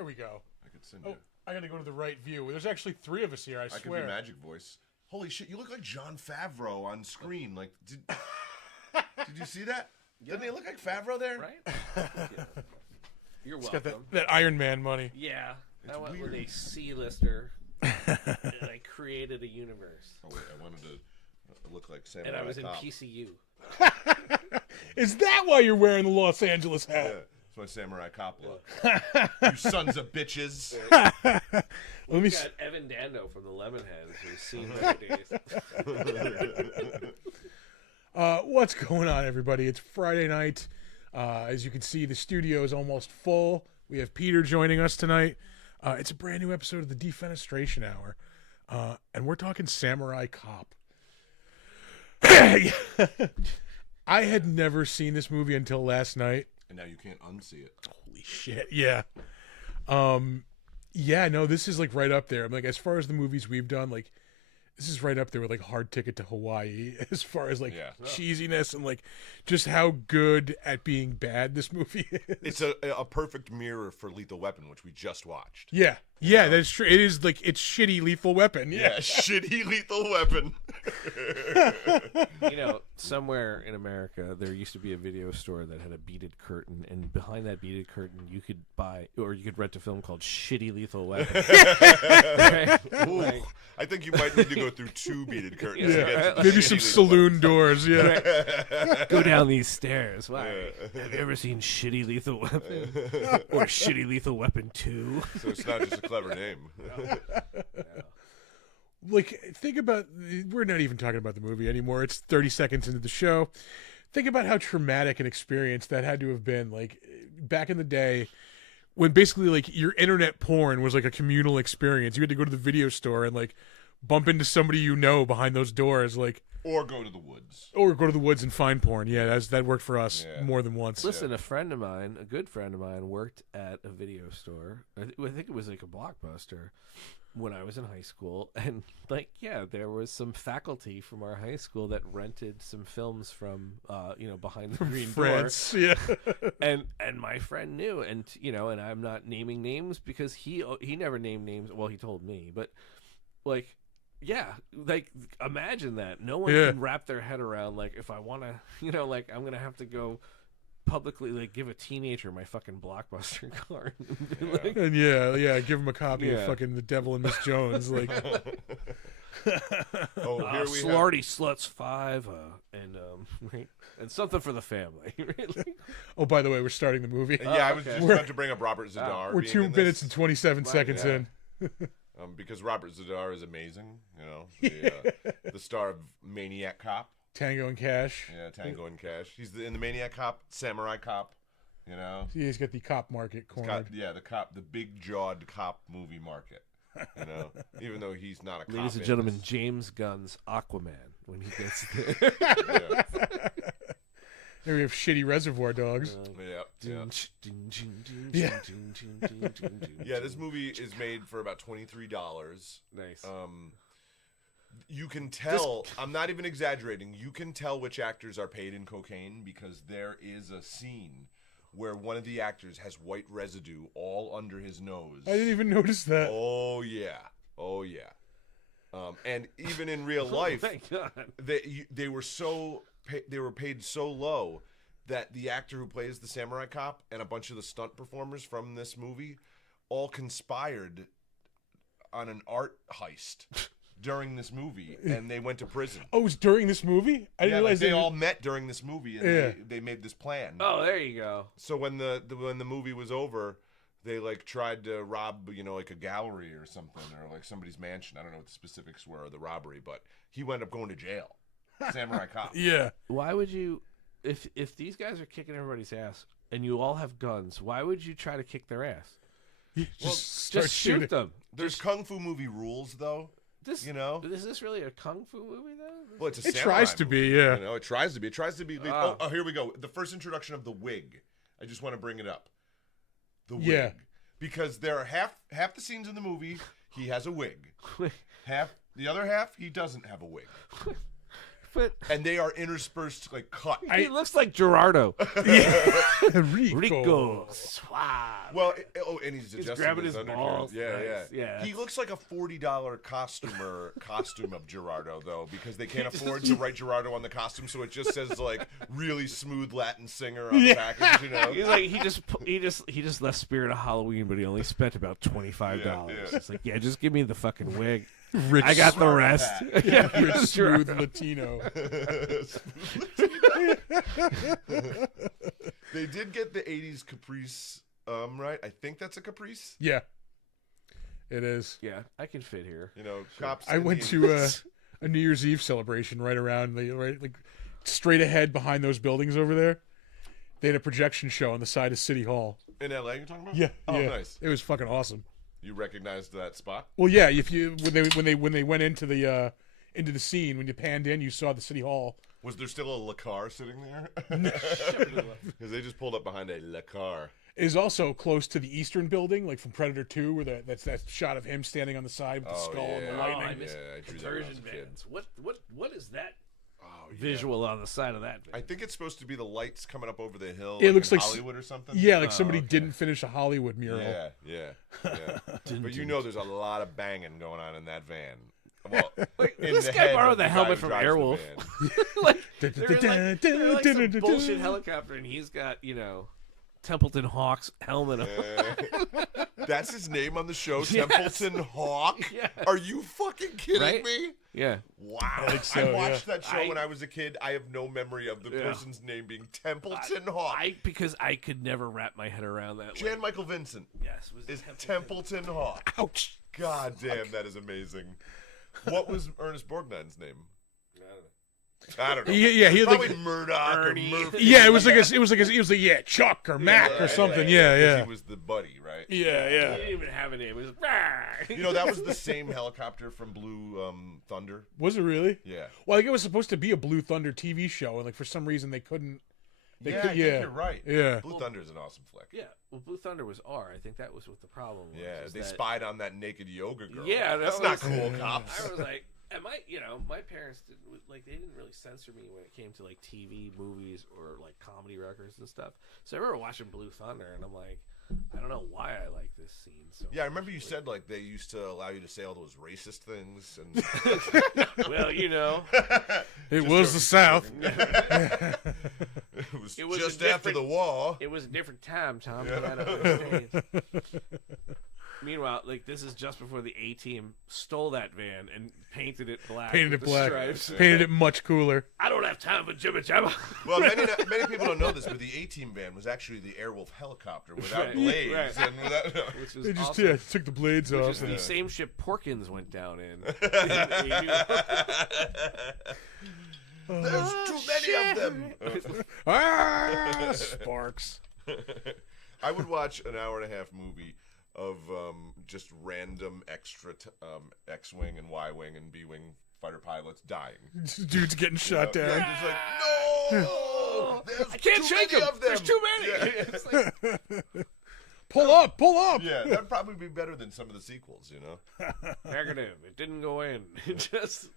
There we go. I could send you. I gotta go to the right view. There's actually 3 of us here, I swear. I could be Magic Voice. Holy shit, you look like Jon Favreau on screen. Like, did you see that? Yeah. Didn't he look like Favreau there? Right? Yeah. You're welcome. Got that Iron Man money. Yeah. It's I went weird. with a C-lister, and I created a universe. Oh, wait, I wanted to look like Samurai And I was in Cop. PCU. Is that why you're wearing the Los Angeles hat? Yeah, that's my Samurai Cop look. You sons of bitches. Let me Got Evan Dando from the Lemonheads, who's seen better days. What's going on, everybody? It's Friday night. As you can see, the studio is almost full. We have Peter joining us tonight. It's a brand new episode of the Defenestration Hour, and we're talking Samurai Cop. I had never seen this movie until last night. And now you can't unsee it. Holy shit, yeah. Yeah, no, this is like right up there. I'm like, as far as the movies we've done, like, this is right up there with like Hard Ticket to Hawaii as far as like cheesiness and like just how good at being bad this movie is. It's a perfect mirror for Lethal Weapon, which we just watched. Yeah. Yeah, that's true. It is like, it's shitty Lethal Weapon. Yeah, shitty Lethal Weapon. You know, somewhere in America, there used to be a video store that had a beaded curtain, and behind that beaded curtain, you could buy, or you could rent a film called Shitty Lethal Weapon. Right? Ooh, Like, I think you might need to go through 2 beaded curtains. Yeah. To get to the Maybe shitty some Lethal saloon doors, yeah. go down these stairs. Why? Have you ever seen Shitty Lethal Weapon? Or Shitty Lethal Weapon 2? So it's not just a clever name. Like, think about, we're not even talking about the movie anymore. It's 30 seconds into the show. Think about how traumatic an experience that had to have been, like, back in the day when basically, like, your internet porn was like a communal experience. You had to go to the video store and, like, bump into somebody you know behind those doors, like, Or go to the woods. or go to the woods and find porn. Yeah, that worked for us more than once. Listen, a friend of mine, a good friend of mine, worked at a video store. I think it was like a Blockbuster when I was in high school. And, like, yeah, there was some faculty from our high school that rented some films from, behind the green France, door. yeah. And my friend knew. And, and I'm not naming names because he never named names. Well, he told me. But, like... Yeah, like, imagine that. No one can wrap their head around, like, if I want to, like, I'm going to have to go publicly, like, give a teenager my fucking Blockbuster card. Like, And give him a copy of fucking The Devil and Miss Jones. Like, Here we Slarty Sluts 5, and something for the family. Really? oh, by the way, we're starting the movie. Yeah, I was okay. just about to bring up Robert Zadar. We're being 2 in minutes this. and 27 seconds in. Because Robert Zadar is amazing, the star of Maniac Cop. Tango and Cash. Yeah, Tango and Cash. He's in the Maniac Cop, Samurai Cop, He's got the cop market cornered. the big-jawed cop movie market, even though he's not a cop. Ladies and in gentlemen, this. James Gunn's Aquaman, when he gets there. Here we have shitty Reservoir Dogs. Yeah, this movie is made for about $23. Nice. You can tell, I'm not even exaggerating, you can tell which actors are paid in cocaine because there is a scene where one of the actors has white residue all under his nose. I didn't even notice that. Oh, yeah. And even in real life, Oh my God. they were paid so low that the actor who plays the Samurai Cop and a bunch of the stunt performers from this movie all conspired on an art heist during this movie, and they went to prison. Oh, it was during this movie? I didn't realize they all met during this movie, and they made this plan. Oh, there you go. So when the movie was over, they like tried to rob, like a gallery or something, or like somebody's mansion. I don't know what the specifics were of the robbery, but he wound up going to jail. Samurai Cop. Yeah. Why would you, if these guys are kicking everybody's ass and you all have guns, why would you try to kick their ass? Just Just shoot them. There's kung fu movie rules, though. Is this really a kung fu movie though? Well, it's a It samurai tries to movie, be, yeah. It tries to be. It tries to be. Oh, here we go. The first introduction of the wig. I just want to bring it up. The wig. Yeah. Because there are half the scenes in the movie, he has a wig. The other half, he doesn't have a wig. outfit. And they are interspersed, like cut. He looks like Gerardo. Rico. Suave. Well, and he's adjusting grabbing his undercarriage. balls. Yeah, Nice. Yeah, He looks like a $40 costume of Gerardo, though, because they can't afford to write Gerardo on the costume, so it just says like really smooth Latin singer on the package. You know, He's like he just left Spirit of Halloween, but he only spent about $25. Yeah. It's like, yeah, just give me the fucking wig. Rich, I got the rest. rich smooth Latino. They did get the '80s Caprice, right? I think that's a Caprice. Yeah, it is. Yeah, I can fit here. You know, cops. I in went the- to a New Year's Eve celebration right around like straight ahead behind those buildings over there. They had a projection show on the side of City Hall. in LA. You're talking about? Yeah, Oh, yeah. nice. It was fucking awesome. You recognized that spot? Well, yeah. If you when they went into the scene, when you panned in, you saw the City Hall. Was there still a Le Car sitting there? Because they just pulled up behind a Le Car. It is also close to the Eastern Building, like from Predator 2, where that's that shot of him standing on the side with the skull and the yeah. lightning. I miss I drew that when I was conversion a kid. vans. What is that Oh, yeah. visual on the side of that? I think it's supposed to be the lights coming up over the hill. It looks in like Hollywood or something. Yeah, like somebody okay. didn't finish a Hollywood mural. Yeah. But you know, there's a lot of banging going on in that van. Well, Like, in this the guy head borrowed of the guy helmet who from drives the Airwolf. van. Like, they're like some bullshit helicopter, and he's got Templeton Hawk's helmet on. That's his name on the show, Templeton Hawk. Yeah. Are you fucking kidding Right? me? Yeah. Wow. think so, watched that show I- when I was a kid. I have no memory of the Yeah. person's name being Templeton Hawk. Because I could never wrap my head around that. Jan Michael Vincent Yes, was is Templeton Hawk. Ouch. God damn, that is amazing. What was Ernest Borgnine's name? I don't know. Yeah, he had Probably like Murdoch Ernie. or Murphy. yeah, it was like Chuck or Mac or Right, something. right. Yeah, 'Cause yeah. He was the buddy, right? Yeah, He yeah. didn't even have a name. It was You know, that was the same helicopter from Blue Thunder. Was it really? Yeah. Well, like it was supposed to be a Blue Thunder TV show, and like for some reason they couldn't. They I could, think yeah, you're right. yeah. Blue Thunder is an awesome flick. Yeah, well, Blue Thunder was R. I think that was what the problem was. Yeah, was they that- spied on that naked yoga girl. Yeah, that that's not was- cool, cops. I was like, and my parents they didn't really censor me when it came to like TV, movies, or like comedy records and stuff. So I remember watching Blue Thunder, and I'm like, I don't know why I like this scene so. Yeah, I remember you said like they used to allow you to say all those racist things, and Well, It was the South. it was a just after different- the war. it was a different time, Tom. You gotta understand. Meanwhile, like this is just before the A-Team stole that van and painted it black. Painted with it the black. stripes. Painted it much cooler. I don't have time for jibber jabber. Well, many people don't know this, but the A-Team van was actually the Airwolf helicopter without Right, blades right. and without. Which was They just awesome. took the blades Which off. is the same ship Porkins went down in. There's too many of them. Ah, sparks. I would watch an hour and a half movie of just random extra X-wing and Y-wing and B-wing fighter pilots dying. Dude's getting shot down. Yeah, just like no, there's I can't too shake many him. of them. There's too many. Yeah. It's like, Pull up, pull up. Yeah, that'd probably be better than some of the sequels, you know. negative. It didn't go in. It just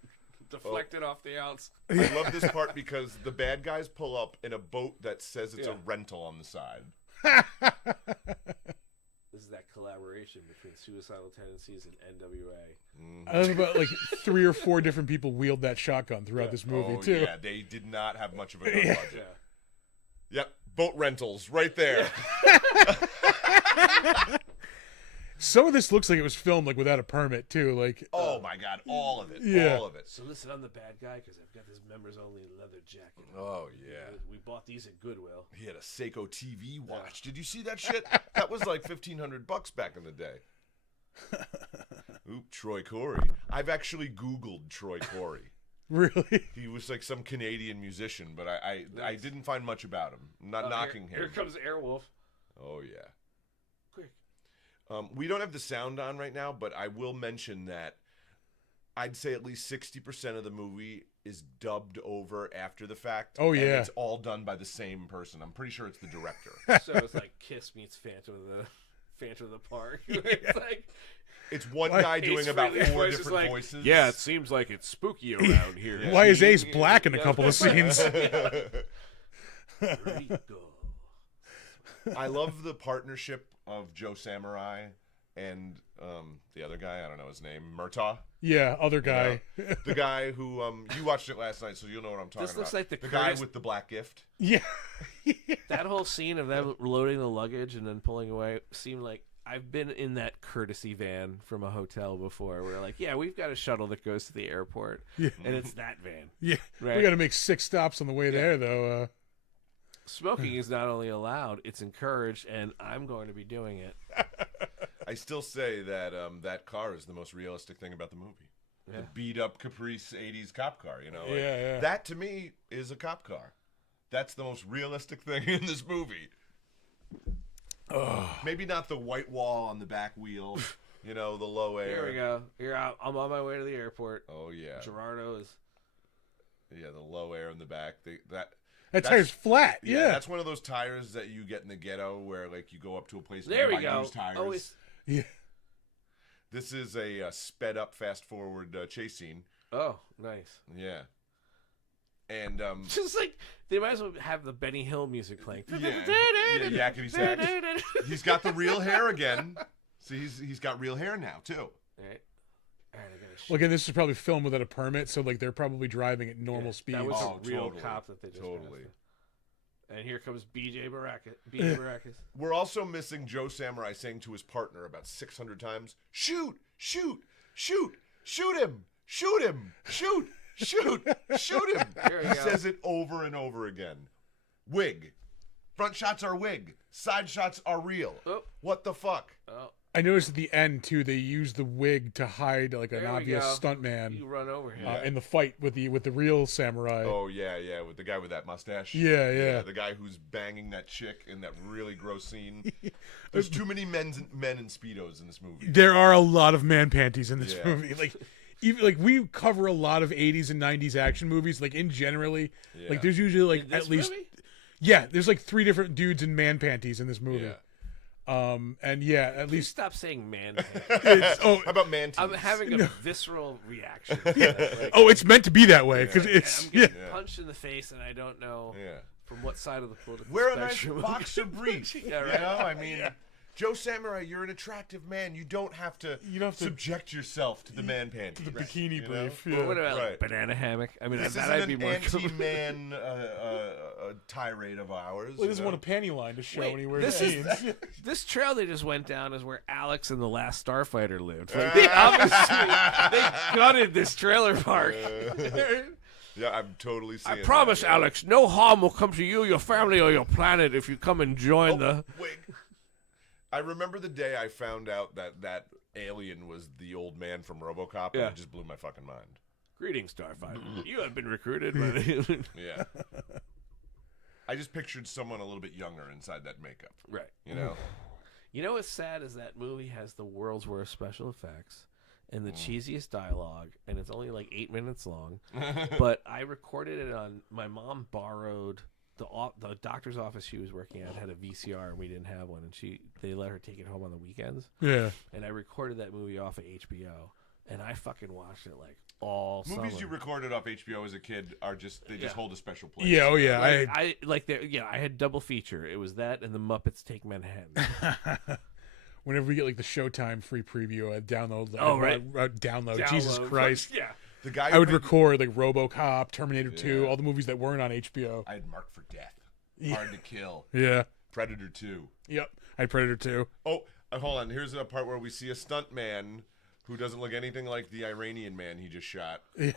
deflected off the outs. I love this part because the bad guys pull up in a boat that says it's a Yeah. rental on the side. This is that collaboration between Suicidal Tendencies and NWA. I love about like 3 or 4 different people wield that shotgun throughout this movie Oh too. yeah, they did not have much of a gun Yeah. budget. Yeah. Yep, boat rentals right there. Some of this looks like it was filmed like without a permit too. Like Oh my god, all of it. Yeah. All of it. So listen, I'm the bad guy because I've got this members only leather jacket. Oh yeah. We bought these at Goodwill. He had a Seiko TV watch. Did you see that shit? That was like $1,500 back in the day. Oop, Troy Corey. I've actually Googled Troy Corey. really. He was like some Canadian musician, but I Nice. didn't find much about him. I'm not knocking Here him. comes Airwolf. Oh yeah. Quick. We don't have the sound on right now, but I will mention that I'd say at least 60% of the movie is dubbed over after the fact. Oh, and yeah. it's all done by the same person. I'm pretty sure it's the director. So it's like Kiss meets Phantom of the Park. It's like It's one guy doing It's about really- four it's just different like, voices. Yeah, it seems like it's spooky around here. Why is Ace Gene. black in a Yeah. couple of scenes? Rico. I love the partnership of Joe Samurai and the other guy. I don't know his name. Murtaugh. Yeah, other guy. The guy who you watched it last night, so you'll know what I'm talking This looks about. like the guy Curtis- with the black gift. Yeah. That whole scene of them loading the luggage and then pulling away seemed like I've been in that courtesy van from a hotel before where like, yeah, we've got a shuttle that goes to the airport. Yeah. And it's that van. Yeah. Right. We got to make 6 stops on the way there, though. Smoking is not only allowed, it's encouraged, and I'm going to be doing it. I still say that that car is the most realistic thing about the movie. Yeah. The beat up Caprice 80s cop car, you know? Like, Yeah. That to me is a cop car. That's the most realistic thing in this movie. Maybe not the white wall on the back wheel, you know, the low air. Here we go. Here I'm on my way to the airport. Oh yeah. Gerardo is. Yeah, the low air in the back. That tire's flat. Yeah, Yeah. that's one of those tires that you get in the ghetto where like you go up to a place and There we buy go. used tires. Always. Yeah. This is a sped up, fast forward chase scene. Oh, nice. Yeah. And Just like they might as well have the Benny Hill music playing. yeah, yakety sax. He's got the real hair again. See, he's got real hair now too. All right. I gotta Well, again, this is probably filmed without a permit, so like they're probably driving at normal speeds. That was Oh, a real totally. cop that they just Totally. passed. And here comes BJ Baracus. BJ Baracus. We're also missing Joe Samurai saying to his partner about 600 times, "Shoot, shoot, shoot, shoot him, shoot him, shoot, shoot, shoot him." There we He go. says it over and over again. Wig. Front shots are wig. Side shots are real. Oh. What the fuck? Oh, I noticed at the end too, they used the wig to hide like an there we obvious go. stuntman You run over him. in the fight with the real samurai. Oh yeah, with the guy with that mustache. Yeah. The guy who's banging that chick in that really gross scene. There's too many men in speedos in this movie. There are a lot of man panties in this Yeah. movie. Like, even like we cover a lot of 80s and 90s action movies. Like in generally, Yeah. like there's usually like In this at least movie? there's like 3 different dudes in man panties in this movie. Yeah. And yeah, at Please least stop saying man. it's, How about man I'm teeth? having a visceral reaction. To that. Like, it's meant to be that way because Yeah. it's I'm getting Yeah. punched in the face, and I don't know Yeah. from what side of the political Wear a nice spectrum. boxer brief. Yeah, You right. know, I mean, Joe Samurai, you're an attractive man. You don't have to, subject yourself to the man panties. the bikini you know? brief. Well, what about like, Right. banana hammock? I mean, This that isn't I'd be an more. anti-man tirade of ours. Well, he you doesn't know? want a panty line to show Wait, when he wears this is- jeans. This trail they just went down is where Alex and the Last Starfighter lived. Like, they obviously they gutted this trailer park. Yeah, I'm totally I seeing promise, that, yeah. Alex, no harm will come to you, your family, or your planet if you come and join the. Wait. I remember the day I found out that alien was the old man from RoboCop, and Yeah. it just blew my fucking mind. Greetings, Starfighter. You have been recruited by the. Yeah. I just pictured someone a little bit younger inside that makeup. Right. You know? You know what's sad is that movie has the world's worst special effects and the cheesiest dialogue, and it's only like 8 minutes long. But I recorded it on. My mom borrowed the doctor's office she was working at had a VCR, and we didn't have one, and they let her take it home on the weekends. Yeah. And I recorded that movie off of HBO, and I fucking watched it like all Movies summer. you recorded off HBO as a kid are just Yeah. hold a special place. Yeah. Oh yeah. Like, I like the I had double feature. It was that and the Muppets Take Manhattan. Whenever we get like the Showtime free preview, I download. Oh, right. Download. Jesus Download. Christ. Yeah. The guy I would who record like RoboCop, Terminator 2, Yeah. all the movies that weren't on HBO. I had Marked for Death. Yeah. Hard to Kill. Yeah. Predator 2. Yep. I had Predator 2. Oh, hold on. Here's a part where we see a stunt man who doesn't look anything like the Iranian man he just shot. Yeah.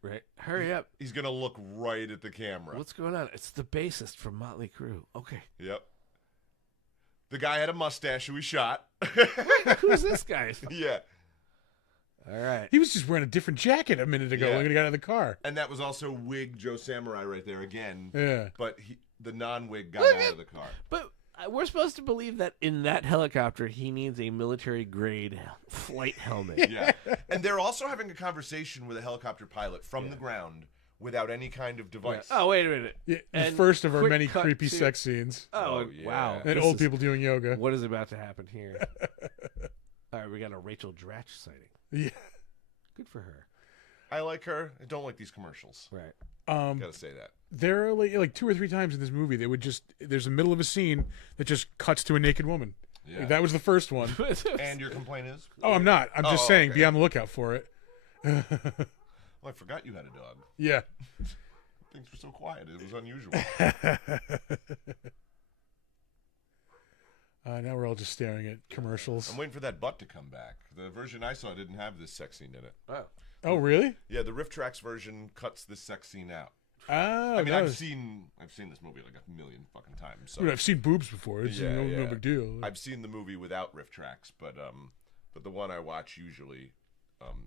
Right. Hurry up. He's going to look right at the camera. What's going on? It's the bassist from Motley Crue. Okay. Yep. The guy had a mustache who he shot. Who's this guy? Yeah. All right. He was just wearing a different jacket a minute ago Yeah. when he got out of the car. And that was also Wig Joe Samurai right there again. Yeah. But the non-wig got out of the car. But we're supposed to believe that in that helicopter he needs a military grade flight helmet. Yeah. And they're also having a conversation with a helicopter pilot from the ground without any kind of device. Oh, wait a minute. Yeah, the And first of our quick many cut creepy to- sex scenes. Oh, Oh, yeah. wow. And This old is- people doing yoga. What is about to happen here? All right, we got a Rachel Dratch sighting. Yeah. Good for her. I like her. I don't like these commercials. Right. Gotta say that. There are like 2 or 3 times in this movie they would just there's a middle of a scene that just cuts to a naked woman. Yeah. Like, that was the first one. And your complaint is? Oh, I'm not. I'm just saying, okay. be on the lookout for it. Oh, I forgot you had a dog. Yeah. Things were so quiet. It was unusual. Now we're all just staring at commercials. I'm waiting for that butt to come back. The version I saw didn't have this sex scene in it. Oh. Oh, really? Yeah, the Riff Tracks version cuts this sex scene out. Oh, I mean, that I've was- seen this movie like a million fucking times. So Dude, I've seen boobs before. It's Yeah, no yeah. big deal. I've seen the movie without Riff Tracks, but the one I watch usually,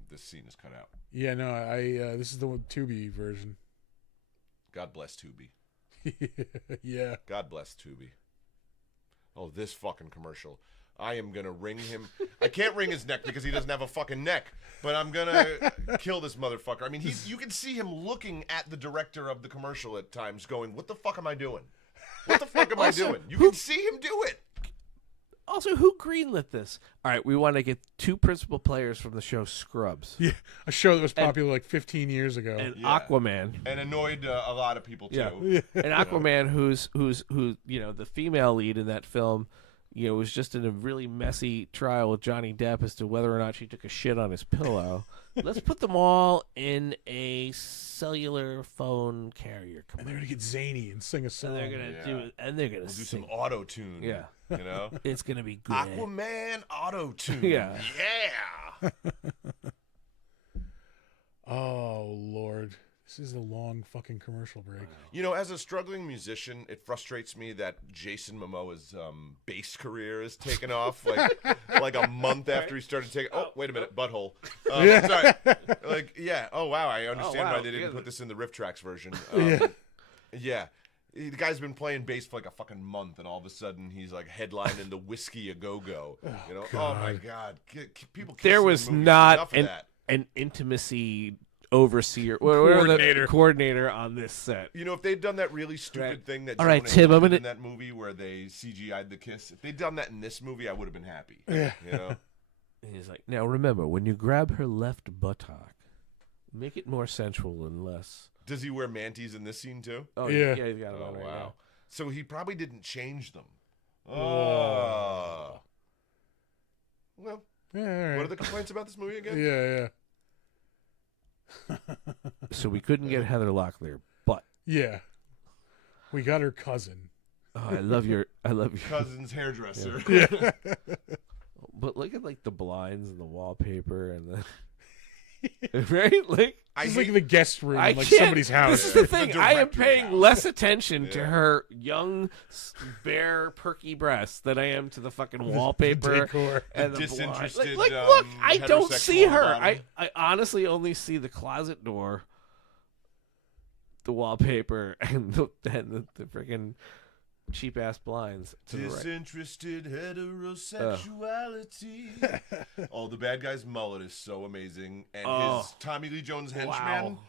this scene is cut out. Yeah, no, this is the one Tubi version. God bless Tubi. Yeah. God bless Tubi. Oh, this fucking commercial. I am going to wring him. I can't wring his neck because he doesn't have a fucking neck, but I'm going to kill this motherfucker. I mean, you can see him looking at the director of the commercial at times going, what the fuck am I doing? What the fuck am I Also, doing? You can see him do it. Also, who greenlit this? All right, we want to get 2 principal players from the show Scrubs. Yeah, a show that was popular like 15 years ago. And Yeah. Aquaman. And annoyed a lot of people, too. Yeah. And Aquaman, who the female lead in that film, was just in a really messy trial with Johnny Depp as to whether or not she took a shit on his pillow. Let's put them all in a cellular phone carrier And they're commercial. going to get zany and sing a song. And they're gonna Yeah. do it, and they're gonna We'll do sing. some auto-tune. Yeah. You know? It's gonna be good. Aquaman auto-tune. Yeah. Yeah. Oh, Lord. This is a long fucking commercial break. You know, as a struggling musician, it frustrates me that Jason Momoa's bass career is taken off like a month after he started taking. Oh, wait a minute, butthole. Yeah. Sorry. Like, yeah. Oh, wow. I understand wow. why they didn't Yeah. put this in the Riff Tracks version. Yeah. Yeah. The guy's been playing bass for like a fucking month, and all of a sudden he's like headlining the Whiskey A Go Go. You know? Oh my God. People. There kissing was in movies. not Enough of that. an intimacy overseer, whatever the coordinator on this set. You know, if they'd done that really stupid Right. thing that All Jonah right, Tim, Hill I'm did gonna- in that movie where they CGI'd the kiss, if they'd done that in this movie, I would have been happy. Yeah. You know? And he's like, now remember, when you grab her left buttock, make it more sensual and less. Does he wear manties in this scene too? Oh Yeah. yeah, he's got it Oh on right wow! now. So he probably didn't change them. Oh. Oh. Well, Yeah, all right. what are the complaints about this movie again? Yeah. So we couldn't get Heather Locklear, but Yeah. We got her cousin. I love your Cousin's hairdresser. Yeah. But look at like the blinds and the wallpaper and the right, like I It's hate like the guest room I in like can't- somebody's house. This is the The thing. I am director's paying house. less attention to Yeah. her young, bare, perky breasts than I am to the fucking wallpaper decor. and the Disinterested, blind. Like, look, I don't see heterosexual her. bottom. I honestly only see the closet door, the wallpaper, and the freaking cheap ass blinds to the right. Disinterested heterosexuality. Oh, the bad guy's mullet is so amazing, and his Tommy Lee Jones henchman. Wow.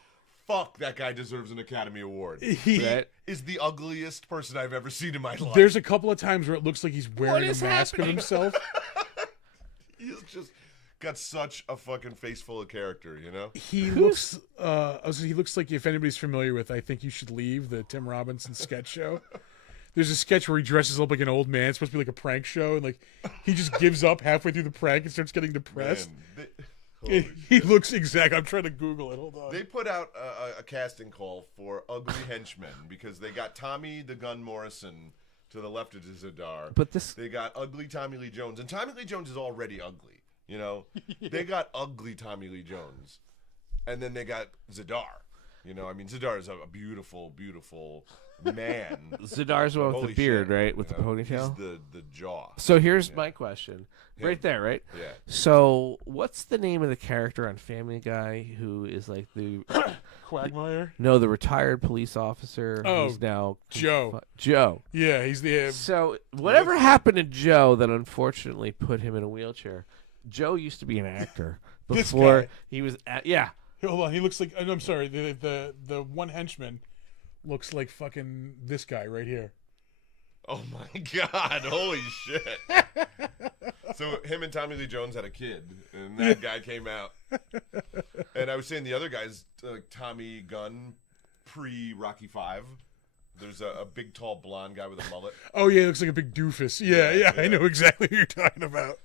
Fuck, that guy deserves an Academy Award. He- Right? Is the ugliest person I've ever seen in my life. There's a couple of times where it looks like he's wearing a is mask of happening? himself. He's just got such a fucking face full of character, you know? He looks he looks like, if anybody's familiar with I Think You Should Leave, the Tim Robinson sketch show. There's a sketch where he dresses up like an old man. It's supposed to be like a prank show, and like he just gives up halfway through the prank and starts getting depressed. Man, He looks exact. I'm trying to Google it. Hold on. they put out a casting call for ugly henchmen because they got Tommy the Gun Morrison to the left of Zadar. But this, They got ugly Tommy Lee Jones, and Tommy Lee Jones is already ugly. You know, they got ugly Tommy Lee Jones, and then they got Zadar. You know, I mean, Zadar is a beautiful, beautiful man. Zadar's the one with Holy the beard, shit, right, with you the know? ponytail. He's the jaw. So here's Yeah. my question, Yeah. right there, right? Yeah. So what's the name of the character on Family Guy who is like the Quagmire. the retired police officer Oh, who's now Joe. Joe. Yeah, he's the. So whatever happened to Joe that unfortunately put him in a wheelchair? Joe used to be an actor This before guy. he was. Yeah, Hold on. He looks like. I'm sorry. The one henchman looks like fucking this guy right here. Oh my God! Holy shit! So him and Tommy Lee Jones had a kid, and that guy came out. And I was saying the other guy's like Tommy Gunn pre-Rocky V. There's a big, tall, blonde guy with a mullet. Oh yeah, he looks like a big doofus. Yeah, I know exactly what you're talking about.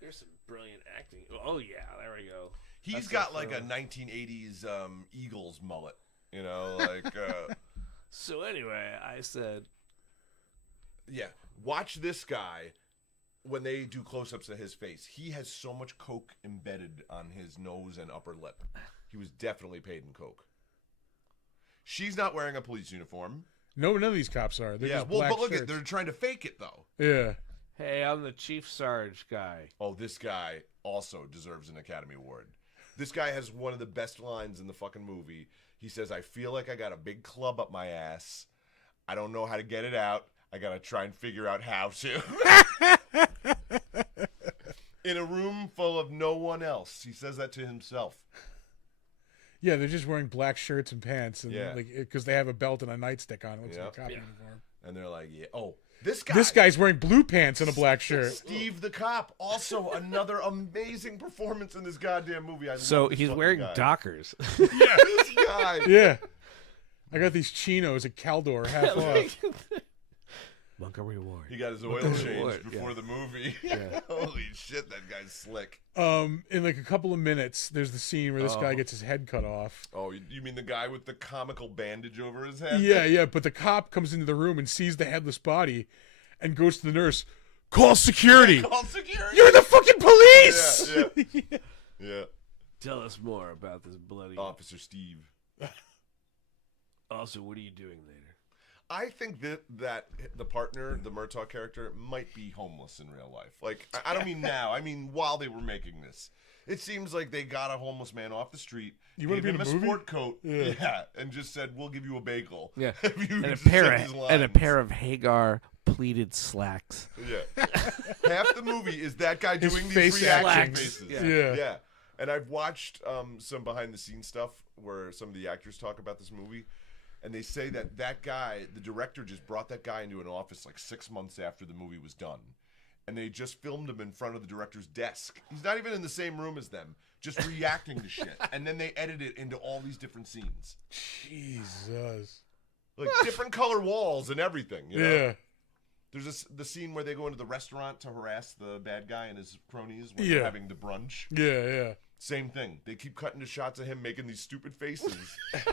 There's some brilliant acting. Oh yeah, there we go. He's got like a 1980s Eagles mullet, you know, like. So anyway, I said, yeah, watch this guy when they do close-ups of his face. He has so much coke embedded on his nose and upper lip. He was definitely paid in coke. She's not wearing a police uniform. No, none of these cops are. They're just black but look shirts. at they're trying to fake it though. Yeah. hey, I'm the Chief Sarge guy. Oh, this guy also deserves an Academy Award. This guy has one of the best lines in the fucking movie. He says, "I feel like I got a big club up my ass. I don't know how to get it out. I gotta try and figure out how to." In a room full of no one else, he says that to himself. Yeah, they're just wearing black shirts and pants, and Yeah. like because they have a belt and a nightstick on. It looks like a Yeah. cop Yeah. uniform. And they're like, "Yeah, oh, this guy." This guy's wearing blue pants and a black shirt. Steve the cop. Also, another amazing performance in this goddamn movie. I So love this he's fucking wearing guy. Dockers. Yeah, this guy. Yeah. I got these chinos at Caldor half off. Bunker reward. He got his oil Reward, changed before yeah. the movie. Yeah. Holy shit, that guy's slick. In like a couple of minutes, there's the scene where this guy gets his head cut off. Oh, you mean the guy with the comical bandage over his head? Yeah, but the cop comes into the room and sees the headless body and goes to the nurse, "Call security. Call security. You're the fucking police!" Yeah. Yeah. Tell us more about this bloody. Officer Steve. Also, what are you doing later? I think that the partner, the Murtaugh character, might be homeless in real life. Like, I don't mean now. I mean while they were making this. It seems like they got a homeless man off the street, You wanna gave be in him a a movie? sport coat, Yeah. and just said, "We'll give you a bagel." Yeah, If you and a just pair said of these and a lines. pair of Hagar pleated slacks. Yeah. Half the movie is that guy His doing these face reaction acting. faces. Yeah. Yeah. And I've watched some behind the scenes stuff where some of the actors talk about this movie. And they say that guy, the director, just brought that guy into an office like 6 months after the movie was done. And they just filmed him in front of the director's desk. He's not even in the same room as them, just reacting to shit. And then they edit it into all these different scenes. Jesus. Like different color walls and everything. You know? Yeah. There's the scene where they go into the restaurant to harass the bad guy and his cronies when Yeah. they're having the brunch. Yeah. Same thing. They keep cutting to shots of him making these stupid faces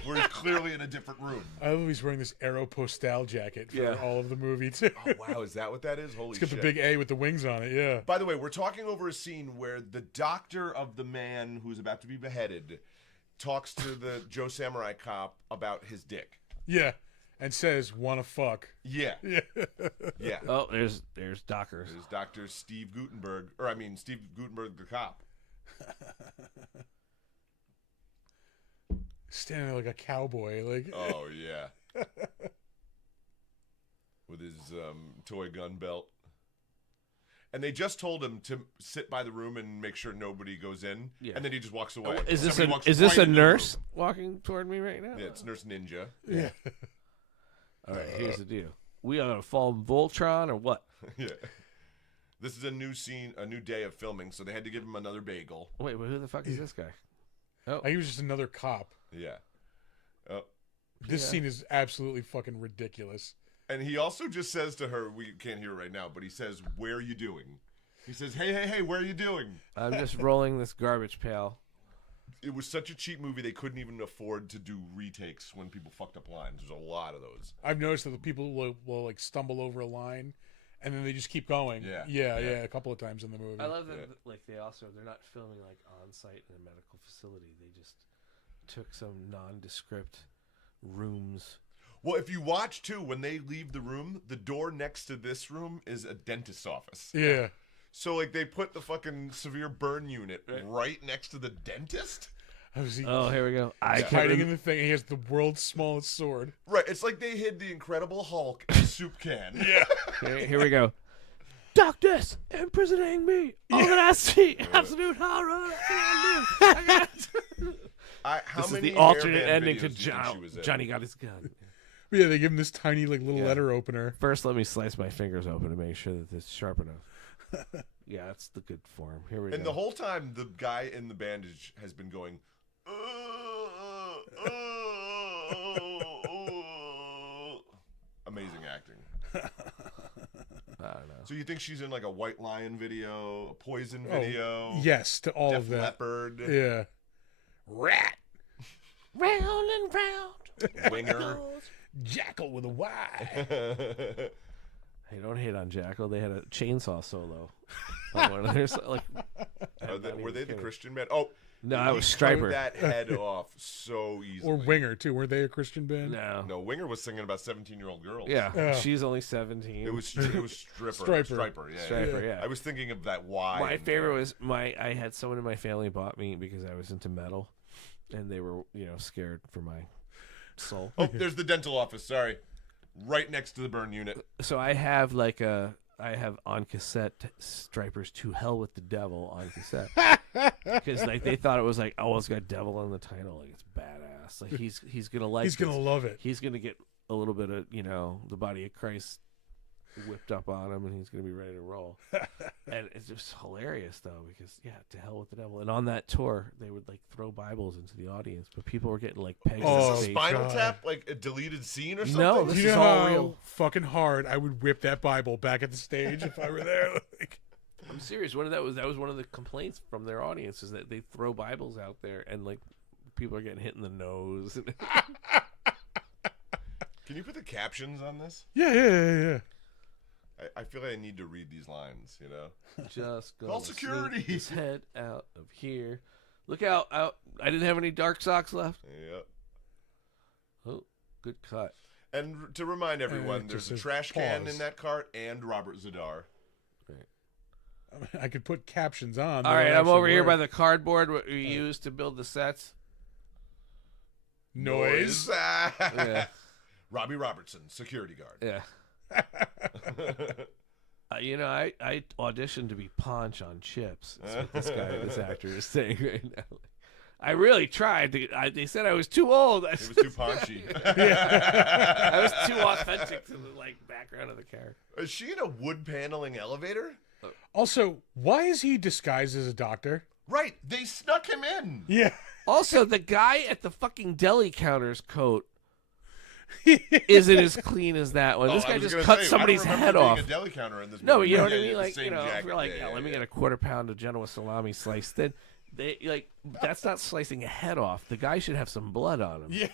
where he's clearly in a different room. I love he's wearing this Aeropostale jacket for Yeah. all of the movie too. Oh, wow. Is that what that is? Holy It's got shit. the big A with the wings on it. Yeah. By the way, we're talking over a scene where the doctor of the man who's about to be beheaded talks to the Joe Samurai cop about his dick. Yeah. And says, "Wanna fuck." Yeah. Yeah. Yeah. Oh, there's Dockers. There's Dr. Steve Gutenberg, Steve Gutenberg the cop. Standing there like a cowboy. Like, Oh, yeah. With his toy gun belt. And they just told him to sit by the room and make sure nobody goes in. Yeah. And then he just walks away. Is this Somebody walks is this right a into the nurse room. walking toward me right now? Yeah, it's Nurse Ninja. yeah. All right, here's the deal. We are gonna fall Voltron or what? Yeah. This is a new scene, a new day of filming, so they had to give him another bagel. Wait, who the fuck is this guy? I think he was just another cop. Yeah. Oh. This Yeah. scene is absolutely fucking ridiculous. And he also just says to her, we can't hear it right now, but he says, "Where are you doing?" He says, hey, where are you doing? I'm just rolling this garbage pail. It was such a cheap movie, they couldn't even afford to do retakes when people fucked up lines. There's a lot of those. I've noticed that the people will like stumble over a line, and then they just keep going. Yeah. A couple of times in the movie. I love that. Yeah. Like they're not filming like on site in a medical facility. They just took some nondescript rooms. Well, if you watch, too, when they leave the room, the door next to this room is a dentist's office. Yeah. So, like, they put the fucking severe burn unit right next to the dentist? Oh, here we go. I He's can't hiding in the thing. He has the world's smallest sword. Right. It's like they hid the Incredible Hulk in a soup can. Yeah. Here we go. Doctors imprisoning me. I'm gonna see absolute horror. How This is many the alternate hairband ending videos to do you think she was in? Johnny Got His Gun. But yeah, they give him this tiny like little Yeah. letter opener. First, let me slice my fingers open to make sure that it's sharp enough. Yeah, that's the good form. Here we go. And the whole time, the guy in the bandage has been going, amazing acting. I don't know. So you think she's in like a White Lion video, a Poison video? Yes, to all Def of that. Leppard. Yeah. Rat. Round and round. Winger. Jackal with a Y. Hey, don't hate on Jackal. They had a chainsaw solo. On one of their, Were they the Christian band? Oh, no, he I was Striper. cut that head off so easily. Or Winger, too. Weren't they a Christian band? No. No, Winger was singing about 17-year-old girls. Yeah, she's only 17. It was Stripper. Striper. Yeah. Striper, yeah. I was thinking of that Y. My favorite was I had someone in my family bought me because I was into metal, and they were scared for my soul. Oh, there's the dental office. Sorry, right next to the burn unit. So I have on cassette Striper's "To Hell with the Devil" on cassette because they thought it was like, oh, it's got devil on the title, like it's badass. Like he's gonna like He's going to love it. He's gonna get a little bit of the body of Christ whipped up on him, and he's gonna be ready to roll. And it's just hilarious though, because To Hell with the Devil. And on that tour, they would like throw Bibles into the audience, but people were getting like pegs. Is in this the a face. Spinal God. Tap, like a deleted scene or something? No, this You is know all how real. fucking hard I would whip that Bible back at the stage if I were there? Like, I'm serious. That was one of the complaints from their audience, is that they throw Bibles out there and like people are getting hit in the nose. Can you put the captions on this? yeah. I feel like I need to read these lines, Just go Call security. his head out of here. Look out! I didn't have any dark socks left. Yep. Oh, good cut. And to remind everyone, it there's just a says trash can pause. in that cart and Robert Zadar. I could put captions on. All right, I'm over here by the cardboard what we used to build the sets. Noise. Yeah. Robbie Robertson, security guard. Yeah. I auditioned to be Punch on Chips. That's what this actor is saying right now. I really tried. They said I was too old. It was too paunchy. I was too authentic to the background of the character. Is she in a wood paneling elevator? Also, why is he disguised as a doctor? Right, they snuck him in. Yeah. Also, the guy at the fucking deli counter's coat isn't as clean as that one. This guy just cut somebody's head off. A deli counter in this No, but movie. you know what I Yeah, mean? the Like, same if jacket. you're like, Yeah, let me get a quarter pound of Genoa salami sliced thin. That's not slicing a head off. The guy should have some blood on him. Yeah.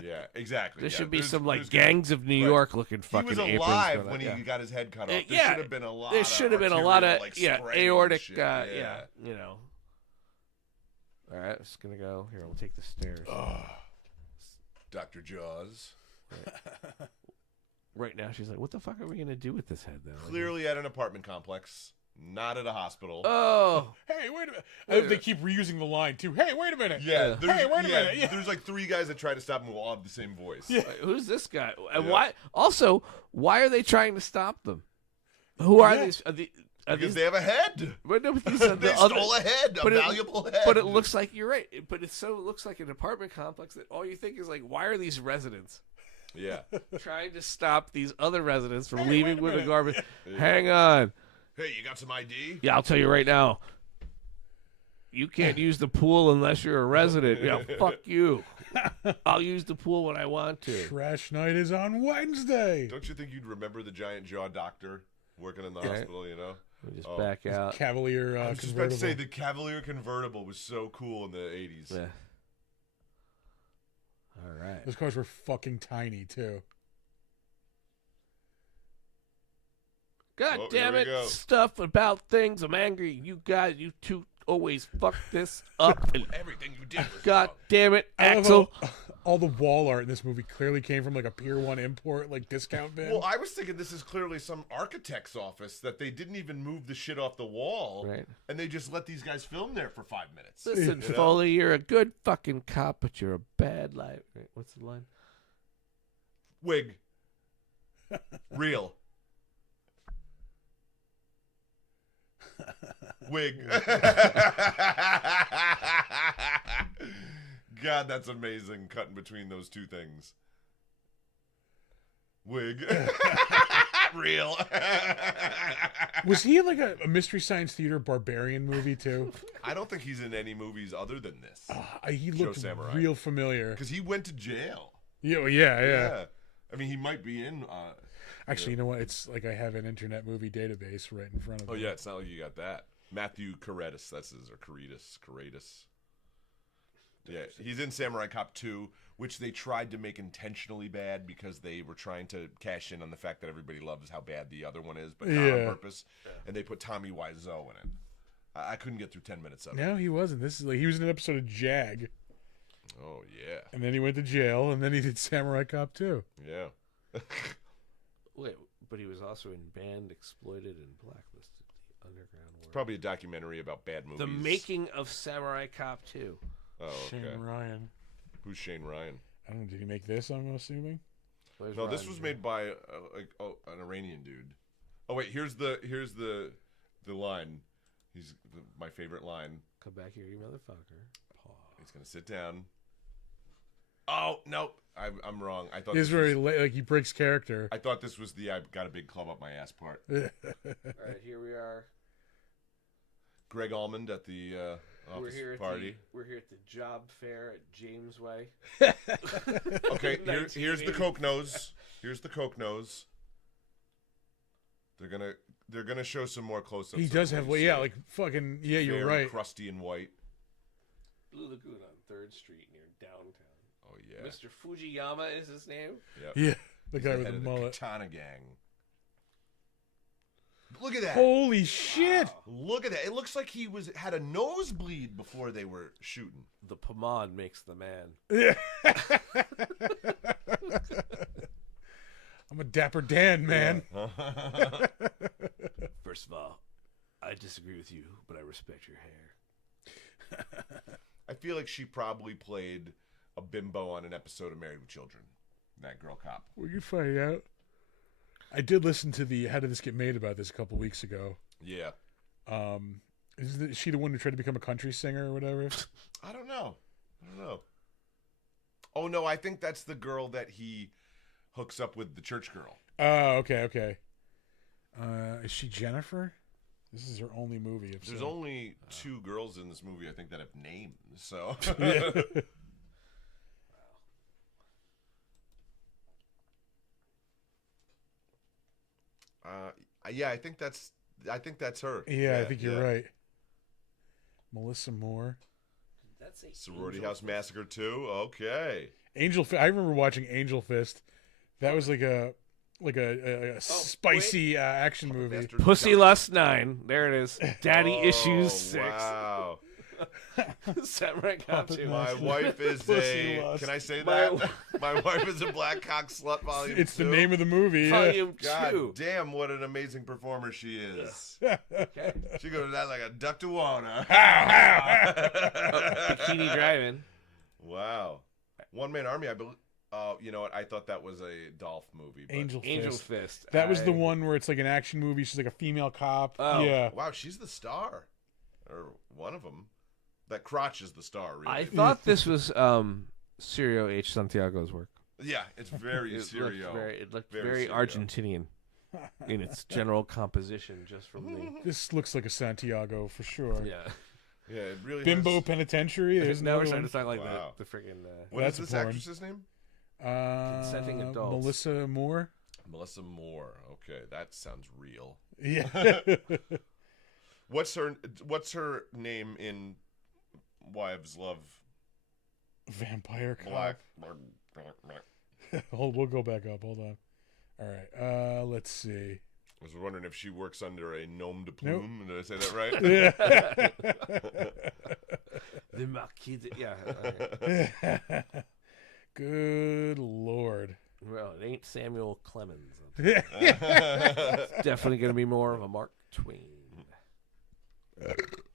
Yeah, exactly. There yeah. should be There's- some there's gangs of New York looking He fucking was aprons alive going when on. he got his head cut off. There Yeah, should have been a lot. There should have been a lot of spray and aortic. shit. Yeah, All right, just gonna go here. We'll take the stairs. Dr. Jaws. Right now, she's like, "What the fuck are we gonna do with this head, though?" Clearly at an apartment complex, not at a hospital. Oh, Hey, wait a minute. I hope they keep reusing the line, too. Hey, wait a minute. Yeah, there's, Hey, wait a minute. Yeah. There's like 3 guys that try to stop him who all have the same voice. Yeah. who's this guy? And Yeah. why? Also, why are they trying to stop them? Who are Yeah. these? Are Because these? they have a head. But no, but these are They the other. stole a head, a but it- valuable head. But it looks like you're right. But it looks like an apartment complex that all you think is like, why are these residents Yeah. trying to stop these other residents from Hey, leaving wait a with the minute. garbage? Hang on. Hey, you got some ID? Yeah, I'll tell you right now. You can't use the pool unless you're a resident. Yeah, fuck you. I'll use the pool when I want to. Trash night is on Wednesday. Don't you think you'd remember the giant jaw doctor working in the Yeah. hospital, We just Oh. back out. Cavalier I was just about to convertible. say the Cavalier convertible was so cool in the 80s. Yeah. All right. Those cars were fucking tiny, too. God Oh, damn here it. we go. Stuff about things. I'm angry. You guys, you two always fuck this up. And Everything you did was God wrong. damn it, I love Axel. how all the wall art in this movie clearly came from like a Pier 1 import, like discount bin. Well, I was thinking this is clearly some architect's office that they didn't even move the shit off the wall. Right. And they just let these guys film there for 5 minutes. Listen, You know? Foley, you're a good fucking cop, but you're a bad liar. Right, what's the line? Wig. Real. Wig. God, that's amazing, cutting between those two things. Wig. not real. Was he in like a Mystery Science Theater Barbarian movie too? I don't think he's in any movies other than this. He Show looked Samurai. real familiar. Because he went to jail. Yeah. I mean, he might be in. Actually, you know what? It's like I have an internet movie database right in front of me. Oh yeah, it's not like you got that. Matthew Caritas, that's his, or Caritas. Yeah, he's in Samurai Cop 2, which they tried to make intentionally bad because they were trying to cash in on the fact that everybody loves how bad the other one is, but not on purpose. Yeah. And they put Tommy Wiseau in it. I couldn't get through 10 minutes of it. No, he wasn't. This is like he was in an episode of Jag. Oh yeah. And then he went to jail, and then he did Samurai Cop 2. Yeah. Wait, but he was also in Banned, Exploited, and Blacklisted. The Underground World. It's probably a documentary about bad movies. The Making of Samurai Cop 2. Oh, okay. Shane Ryan. Who's Shane Ryan? I don't know. Did he make this? I'm assuming. Where's No, Ryan this was made by an Iranian dude. Oh wait, here's the line. My favorite line. Come back here, you motherfucker. Pause. He's gonna sit down. Oh no, I'm wrong. I thought He's very like he breaks character. I thought this was the I got a big club up my ass part. All right, here we are. Greg Almond at the office party. We're here at the job fair at James Way. Okay, here's the Coke nose. Here's the Coke nose. They're gonna show some more close-ups. He does have like fucking you're right. Crusty and white. Blue Lagoon on 3rd Street near downtown. Oh yeah. Mr. Fujiyama is his name. Yep. Yeah, the guy He's with head the of mullet. Katana Gang. Look at that. Holy shit! Wow. Look at that. It looks like he had a nosebleed before they were shooting. The pomade makes the man. Yeah. I'm a Dapper Dan, man. Yeah. First of all, I disagree with you, but I respect your hair. I feel like she probably played a bimbo on an episode of Married with Children. That girl cop. We can find out. I did listen to the How Did This Get Made about this a couple weeks ago. Yeah. Is she the one who tried to become a country singer or whatever? I don't know. Oh, no, I think that's the girl that he hooks up with, the church girl. Oh, okay. Is she Jennifer? This is her only movie. There's only 2 girls in this movie, I think, that have names. So. Yeah. Yeah, I think that's her. Yeah, I think you're right. Melissa Moore. That's a Sorority House Massacre 2. Okay. Angel. I remember watching Angel Fist. That was like a spicy action movie. Pussy Lust 9. There it is. Daddy Issues 6. Wow. Samurai Cop 2. My wife is can I say that? My wife is a black cock slut volume 2. It's the name of the movie. Volume 2. God damn, what an amazing performer she is. Okay. She goes that like a duck to water. Bikini Driving. Wow. One Man Army, I believe. You know what? I thought that was a Dolph movie. But... Angel Fist. That was the one where it's like an action movie. She's like a female cop. Oh. Yeah. Wow, she's the star. Or one of them. That crotch is the star, really. I thought this was Cirio H. Santiago's work. Yeah, it's very Cirio. It looked very Argentinian in its general composition, just from the... This looks like a Santiago for sure. Yeah. Yeah, it really Bimbo has... Penitentiary. There's now we're another starting one. to talk like Wow. the freaking... What is this porn. actress's name? Consenting adults. Melissa Moore. Melissa Moore. Okay, that sounds real. Yeah. What's her name in Wives Love? Vampire cop. Black. We'll go back up. Hold on. All right. Let's see. I was wondering if she works under a nom de plume. Nope. Did I say that right? The Marquis de... Yeah. Good Lord. Well, it ain't Samuel Clemens. Yeah. It's definitely going to be more of a Mark Twain.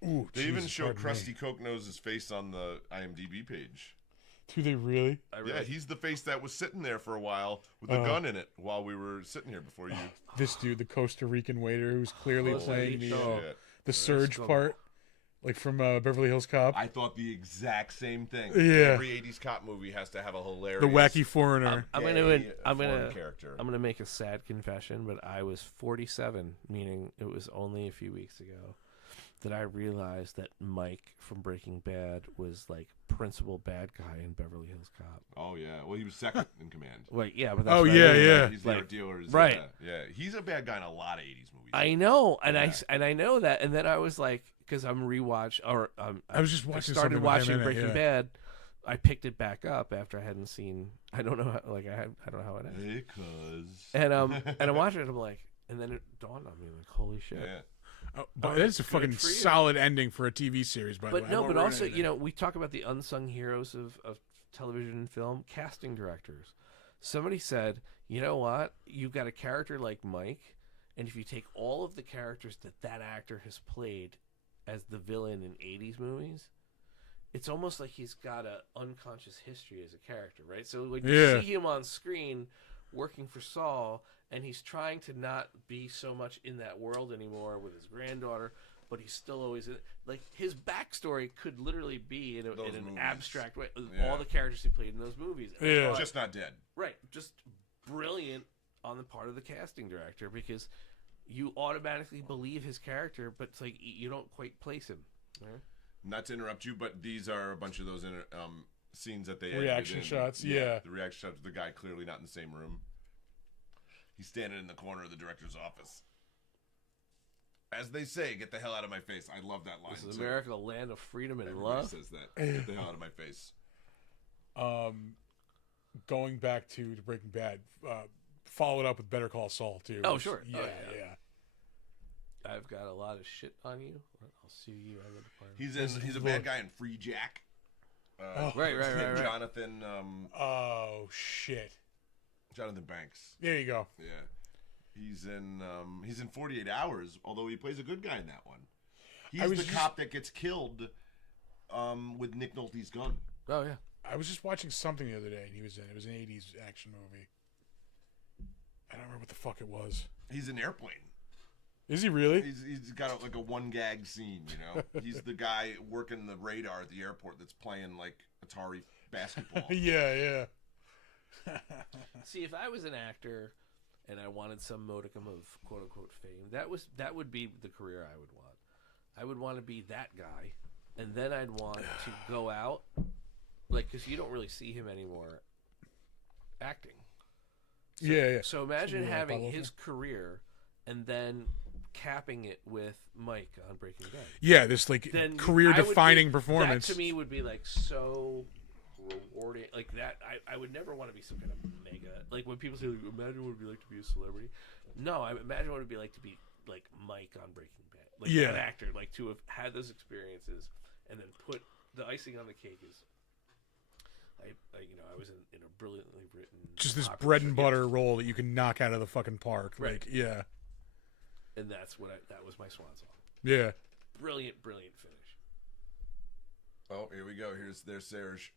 Ooh, They even Jesus, show pardon me. Krusty Coke-Nose's face on the IMDb page. Do they really? Yeah, he's the face that was sitting there for a while with a gun in it while we were sitting here before you. This dude, the Costa Rican waiter who's clearly Costa playing Rica. the surge part. like from Beverly Hills Cop. I thought the exact same thing. Yeah. Every 80s cop movie has to have a hilarious The wacky foreigner. foreign character. I'm gonna make a sad confession, but I was 47, meaning it was only a few weeks ago that I realized that Mike from Breaking Bad was like principal bad guy in Beverly Hills Cop. Oh yeah, well he was second in command. Like yeah, but that's Oh, what I yeah, mean. yeah. He's the Like, art dealer. right. Yeah, he's a bad guy in a lot of 80s movies. I know, and Yeah. I know that, and then I was like, because I'm rewatch or I was just watching started something with him watching in it, Breaking yeah. Bad. I picked it back up after I hadn't seen. I don't know, how, like I don't know how it ended. Because. And I watched it. And I'm like, and then it dawned on me, like, holy shit. Yeah. Oh, but Oh, that's a good fucking for you. solid ending for a TV series, by the way. But I no, won't but ruin also, anything. you know, we talk about the unsung heroes of television and film, casting directors. Somebody said, you know what? You've got a character like Mike, and if you take all of the characters that actor has played as the villain in 80s movies, it's almost like he's got an unconscious history as a character, right? So when you Yeah. see him on screen working for Saul, and he's trying to not be so much in that world anymore with his granddaughter, but he's still always in, like his backstory could literally be in an movies. abstract way. Yeah. All the characters he played in those movies. And I Yeah. thought, Just not dead. right, just brilliant on the part of the casting director because you automatically believe his character, but it's like you don't quite place him. Right? Not to interrupt you, but these are a bunch of those scenes that they Reaction edited in. shots, yeah. The reaction shots of the guy clearly not in the same room. He's standing in the corner of the director's office. As they say, get the hell out of my face. I love that line. This is too. America, a land of freedom and Everybody love. says that. Get the hell out of my face. Going back to Breaking Bad, followed up with Better Call Saul too. Oh, which- sure. Yeah, Oh, yeah. yeah. I've got a lot of shit on you. I'll sue you. I live apart. He's a bad guy in Free Jack. Right. Jonathan Oh shit. Jonathan Banks. There you go. Yeah. He's in 48 Hours, although he plays a good guy in that one. I He's was the just- cop that gets killed with Nick Nolte's gun. Oh yeah. I was just watching something the other day, and he was in. It was an '80s action movie. I don't remember what the fuck it was. He's an Airplane. Is he really? He's got like a one gag scene, you know. He's the guy working the radar at the airport that's playing like Atari basketball. Yeah. See, if I was an actor and I wanted some modicum of quote unquote fame, that would be the career I would want. I would want to be that guy, and then I'd want to go out, like, because you don't really see him anymore acting. Yeah. So imagine Yeah, having Pablo. his career and then capping it with Mike on Breaking Bad. Yeah, this like Then career-defining That performance. to me would be like so rewarding. Like that, I would never want to be some kind of mega. Like when people say, like, "Imagine what it'd be like to be a celebrity." No, I imagine what it'd be like to be like Mike on Breaking Bad. Like Yeah. an actor, like to have had those experiences and then put the icing on the cake is. I was in a brilliantly written, Just this popular bread show. and Yeah. butter role that you can knock out of the fucking park. Right. Like, yeah. And that's that was my swan song. Yeah. Brilliant finish. Oh, here we go. There's Serge.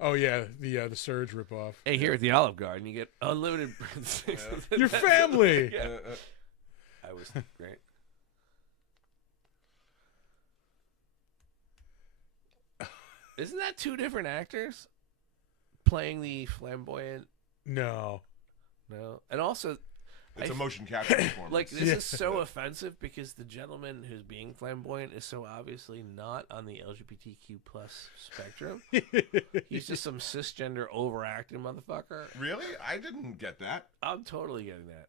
Oh yeah, the Surge ripoff. Hey, here at the Olive Garden, you get unlimited breadsticks. Your family. Yeah. I was great. Isn't that two different actors playing the flamboyant? No. No, and also, It's a motion capture performance. like this Yeah. is so offensive because the gentleman who's being flamboyant is so obviously not on the LGBTQ plus spectrum. He's just some cisgender overacting motherfucker. Really? I didn't get that. I'm totally getting that.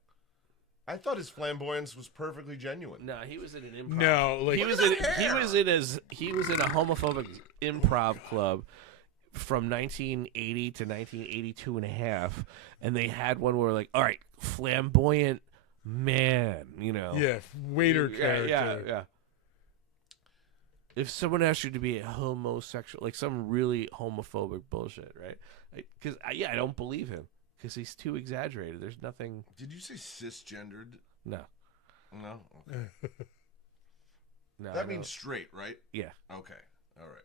I thought his flamboyance was perfectly genuine. No, he was in an improv. No, like he was in a homophobic improv club from 1980 to 1982 and a half, and they had one where like, all right, flamboyant man, you know. yeah, waiter character. Yeah. If someone asked you to be a homosexual, like some really homophobic bullshit, right? Because I don't believe him because he's too exaggerated. There's nothing. Did you say cisgendered? No. No. Okay. No. I That don't- means straight, right? yeah. Okay. All right.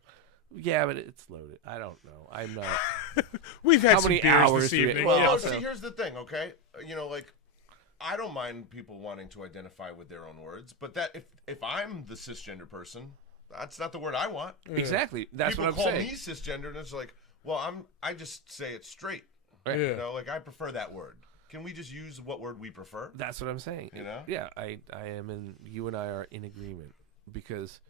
Yeah, but it's loaded. I don't know. I'm not. We've had How some many beers hours this do we- evening. Well, yeah. Well, also- see, here's the thing, okay? You know, like, I don't mind people wanting to identify with their own words, but that if I'm the cisgender person, That's not the word I want. Exactly. That's People what I'm call saying. me cisgender, and it's like, well, I just say it's straight. Right. Yeah. You know, like I prefer that word. Can we just use what word we prefer? That's what I'm saying. You know? Yeah, I am in. You and I are in agreement because.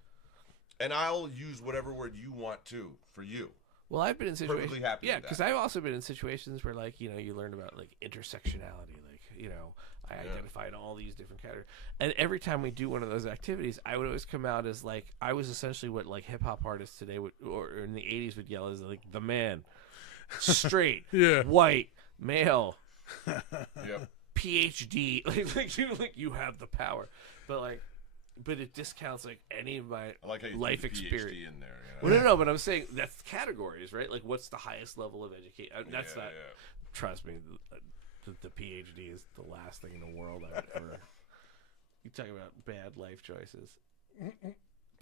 And I'll use whatever word you want to for you. Well, I've been in situations. Perfectly happy Yeah, with that. because I've also been in situations where, like, you know, you learn about like intersectionality. Like, you know, I identify in all these different categories, and every time we do one of those activities, I would always come out as like I was essentially what like hip hop artists today would, or in the '80s would yell as like the man, straight, Yeah. white, male, Yep. PhD, like you have the power, but it discounts like any of my I like how you life threw the PhD experience. in there. You know? Well, no, but I'm saying that's categories, right? Like, what's the highest level of education? That's Yeah, not. yeah. Trust me, the PhD is the last thing in the world I would ever. You talk about bad life choices.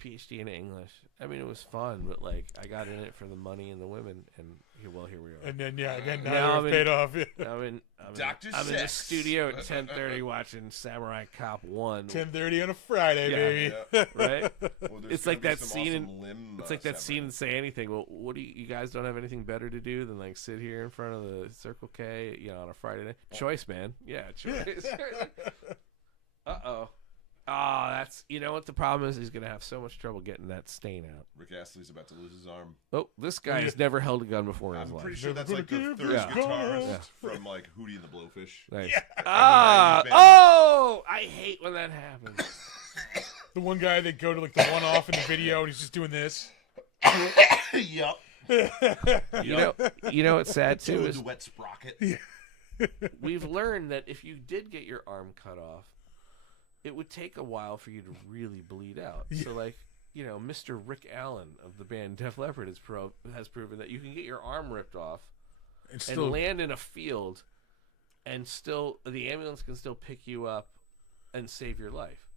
PhD in English. I mean, it was fun, but like I got in it for the money and the women, and here we are. And then again, Now now I'm it in- paid off. Yeah. Dr. I'm in the Sex. studio at 10:30 watching Samurai Cop 1. 10:30 on a Friday, Yeah. baby. Yeah. Right? Well, there's It's like gonna be that some scene awesome limb, It's like that scene in severing. Say Anything. Well, what do you guys don't have anything better to do than like sit here in front of the Circle K, you know, on a Friday night? Choice, man. Yeah, choice. Uh-oh. Oh, that's, you know what the problem is? He's going to have so much trouble getting that stain out. Rick Astley's about to lose his arm. Oh, this guy has never held a gun before in his I'm life. pretty sure Never that's like the gonna third give his guitarist ghost. from like Hootie and the Blowfish. Nice. Yeah. Ah, 90s band. oh, I hate when that happens. The one guy that go to like the one-off in the video, and he's just doing this. Yep. You know what's sad too Doing is the wet sprocket. we've learned that if you did get your arm cut off, it would take a while for you to really bleed out. So, like, you know, Mr. Rick Allen of the band Def Leppard has proven that you can get your arm ripped off And and land in a field, and still the ambulance can still pick you up and save your life.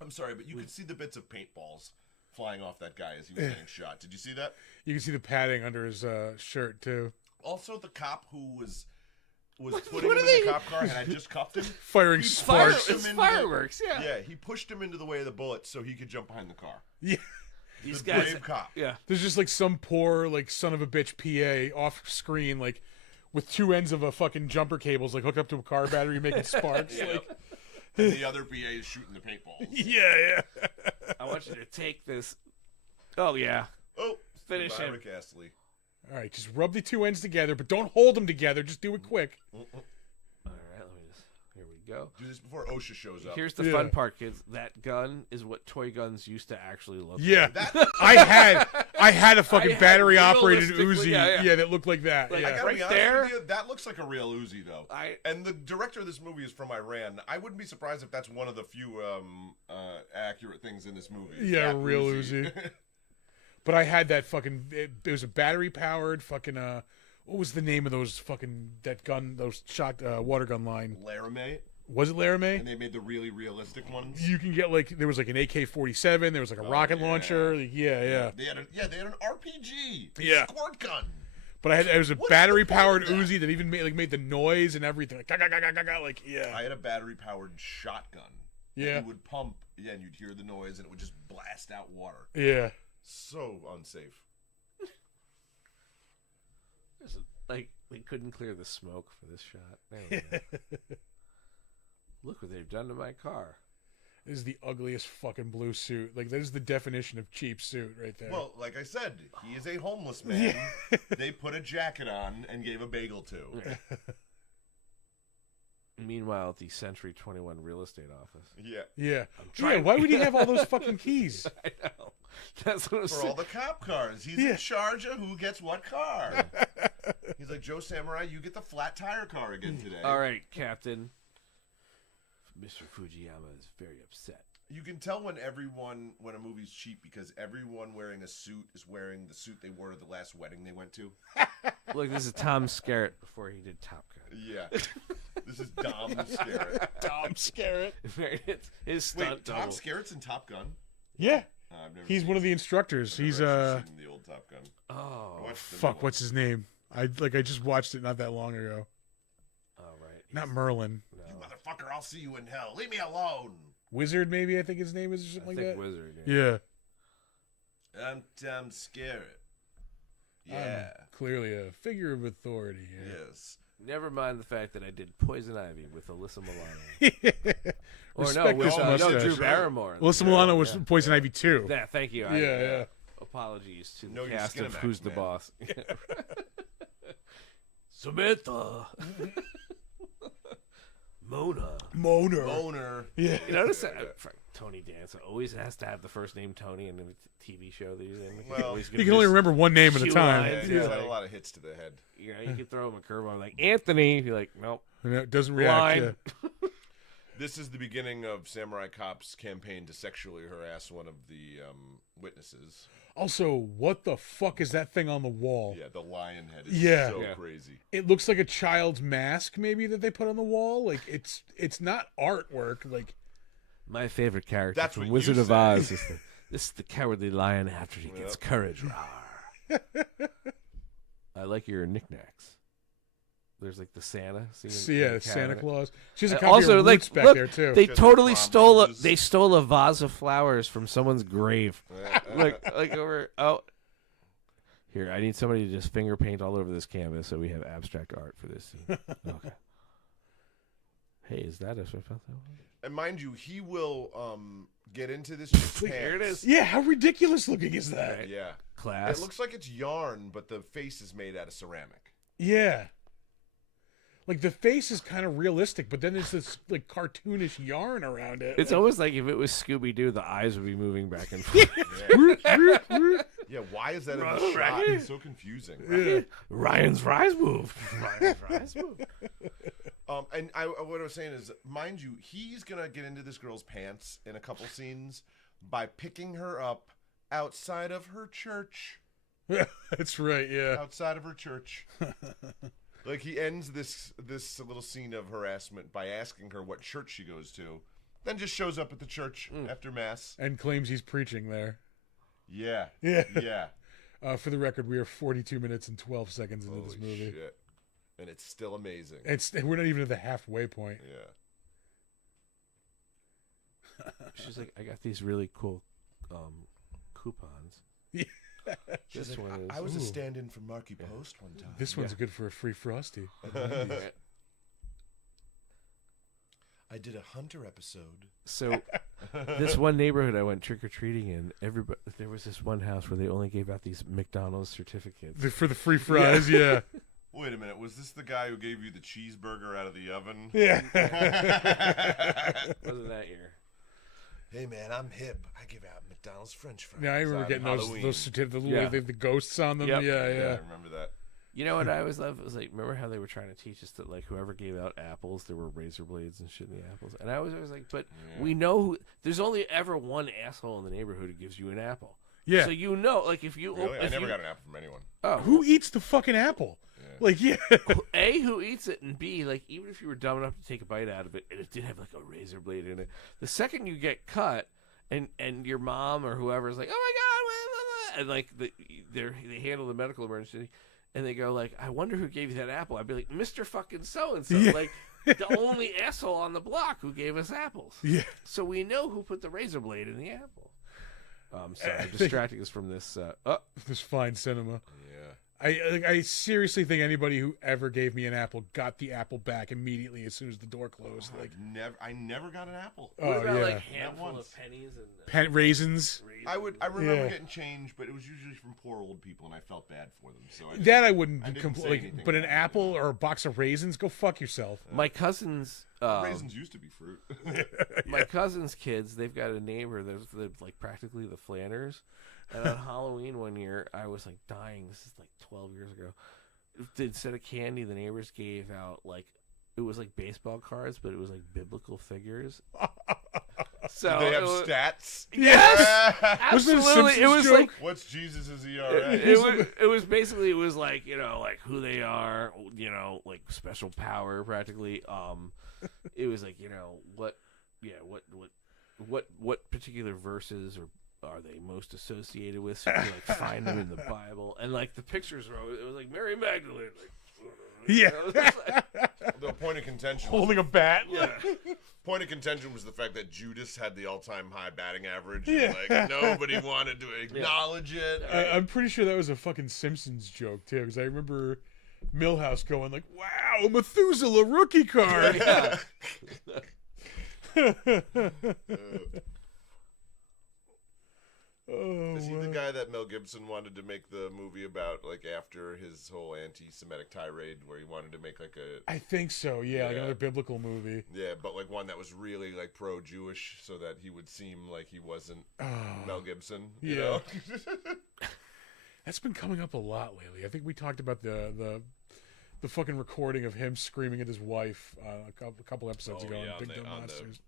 I'm sorry, but you could see the bits of paintballs flying off that guy as he was getting shot. Did you see that? you can see the padding under his shirt too. Also, the cop who was putting him in the cop car and I just cuffed him. Firing He sparks. pushed him It's into fireworks, yeah. Yeah, he pushed him into the way of the bullets so he could jump behind the car. Yeah. These The guys, brave cop. yeah. There's just like some poor like son of a bitch PA off screen like with two ends of a fucking jumper cables like hooked up to a car battery making sparks. Like, And the other PA is shooting the paintballs. yeah. I want you to take this. Oh yeah, Oh, Finish goodbye, him. Rick Astley. All right, just rub the two ends together, but don't hold them together. Just do it quick. all right. Let me just. Here we go. Do this before OSHA shows up. Here's the Yeah. fun part, kids. That gun is what toy guns used to actually look Yeah, That- I had a fucking I had battery operated realistically- Uzi. yeah. that looked like that. Like, I yeah. gotta Right be honest there? with you, that looks like a real Uzi, though. I- And the director of this movie is from Iran. I wouldn't be surprised if that's one of the few accurate things in this movie. is Yeah, that real Uzi. But I had that fucking. It was a battery powered fucking. What was the name of those fucking that gun? Those shot water gun line. Laramie, Was it Laramie? and they made the really realistic ones. You can get like there was like an AK-47. There was like a rocket yeah. launcher. Yeah. They had an RPG. Yeah. Squirt gun. But it was a What's battery the point powered of that? Uzi that even made the noise and everything. Like, like yeah. I had a battery powered shotgun. that Yeah. You would pump, and you'd hear the noise, and it would just blast out water. Yeah. So unsafe. Like they couldn't clear the smoke for this shot. There we go. Look what they've done to my car. This is the ugliest fucking blue suit. Like, this is the definition of cheap suit right there. Well, like I said, he is a homeless man. They put a jacket on and gave a bagel to. Meanwhile, at the Century 21 real estate office. Yeah. yeah. trying- Why would he have all those fucking keys? I know. That's what I'm For saying. all the cop cars. He's Yeah. in charge of who gets what car. He's like, Joe Samurai, you get the flat tire car again today. All right, Captain. Mr. Fujiyama is very upset. You can tell when a movie's cheap because everyone wearing a suit is wearing the suit they wore to the last wedding they went to. Look, this is Tom Skerritt before he did Top Gun. Yeah. This is Dom Skerritt. Tom Skerritt. It's his stunt Wait, Tom double. Skerritt's in Top Gun? Yeah. I've never He's seen one of the instructors. I've He's never actually seen the old Top Gun. I Oh, watched the new fuck, one. what's his name? I just watched it not that long ago. all right. Not Merlin. No, You motherfucker, I'll see you in hell. Leave me alone. Wizard, maybe I think his name is or I something think like that. Wizard. Yeah. I'm scared. Yeah. Clearly a figure of authority. Yeah. Yes. Never mind the fact that I did Poison Ivy with Alyssa Milano. Or no, Respect with this mustache. Drew Barrymore. Alyssa Milano was Poison Ivy too. Yeah, thank you. Yeah. Apologies to Know the your cast skin of a Who's Max, the man. Boss. Samantha. Mona. Boner. Yeah. You notice that Tony Danza always has to have the first name Tony in the TV show that he's in. Well, Always You can only remember one name at a Cue time. Yeah, lines. he's Yeah. had a lot of hits to the head. You know, you can throw him a curveball like Anthony. You're like, nope. And it doesn't react. Line. Yeah. This is the beginning of Samurai Cop's campaign to sexually harass one of the witnesses. Also, what the fuck is that thing on the wall? Yeah, the lion head is Yeah. so Yeah. crazy. It looks like a child's mask, maybe, that they put on the wall. Like it's not artwork. Like My favorite character That's from what Wizard you of say. Oz is this is the cowardly lion after he gets courage. Rawr. I like your knicknacks. There's like the Santa scene. so, in yeah, the Santa cabinet. Claus. She's a And copy also, of like, Roots back look, there too. They Just totally prom stole roses. they stole a vase of flowers from someone's grave. like over here, I need somebody to just finger paint all over this canvas so we have abstract art for this scene. Okay. Hey, is that a And mind you, he will get into this chick's pants. Here it is. Yeah, how ridiculous looking is that? Right. Yeah. Class? It looks like it's yarn, but the face is made out of ceramic. Yeah. Like the face is kind of realistic, but then there's this like cartoonish yarn around it. It's almost like if it was Scooby Doo, the eyes would be moving back and forth. Yeah, why is that in the Right. shot? It's so confusing. Yeah. Ryan's rise moved. Ryan's rise moved. And what I was saying is, mind you, he's gonna get into this girl's pants in a couple scenes by picking her up outside of her church. That's right. Yeah. Outside of her church. Like he ends this little scene of harassment by asking her what church she goes to, then just shows up at the church after mass. And claims he's preaching there. Yeah. Yeah. Yeah. For the record, we are 42 minutes and 12 seconds into this Holy movie. shit. And it's still amazing. We're not even at the halfway point. Yeah. She's like, I got these really cool coupons. She's This like, one is. I was a Ooh. stand-in for Marky Post one time. This one's good for a free frosty. I did a Hunter episode. So, this one neighborhood I went trick or treating in, everybody there was this one house where they only gave out these McDonald's certificates. For the free fries, yeah. Wait a minute, was this the guy who gave you the cheeseburger out of the oven? Yeah. Wasn't that year? Hey man, I'm hip. I give out McDonald's French fries. Yeah, I remember on getting Halloween. those certificates, Yeah. the ghosts on them. Yep. Yeah, Yeah, yeah. I remember that. You know what I always loved? It was like, remember how they were trying to teach us that like whoever gave out apples, there were razor blades and shit in the apples. And I was always like, but we know there's only ever one asshole in the neighborhood who gives you an apple. Yeah. So you know, like if you Really? I if never you, got an apple from anyone. oh Who eats the fucking apple? Like, yeah. A, who eats it, and B, like even if you were dumb enough to take a bite out of it, and it did have like a razor blade in it, the second you get cut, and your mom or whoever is like, oh my god, and like they handle the medical emergency, and they go like, I wonder who gave you that apple. I'd be like, Mr. fucking so and so, Yeah. like the only asshole on the block who gave us apples. Yeah. So we know who put the razor blade in the apple. Sorry, distracting us from this. This fine cinema. Yeah. I seriously think anybody who ever gave me an apple got the apple back immediately as soon as the door closed. Like, I never got an apple. What oh about yeah, like handful once. of pennies and raisins. raisins? I remember Yeah. getting change, but it was usually from poor old people, and I felt bad for them. So I That I wouldn't I didn't compl- say like, anything but an about it. apple or a box of raisins, go fuck yourself. My cousin's raisins used to be fruit. my cousin's kids, they've got a neighbor that's like practically the Flanners. And on Halloween one year, I was like dying. This is like 12 years ago. Instead of candy, the neighbors gave out like it was like baseball cards, but it was like biblical figures. So Do they have it was, stats? yes, Wasn't it a absolutely. It Simpsons was joke? like What's Jesus' ERA? it was basically it was like like who they are, like special power practically. It was like what particular verses are they most associated with, so you can like find them in the Bible, and like the pictures were always, it was like Mary Magdalene, like Yeah. The point of contention. Holding a bat. Yeah. Point of contention was the fact that Judas had the all-time high batting average. Yeah. And, like, nobody wanted to acknowledge it. I'm pretty sure that was a fucking Simpsons joke too, because I remember Milhouse going like, "Wow, Methuselah rookie card." Yeah. Oh, Is he the wow. guy that Mel Gibson wanted to make the movie about, like, after his whole anti-Semitic tirade, where he wanted to make, like, a... I think so. Yeah, like Yeah. another biblical movie. Yeah, but, like, one that was really, like, pro-Jewish, so that he would seem like he wasn't Oh, Mel Gibson, you yeah. know? that's been coming up a lot lately. I think we talked about the fucking recording of him screaming at his wife a couple episodes ago on Big Dumb Monsters.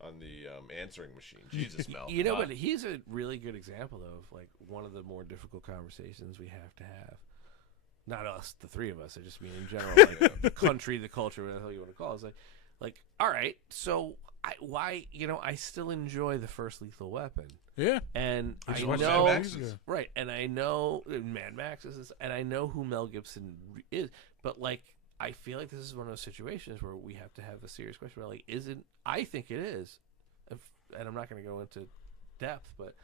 On the answering machine. Jesus, Mel. You know, but he's a really good example though, of like one of the more difficult conversations we have to have. Not us, the three of us. I just mean in general, like the country, the culture, whatever the hell you want to call it. It's like, all right, so I still enjoy the first Lethal Weapon, Yeah, and Which I was know, Mad Max is. right, and I know Mad Max is, and I know who Mel Gibson is, but like. I feel like this is one of those situations where we have to have a serious question about, like, I think it is, and I'm not going to go into depth, but,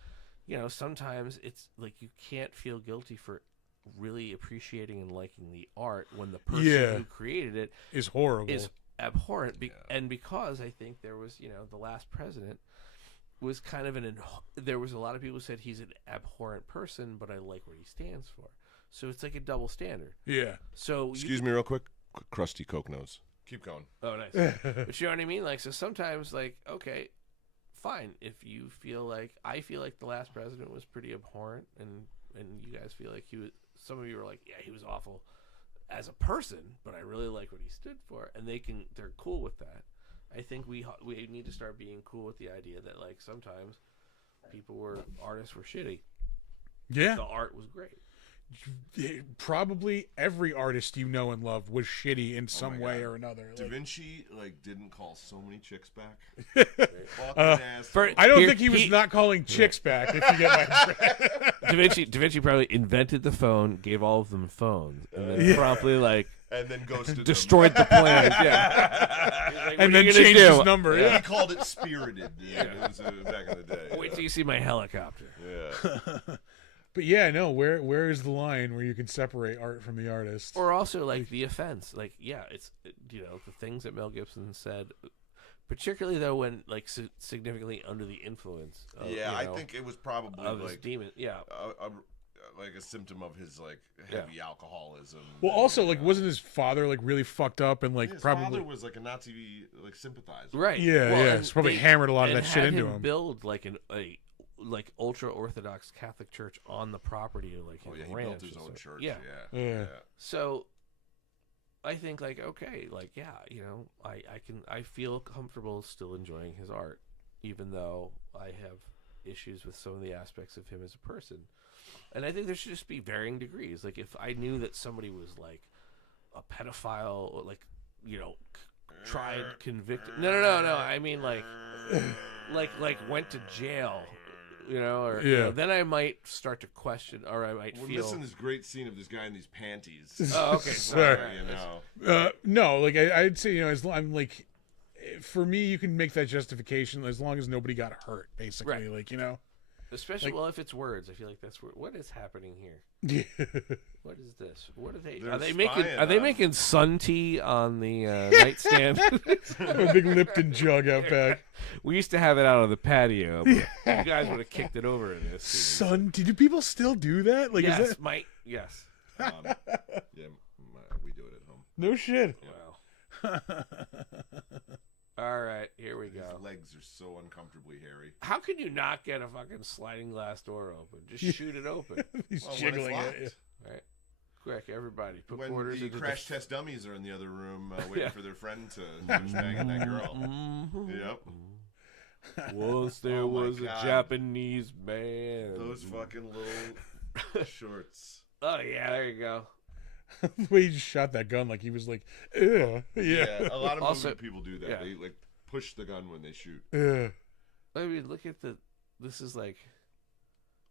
you know, sometimes it's like you can't feel guilty for really appreciating and liking the art when the person who created it is horrible. is abhorrent. And because I think there was, you know, the last president was kind of there was a lot of people who said he's an abhorrent person, but I like what he stands for. So it's like a double standard. Yeah. So Excuse me real quick. Crusty Coke nose. Keep going. Oh, nice. But you know what I mean? Like, so sometimes, like, okay, fine. If you feel like, I feel like the last president was pretty abhorrent, and you guys feel like he was, some of you were like, yeah, he was awful as a person, but I really like what he stood for, and they're cool with that. I think we need to start being cool with the idea that, like, sometimes artists were shitty. Yeah. The art was great. Probably every artist you know and love was shitty in some way or another. Da Like, Vinci didn't call so many chicks back. I don't think he was not calling chicks back. If you get my Da Vinci probably invented the phone, gave all of them phones, and then promptly and then ghosted destroyed the plan. Yeah, like, and then changed his number. He Yeah. called it Spirited. It was back in the day. Wait till you see my helicopter. Yeah. But yeah, no. Where is the line where you can separate art from the artist? Or also like the offense. Like, yeah, it's, you know, the things that Mel Gibson said, particularly though when like significantly under the influence. Of, I think it was probably of his like demon. Yeah. like a symptom of his like heavy alcoholism. Well, also like wasn't his father like really fucked up and like his probably father was like a Nazi like sympathizer. Right. Yeah, Well, yeah. and It's probably they- hammered a lot of and that shit had into him. Build like a ultra Orthodox Catholic church on the property of like his He ranch. built his and own stuff. church. Yeah. Yeah. So I think like, okay, like, yeah, you know, I feel comfortable still enjoying his art, even though I have issues with some of the aspects of him as a person. And I think there should just be varying degrees. Like, if I knew that somebody was like a pedophile or like, you know, tried, convicted. No. I mean like went to jail, you know, or you know, then I might start to question, or I might We're feel. missing this great scene of this guy in these panties. Oh, okay. Sorry. You know. No, like I'd say, you know, I'm like, for me, you can make that justification as long as nobody got hurt, basically. Right. Like, you know, Especially, like- well, if it's words, I feel like that's what is happening here. yeah. What is this? What are they? They're Are they making? spying Are they on- making sun tea on the nightstand? A big Lipton jug out back. We used to have it out on the patio. But you guys would have kicked it over in this. scene. Son, do people still do that? Like, Yes, is that yes. Yeah, we do it at home. no shit? Wow. All right, here we go. His legs are so uncomfortably hairy. How can you not get a fucking sliding glass door open? Just shoot it open. He's Well, when it's jiggling locked. it. Right. Quick, everybody, put When quarters the into crash test dummies are in the other room waiting Yeah. for their friend to finish banging that girl. Mhm. Yep. Once there Oh my was a God. Japanese man. Those fucking little shorts. Oh yeah, there you go. The way he just shot that gun, like he was like, ugh. Yeah. A lot of Also- movie people do that. yeah. They like push the gun when they shoot, Ugh. I mean, look at this is like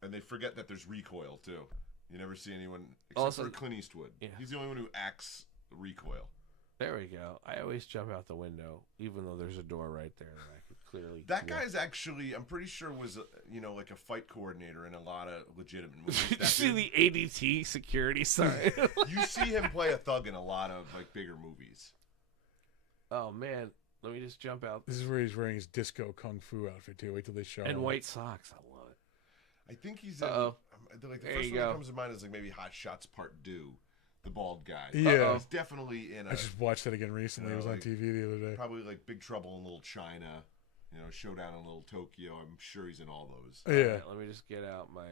and they forget that there's recoil too. You never see anyone except Also- for Clint Eastwood. Yeah. He's the only one who acts recoil. There we go. I always jump out the window, even though there's a door right there that I could clearly. That guy's actually, I'm pretty sure, was like a fight coordinator in a lot of legitimate movies. Did you see the ADT security sign? You see him play a thug in a lot of like bigger movies. Oh man, let me just jump out. This is where he's wearing his disco kung fu outfit too. Wait till they show him. And white socks. I love it. I think he's in. Uh-oh. Like the There first you one that go. comes to mind is like maybe Hot Shots Part 2, the bald guy. Yeah. He's definitely in I just watched that again recently. It was on like, TV the other day. probably like Big Trouble in Little China, Showdown in Little Tokyo. I'm sure he's in all those. Yeah. Alright, let me just get out my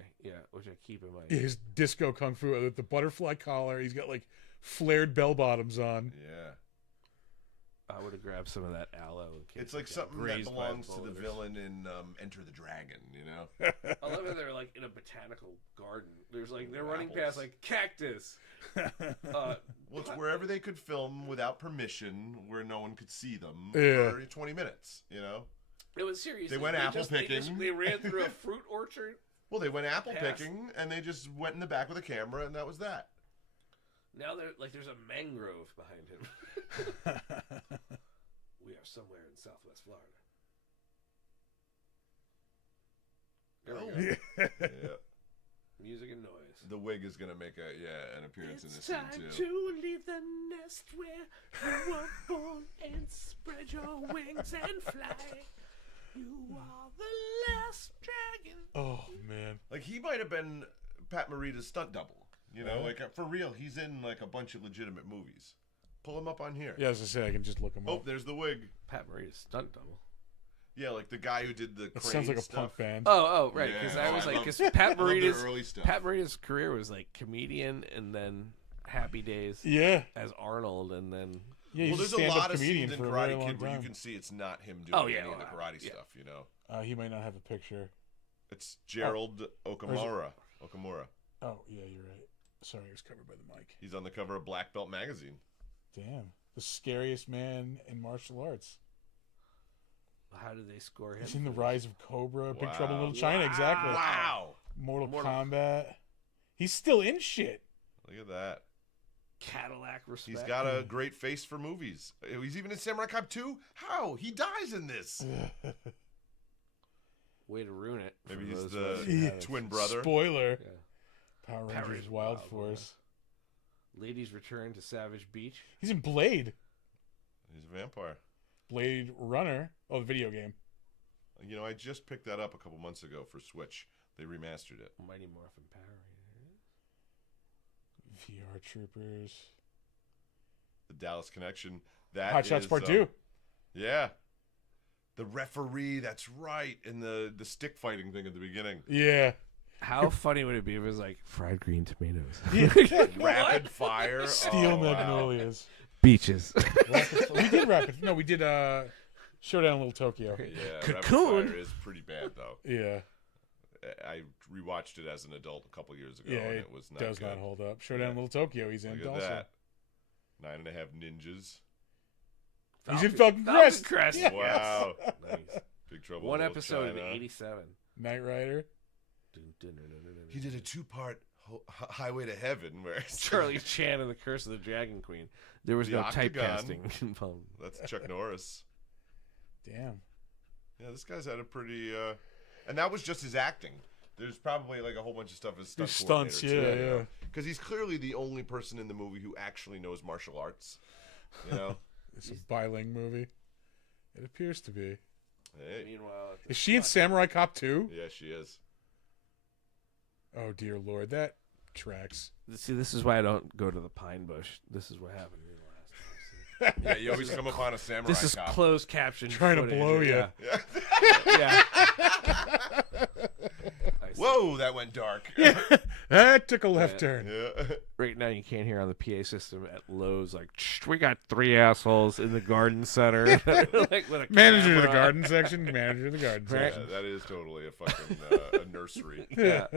which I keep in my. Yeah, his disco kung fu with the butterfly collar. He's got like flared bell bottoms on. Yeah. I would have grabbed some of that aloe. In case It's like it got something that grazed by belongs to the bullet or villain in Enter the Dragon, I love how they're like in a botanical garden. There's like they're running Apples. past like cactus. Well, it's wherever they could film without permission, where no one could see them Yeah. for 20 minutes, It was serious. They went apple picking. They ran through a fruit orchard. Well, they went apple Pass. picking, and they just went in the back with a camera, and that was that. Now there's a mangrove behind him. We are somewhere in Southwest Florida. There we go. Yeah. Music and noise. The wig is gonna make an appearance in this It's scene time too. to leave the nest where you were born and spread your wings and fly. You are the last dragon. Oh man. Like he might have been Pat Morita's stunt double. Like for real, he's in like a bunch of legitimate movies. Pull him up on here. Yeah, as I say, I can just look him Oh, up. there's the wig. Pat Morita's stunt double. Yeah, like the guy who did the It crane sounds like a stuff. punk band. Oh, right. Because Yeah, I was like, love- because I Pat love their Morita's early stuff. Pat Morita's career was like comedian and then Happy Days Yeah. as Arnold and then. Yeah, Well, he's there's a a stand-up lot of comedian scenes in for a very Karate long Kid where you time. can see it's not him doing Oh, yeah, any of the well, karate yeah. stuff. He might not have a picture. It's Gerald Okamura. Okamura. Oh, yeah, you're right. Sorry, I was covered by the mic. He's on the cover of Black Belt magazine. Damn. The scariest man in martial arts. How did they score him? He's in The for Rise of Cobra, Big Wow. Trouble in Little China, exactly. Wow! Mortal Kombat. He's still in shit. Look at that. this? Cadillac respect. He's got a great face for movies. He's even in Samurai Cop 2. How? He dies in this. Way to ruin it. for Maybe he's those the of us who haven't. twin brother. Spoiler. Yeah. Power Power Rangers Rangers Wild Wild Force. Ladies return to Savage Beach. He's in Blade. He's a vampire. Blade Runner. Oh, the video game. I just picked that up a couple months ago for Switch. They remastered it. Mighty Morphin Power Rangers. VR Troopers. The Dallas Connection. That Hot Shots is, Part 2. Yeah. The referee, that's right. And the stick fighting thing at the beginning. Yeah. How funny would it be if it was like fried green tomatoes? Rapid fire. Steel Oh, wow. Magnolias. Beaches. We did Rapid. No, we did Showdown in Little Tokyo. Yeah, Cocoon. Rapid Fire is pretty bad, though. Yeah. I rewatched it as an adult a couple years ago, Yeah, and it it was not does good. not hold up. Showdown in Yeah. Little Tokyo, he's in Look at also. that. 9.5 Ninjas. He's in Falcon Crest. Crest. Yeah. Wow. Nice. Big Trouble One in Little episode in China. '87. Knight Rider. He did a 2-part Highway to Heaven where Charlie Chan and the Curse of the Dragon Queen. There was The no Octagon. typecasting involved. That's Chuck Norris. Damn. Yeah, this guy's had a pretty and that was just his acting. There's probably like a whole bunch of stuff as There's stunt stunts, yeah. Because he's clearly the only person in the movie who actually knows martial arts. It's a biling movie. It appears to be. Hey. Meanwhile, Is she in Samurai Cop 2? Yeah, she is. Oh, dear Lord. That tracks. see, this is why I don't go to the Pine Bush. This is what happened to me the last time. Yeah, you always come upon a samurai This is cop. closed caption. Trying to footage, blow yeah. Yeah. Yeah. I see. Whoa, that went dark. That took a left turn. Yeah. Right now, you can't hear on the PA system at Lowe's like, we got 3 assholes in the garden center. Like, with a Manager of the camera. garden section. Manager of the garden Right. Yeah, section. that is totally a fucking a nursery. Yeah.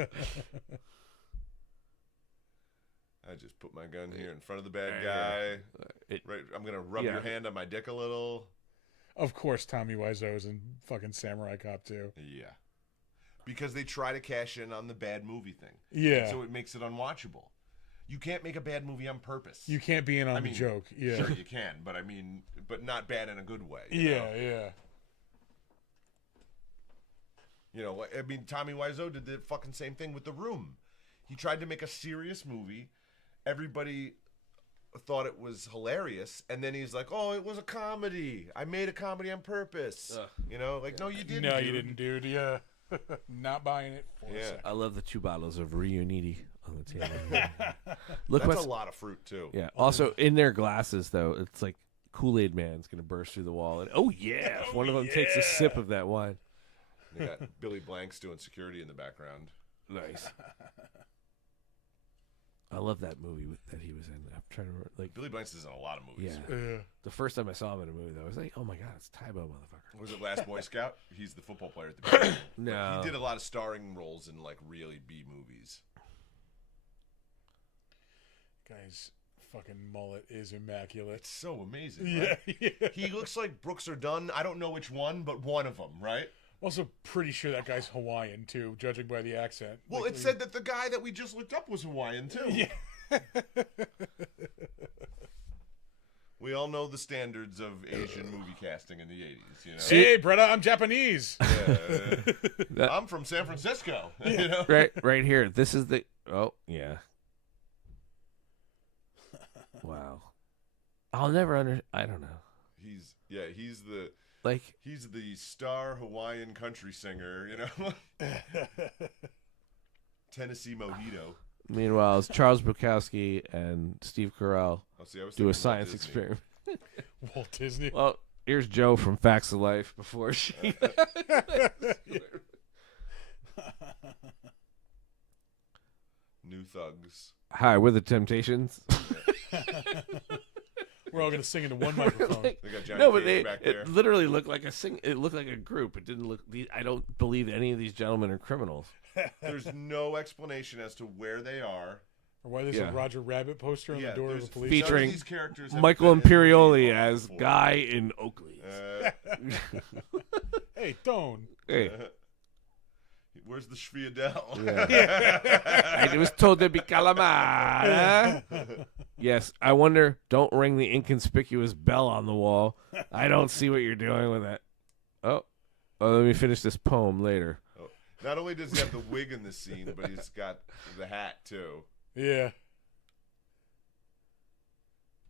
I just put my gun here in front of the bad There guy. It- Right, I'm gonna rub Yeah. your hand on my dick a little. Of course, Tommy Wiseau's in fucking Samurai Cop 2. Yeah, because they try to cash in on the bad movie thing. Yeah. So it makes it unwatchable. You can't make a bad movie on purpose. You can't be in on the joke. Yeah. Sure you can, but I mean, but not bad in a good way. Yeah. You know, I mean, Tommy Wiseau did the fucking same thing with The Room. He tried to make a serious movie. Everybody thought it was hilarious, and then he's like, "Oh, it was a comedy. I made a comedy on purpose." You know, like, no, you didn't. No, dude. you didn't, dude. Yeah. Not buying it for a second. I love the 2 bottles of Reuniti on the table. Look, That's what's a lot of fruit too. yeah. Also, in their glasses, though, it's like Kool-Aid Man's gonna burst through the wall, and if one of them takes a sip of that wine. They got Billy Blanks doing security in the background. Nice. I love that movie that he was in. I'm trying to remember, like Billy Blanks is in a lot of movies. yeah. The first time I saw him in a movie, though, I was like, "Oh my god, it's Tybo, motherfucker!" Was it Last Boy Scout? He's the football player at the beginning. No, He did a lot of starring roles in like really B movies. Guy's fucking mullet is immaculate. It's so amazing. Yeah, Right? yeah. He looks like Brooks or Dunn. I don't know which one, but one of them, right? Also, pretty sure that guy's Hawaiian too, judging by the accent. Well, Like, it said that the guy that we just looked up was Hawaiian too. Yeah. We all know the standards of Asian movie casting in the 80s, you know. Hey, brother, I'm Japanese. Yeah, I'm from San Francisco, you know. right here. This is the. Oh yeah. Wow. I'll never I don't know. He's Like the star Hawaiian country singer, you know. Tennessee Mojito. meanwhile, it's Charles Bukowski and Steve Carell Oh, see, I was do a thinking science Walt Disney. experiment. Walt Disney. Well, here's Joe from Facts of Life before she. New Thugs. Hi, we're the Temptations. We're all gonna sing into one microphone. Like- They got Johnny no, but Cage back there. it literally looked like It looked like a group. It didn't look. I don't believe any of these gentlemen are criminals. There's no explanation as to where they are. Or why there's Yeah. a Roger Rabbit poster on the door of the police. Feature- Featuring none of these characters have Michael been in the Imperioli movie as before. Guy in Oakley. Hey, don't. Hey, Where's the Schviadel? I was told to be calamar. Yes, I wonder. Don't ring the inconspicuous bell on the wall. I don't see what you're doing with it. Oh, let me finish this poem later. Oh, not only does he have the wig in this scene, but he's got the hat too. Yeah.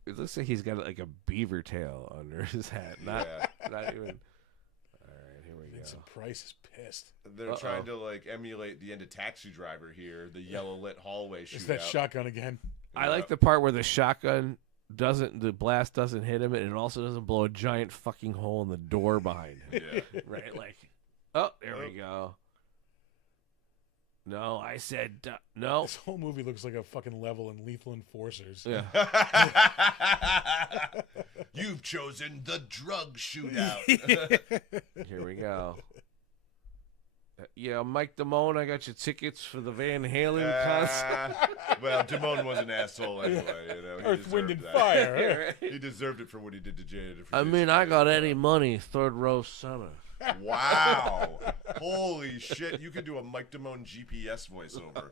It looks like he's got like a beaver tail under his hat. Not even. All right, here we go. Vincent Price is pissed. They're trying to like emulate the end of Taxi Driver here, the yellow lit hallway shootout. It's that shotgun again. I like the part where the shotgun the blast doesn't hit him, and it also doesn't blow a giant fucking hole in the door behind him. Yeah. Right? Like, oh, there we go. No, I said no. This whole movie looks like a fucking level in Lethal Enforcers. Yeah. You've chosen the drug shootout. Here we go. Yeah, Mike Damone, I got your tickets for the Van Halen concert. Well, Damone was an asshole anyway. You know, he Earth, Wind, deserved and that. Fire. He deserved it for what he did to Jada. I mean, I got Eddie Money, third row center. Wow. Holy shit. You could do a Mike Damone GPS voiceover.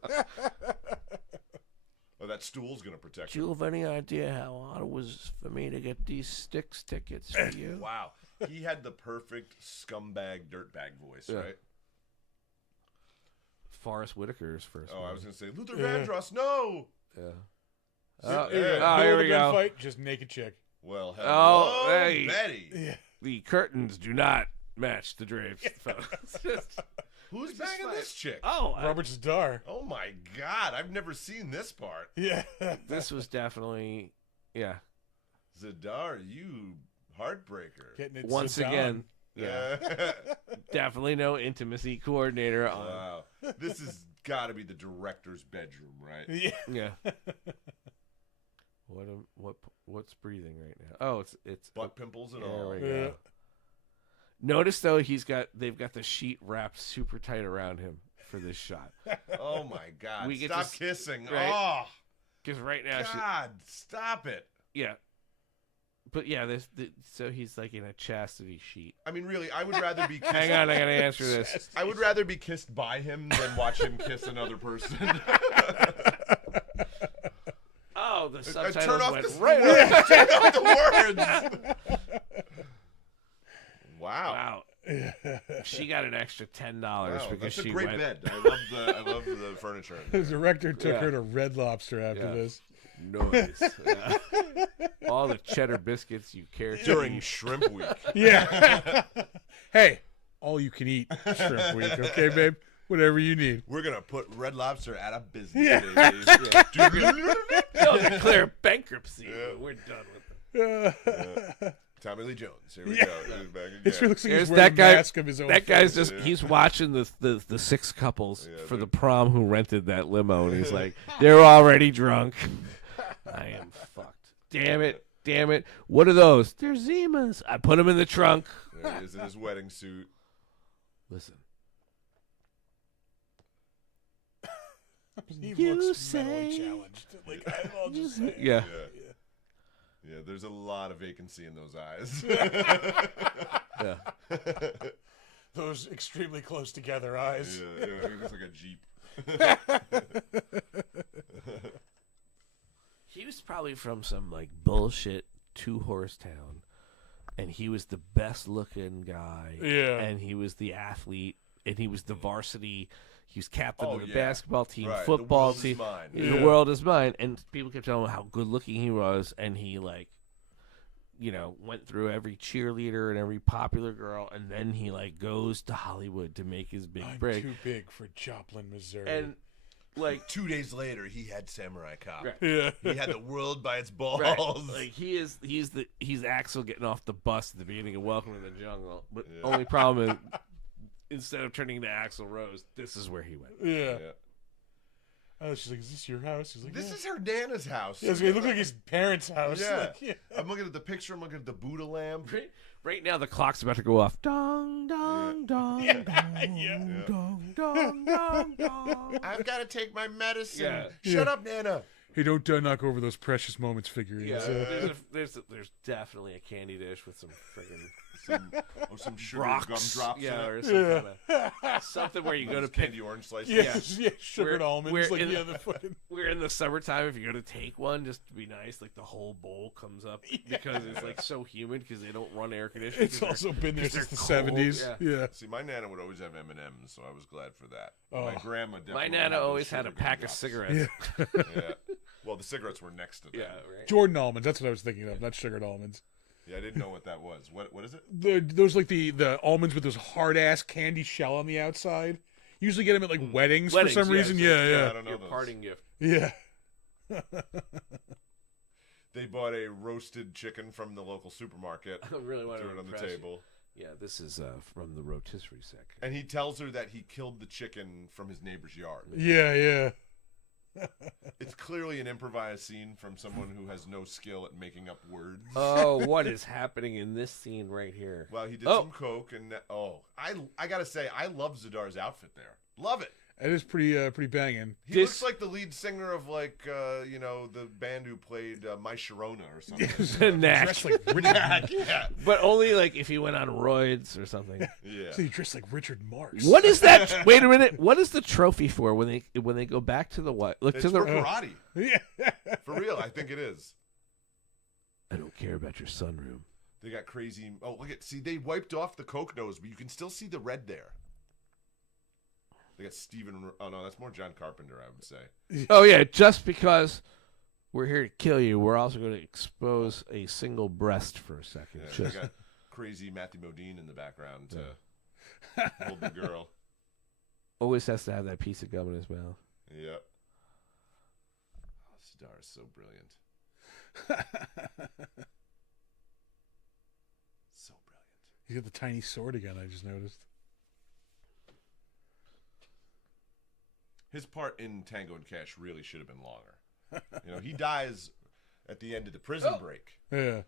Oh, that stool's going to protect Do you you. have any idea how hard it was for me to get these Styx tickets for you? Wow. He had the perfect scumbag dirtbag voice, Yeah. right? Forrest Whitaker's first Oh, one. I was going to say, Luther Vandross, no! Yeah. Oh, here we go. Fight, just naked chick. Well, Oh, hello, hey. Betty. Yeah. The curtains do not match the drapes, folks. Who's Just banging fine. this chick? Oh, Robert Starr. Oh, my God. I've never seen this part. Yeah. this was definitely, yeah. Zadar, you heartbreaker. Getting it Once Zidane. again, yeah, definitely no intimacy coordinator on. Wow. This has got to be the director's bedroom, right? Yeah. Yeah. What's breathing right now? Oh, it's Butt pimples and there all. we Yeah. go. Notice though they've got the sheet wrapped super tight around him for this shot. Oh, my God. We get Stop to kissing. right? Oh, Because right now, God. Stop it. yeah. But yeah, so he's like in a chastity sheet. I mean, really, I would rather be kissed. Hang on, I gotta answer this. I would rather be kissed by him than watch him kiss another person. the Turn subtitles off went the right. words. Turn off the words. Wow. Wow. She got an extra $10 Wow, because that's a she great went. bed. I love the furniture. The director took Yeah. her to Red Lobster after Yeah. this. Noise. Yeah. All the cheddar biscuits you care to During eat. Shrimp Week. Yeah. Hey, all you can eat shrimp week, okay, babe? Whatever you need. We're gonna put Red Lobster out of business. Yeah. Baby. They'll declare bankruptcy. Yeah. We're done with it. Tommy Lee Jones. Here we Yeah. go. He's back again. It looks like Here's he's wearing that guy- a mask of his own That guy's face. just, he's watching the 6 couples Yeah, for they're- the prom who rented that limo, and he's like, they're already drunk. I am fucked. Damn it. Damn it. What are those? They're Zimas. I put them in the trunk. There he is in his wedding suit. Listen. He You looks mentally say- challenged. Like, I'll just say. Yeah. Yeah, there's a lot of vacancy in those eyes. Yeah. Those extremely close together eyes. Yeah, he looks like a Jeep. He was probably from some like bullshit 2-horse town, and he was the best looking guy. Yeah. And he was the athlete, and he was the varsity. He was captain Oh, of the yeah. basketball team, Right, the football world is team. mine. The Yeah. world is mine. And people kept telling him how good looking he was, and he like, you know, went through every cheerleader and every popular girl, and then he like goes to Hollywood to make his big I'm break. too big for Joplin, Missouri. And like 2 days later, he had Samurai Cop. Right. yeah. He had the world by its balls. right, like he's Axel getting off the bus at the beginning of Welcome to the Jungle. But Yeah. only problem is instead of turning into Axl Rose, this is where he went. Yeah. Yeah. Oh, she's like, "Is this your house?" He's like, This yeah. is her Nana's house. Yeah, it looked like his parents' house. Yeah. Like, yeah. I'm looking at the picture. I'm looking at the Buddha lamp. Right now, the clock's about to go off. Dong, dong, dong, Yeah. dong, Yeah. dong, dong, dong, dong. I've got to take my medicine. Yeah. Shut Yeah. up, Nana. Hey, don't knock over those precious moments figurines. Yeah, there's definitely a candy dish with some friggin' Some sugar rocks. gumdrops. Yeah, in or it. some kind of something where you go to Those pick. candy orange slices. yeah, sugared We're- almonds. we're Like, in- yeah, the fucking. We're in the summertime. If you go to take one, just to be nice, like the whole bowl comes up because it's like so humid because they don't run air conditioning. It's also been there 'cause since the they're cold, 70s. yeah. Yeah. See, my Nana would always have M&Ms, so I was glad for that. Oh. My grandma definitely My Nana those always had a sugar pack of gumdrops. cigarettes. Yeah. Yeah. Well, the cigarettes were next to them. Yeah, right. Jordan almonds. That's what I was thinking of, not sugared almonds. Yeah, I didn't know what that was. What is it? Those like the almonds with those hard ass candy shell on the outside. Usually get them at like weddings, Weddings, for some yeah, reason. it's Yeah, like, yeah, I don't know Your those. parting gift. yeah. They bought a roasted chicken from the local supermarket. I really want Threw to it on the impress you. table. Yeah, this is from the rotisserie section. And he tells her that he killed the chicken from his neighbor's yard. Yeah, yeah. It's clearly an improvised scene from someone who has no skill at making up words. Oh, what is happening in this scene right here? Well, he did Oh. some coke, and I gotta say, I love Zadar's outfit there. Love it. It is pretty banging. He This- looks like the lead singer of the band who played My Sharona or something. Knack. Dressed like Richard. Yeah, But only like if he went on roids or something. yeah. So he dressed like Richard Marx. What is that? Wait a minute. What is the trophy for when they go back to the what? Look It's to the. for karate. Yeah. For real, I think it is. I don't care about your sunroom. They got crazy. Oh, look at. See, they wiped off the coke nose, but you can still see the red there. They got Steven. Oh no, that's more John Carpenter, I would say. Oh yeah, just because we're here to kill you, we're also going to expose a single breast for a second. Yeah, Just they got crazy Matthew Modine in the background to hold the girl. always has to have that piece of gum in his mouth. Yep. Oh, Star is so brilliant. So brilliant. He's got the tiny sword again. I just noticed. His part in Tango and Cash really should have been longer. He dies at the end of the prison break. Yeah.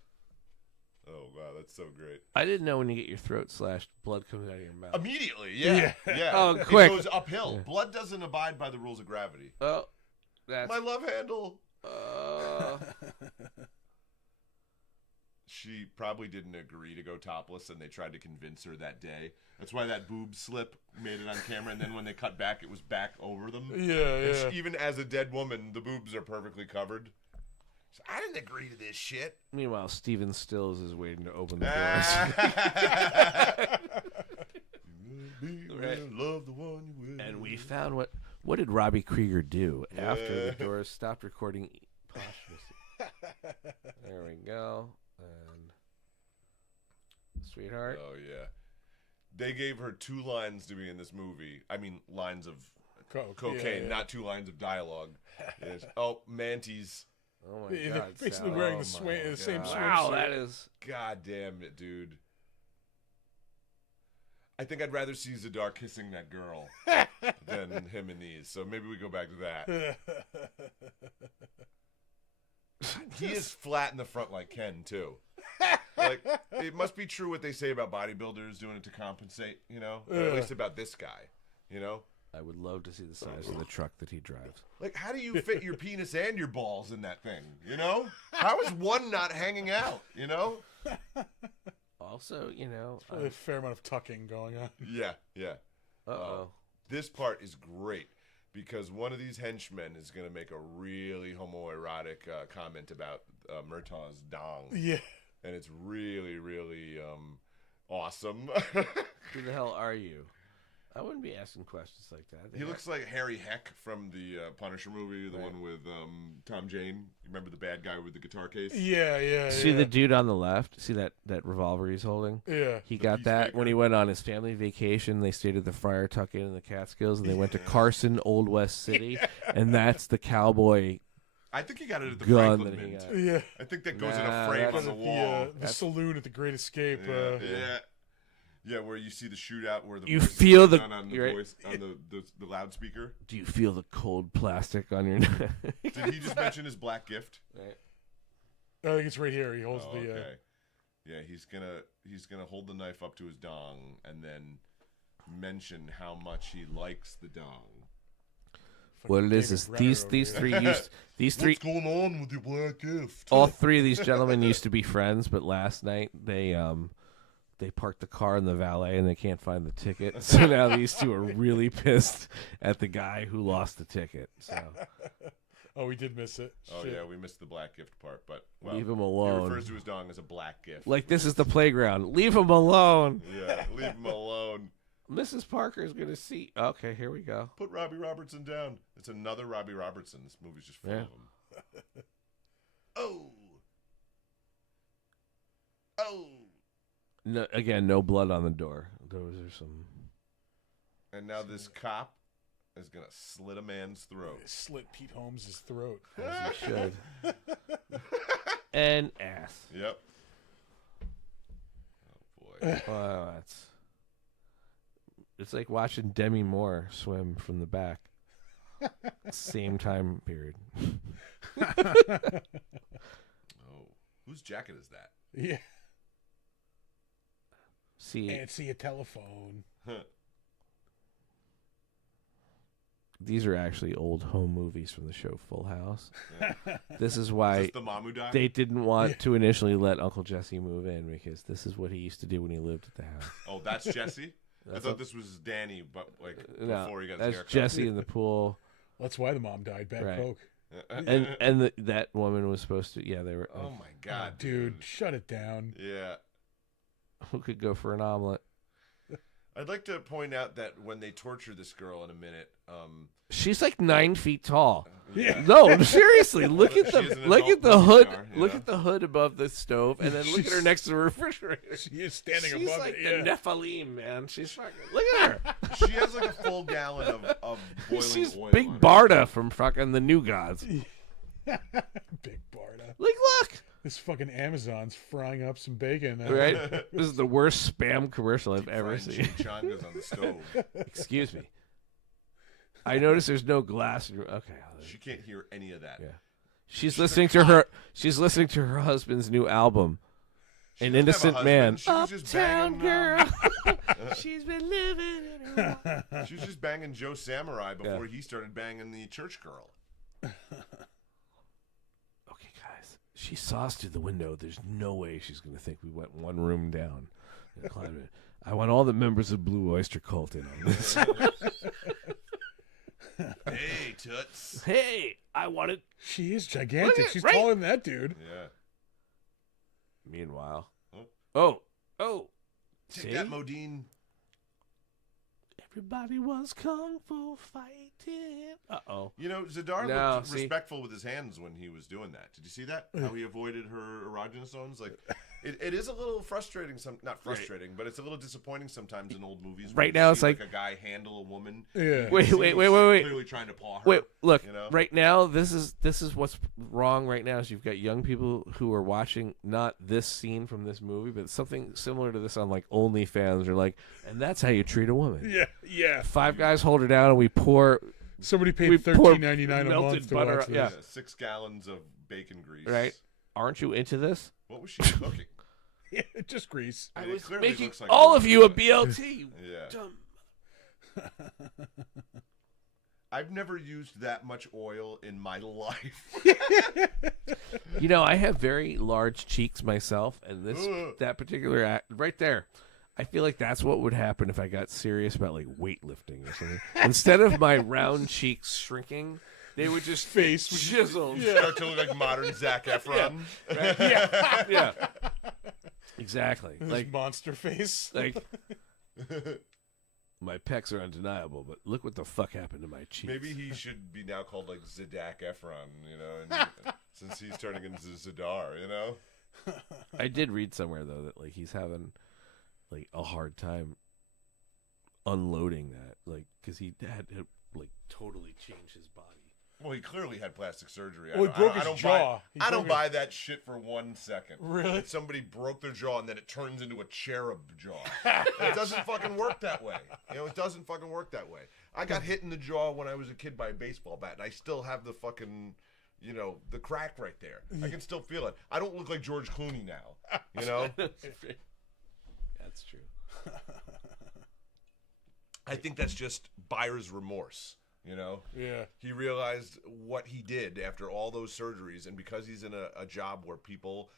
Oh wow, that's so great. I didn't know when you get your throat slashed, blood comes out of your mouth. Immediately, yeah. Oh, It quick. goes uphill. Yeah. Blood doesn't abide by the rules of gravity. Oh, that's. My love handle. Uh, She probably didn't agree to go topless, and they tried to convince her that day. That's why that boob slip made it on camera, and then when they cut back, it was back over them. Yeah, And yeah. even as a dead woman, the boobs are perfectly covered. I didn't agree to this shit. Meanwhile, Steven Stills is waiting to open the doors. Right. Love the one you will. And we found what did Robbie Krieger do after the Doors stopped recording posthumously? There we go. And Sweetheart. Oh yeah, they gave her 2 lines to be in this movie. I mean, lines of cocaine, not 2 lines of dialogue. Yes. Oh, Mantis. Oh my They're God! basically Sal. wearing the same swimsuit. Wow, that is. God damn it, dude. I think I'd rather see Zadar kissing that girl than him in these. So maybe we go back to that. He is flat in the front like Ken too. Like, it must be true what they say about bodybuilders doing it to compensate, you know? Or at least about this guy, you know? I would love to see the size of the truck that he drives. Like, how do you fit your penis and your balls in that thing, you know? How is one not hanging out, you know? Also, you know, Probably a fair amount of tucking going on. Yeah. uh-oh. This part is great because one of these henchmen is going to make a really homoerotic comment about Murtaugh's dong. Yeah. And it's really, really awesome. Who the hell are you? I wouldn't be asking questions like that. He looks like Harry Heck from the Punisher movie, the one with Tom Jane. You remember the bad guy with the guitar case? Yeah. See the dude on the left? See that revolver he's holding? Yeah. He got that when he went on his family vacation. They stayed at the Friar Tuck Inn in the Catskills, and they went to Carson, Old West City, and that's the cowboy. I think he got it at the Gun Franklin that he Mint. got. Yeah. I think that goes in a frame on the wall. The saloon at the Great Escape. Yeah, where you see the shootout where the You voice is feel the- done on the you're right. voice on the loudspeaker. Do you feel the cold plastic on your neck? Did he just mention his black gift? Right. I think it's right here. He holds Oh, the. okay. Yeah, he's gonna hold the knife up to his dong and then mention how much he likes the dong. What it is these three used these three. What's going on with your black gift? All 3 of these gentlemen used to be friends, but last night they parked the car in the valet and they can't find the ticket. So now these 2 are really pissed at the guy who lost the ticket. So Oh, we did miss it. Oh Shit. yeah, we missed the black gift part, but well, leave him he alone. refers to his dong as a black gift. Like this is the playground. Leave him alone. Yeah, leave him alone. Mrs. Parker is gonna see. Okay, here we go. Put Robbie Robertson down. It's another Robbie Robertson. This movie's just full of them. Oh. No, again, no blood on the door. Those are some. And now this cop is gonna slit a man's throat. Slit Pete Holmes' throat. As he should. And ass. Yep. Oh boy. Wow, it's like watching Demi Moore swim from the back. Same time period. Oh, whose jacket is that? Yeah. See, Answer your telephone. these are actually old home movies from the show Full House. Yeah. This is Is why this the Mamu doc? they didn't want to initially let Uncle Jesse move in, because this is what he used to do when he lived at the house. Oh, that's Jesse? I That's thought this was Danny, but like No, before he got his that's haircut. Jesse in the pool. That's why the mom died. Bad Right. coke. And that woman was supposed to. Yeah, they were. Oh my god, Dude, shut it down. Yeah. Who could go for an omelet? I'd like to point out that when they torture this girl in a minute, She's like 9 feet tall. Yeah. No, seriously. Look at She is the an look at adult the movie hood. star, Look yeah. at the hood above the stove, and then look at her next to the refrigerator. She is standing She's above like it. the Yeah. Nephilim, man. She's fucking. Look at her. she has like a full gallon of boiling She's oil. Big on her. Barda from fucking the New Gods. Big Barda. Look. This fucking Amazon's frying up some bacon. Right? This is the worst spam commercial I've ever Frying seen. chimichangas on the stove. Excuse me. I noticed there's no glass. Okay. She can't hear any of that. Yeah. She's listening to her. She's listening to her husband's new album, She An doesn't have a Innocent husband. Man. She was just Uptown banging, girl. She's been living in her. she was just banging Joe Samurai before he started banging the church girl. Okay, guys. She saw us through the window. There's no way she's going to think we went one room down. I want all the members of Blue Oyster Cult in on this. Hey, toots. Hey, I wanted. She is gigantic. Look at- She's right? taller than that dude. Yeah. Meanwhile, Oh. oh, Take see, that, Modine. everybody was kung fu fighting. Uh-oh. You know, Zadar No, looked see? respectful with his hands when he was doing that. Did you see that? How he avoided her erogenous zones? Like, it is a little frustrating. Not frustrating, but it's a little disappointing sometimes in old movies. when Right you now, see, it's like- a guy handle a woman. Yeah. Wait, He wait, was wait. Clearly trying to paw her. Wait, look. you know? Right now, this is what's wrong. Right now, is you've got young people who are watching not this scene from this movie, but something similar to this on like OnlyFans, or like, and that's how you treat a woman. Yeah, yeah. 5 guys hold her down, and we pour Somebody We paid pour $13.99 a melted month to butter- watch this. yeah. 6 gallons of bacon grease. right. Aren't you into this? What was she cooking? Yeah, just grease. I I mean, it was clearly making looks like all a of you a BLT. you Yeah. dumb. I've never used that much oil in my life. You know, I have very large cheeks myself, and this Ugh. that particular act right there, I feel like that's what would happen if I got serious about like weightlifting or something. Instead of my round cheeks shrinking, they would just Face would- chisel. Start to look like modern Zac Efron. Right? Yeah, yeah, exactly. This Like, monster face. like my pecs are undeniable, but look what the fuck happened to my cheeks. Maybe he should be now called like Zac Efron, you know, and, since he's turning into Zadar, you know? I did read somewhere though that like he's having like a hard time unloading that, like because he had to like totally change his body. Well, he clearly had plastic surgery. Well, he broke his don't jaw. He I don't broke buy that shit for 1 second. Really? That somebody broke their jaw and then it turns into a cherub jaw. It doesn't fucking work that way. You know, it doesn't fucking work that way. I got hit in the jaw when I was a kid by a baseball bat, and I still have the fucking, you know, the crack right there. I can still feel it. I don't look like George Clooney now. You know? That's true. I think that's just buyer's remorse. You know? Yeah. He realized what he did after all those surgeries, and because he's in a job where people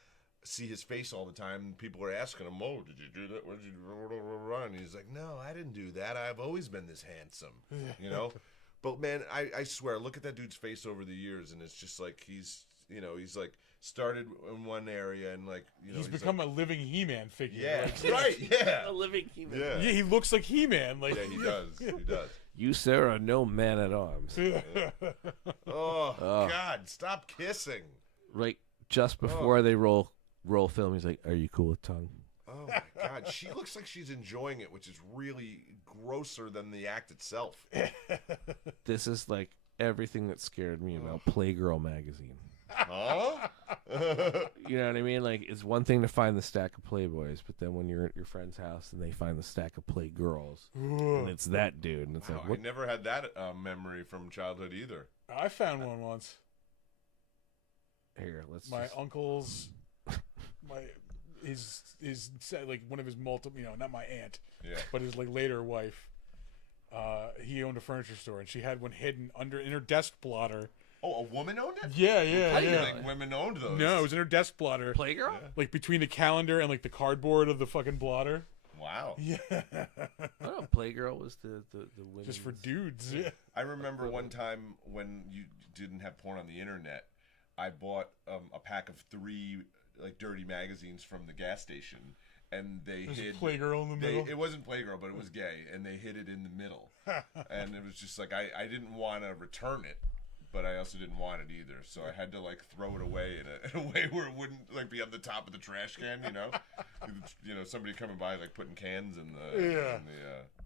see his face all the time, people are asking him, "Oh, did you do that? What did you do?" And he's like, "No, I didn't do that. I've always been this handsome." You know? But man, I swear, look at that dude's face over the years, and it's just like he's like started in one area and like, you know, He's become like, a living He-Man figure. yeah, Like, right, yeah, A living human. yeah, yeah, he looks like He-Man. Like, yeah, he does, he does. You, sir, are no man at arms. Oh, Oh. God, stop kissing. Right just before they roll film, he's like, "Are you cool with tongue?" Oh my God, she looks like she's enjoying it, which is really grosser than the act itself. This is like everything that scared me about Playgirl magazine. Huh? You know what I mean? Like, it's one thing to find the stack of Playboys, but then when you're at your friend's house and they find the stack of Playgirls, and it's that dude, and it's Wow, like, I what? never had that memory from childhood either. I found one once. Here, let's. My just- uncle's, his like one of his multiple, you know, not my aunt, Yeah. but his like later wife. He owned a furniture store, and she had one hidden in her desk blotter. Oh, a woman owned it? Yeah, I yeah, didn't yeah. think women owned those. No, it was in her desk blotter, Playgirl? Yeah. like between the calendar and like the cardboard of the fucking blotter. Wow. Yeah, Oh, Playgirl was the women. just for dudes. Yeah. I remember one time when you didn't have porn on the internet, I bought a pack of 3 like dirty magazines from the gas station, and they There's a hid Playgirl in the middle. It wasn't Playgirl, but it was gay, and they hid it in the middle, and it was just like I didn't want to return it, but I also didn't want it either, so I had to like throw it away in a way where it wouldn't like be on the top of the trash can, you know, you know, somebody coming by like putting cans in the Yeah.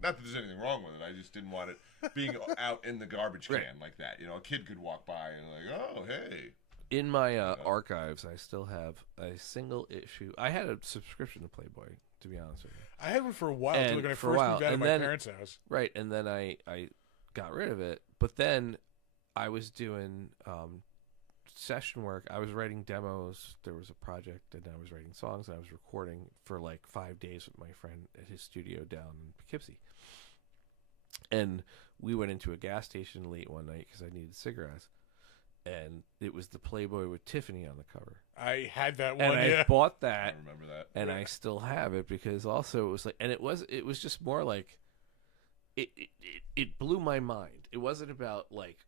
not that there's anything wrong with it, I just didn't want it being out in the garbage can like that, you know, a kid could walk by and like, oh hey. In my archives, I still have a single issue. I had a subscription to Playboy, to be honest with you. I had one for a while, And until when I for a first while, moved out of and my then- parents' house. Right, and then I got rid of it. But then I was doing session work. I was writing demos. There was a project, and I was writing songs, and I was recording for like 5 days with my friend at his studio down in Poughkeepsie. And we went into a gas station late one night because I needed cigarettes. And it was the Playboy with Tiffany on the cover. I had that And one. I Yeah. bought I that, remember that. and I still have it because also it was like, and it was just more like it blew my mind. It wasn't about like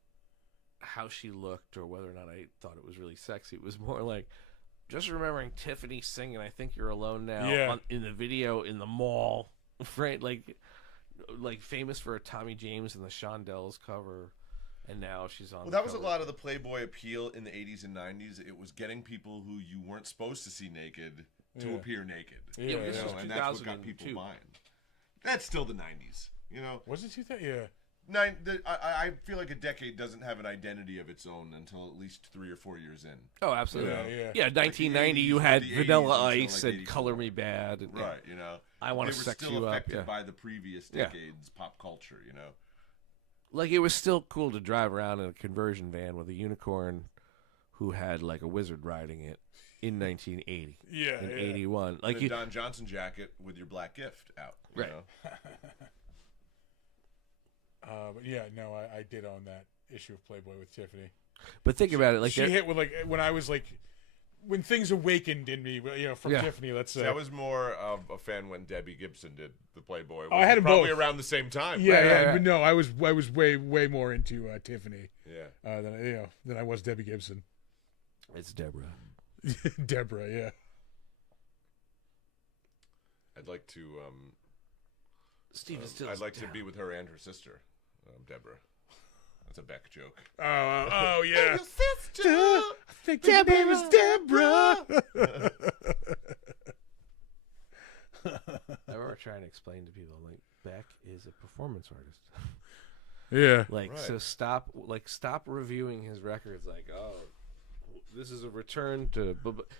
how she looked or whether or not I thought it was really sexy. It was more like just remembering Tiffany singing "I Think You're Alone Now" Yeah. in the video in the mall, right? Like famous for a Tommy James and the Shondells cover, and now she's on. Well, the that was a cover. lot of the Playboy appeal in the 80s and 90s. It was getting people who you weren't supposed to see naked to Yeah. appear naked. Yeah, Yeah, You this know, was and that's what got 2002. people buying. That's still the 90s. You know, Was it 2000? Yeah. I feel like a decade doesn't have an identity of its own until at least 3 or 4 years in. Oh, absolutely. Yeah. Yeah, 1990. You 80s, had the 80s Vanilla until, Ice like, and Color 84. Me Bad. And, Right, you know. I want They to were sex still you up. affected Yeah. by the previous Yeah. decades' pop culture, you know. Like it was still cool to drive around in a conversion van with a unicorn who had like a wizard riding it in 1980 Yeah. and yeah. 81. Like And you, a Don Johnson jacket with your black gift out, you Right. know. But yeah, no, I did own that issue of Playboy with Tiffany. but think about it. Like She there- hit with like when I was like when things awakened in me, you know, from Yeah. Tiffany. Let's say. See, I was more of a fan when Debbie Gibson did the Playboy. Oh, I had them probably both. around the same time. Yeah, Right, yeah, right, right. but no, I was way more into Tiffany Yeah. than I was Debbie Gibson. it's Deborah. Deborah, yeah. I'd like to. Steven Stills. I'd like to be with her and her sister, Deborah. That's a Beck joke. Oh yeah. sister. I think her name is Deborah. I remember trying to explain to people like Beck is a performance artist. Yeah. Like Right. so stop reviewing his records like this is a return to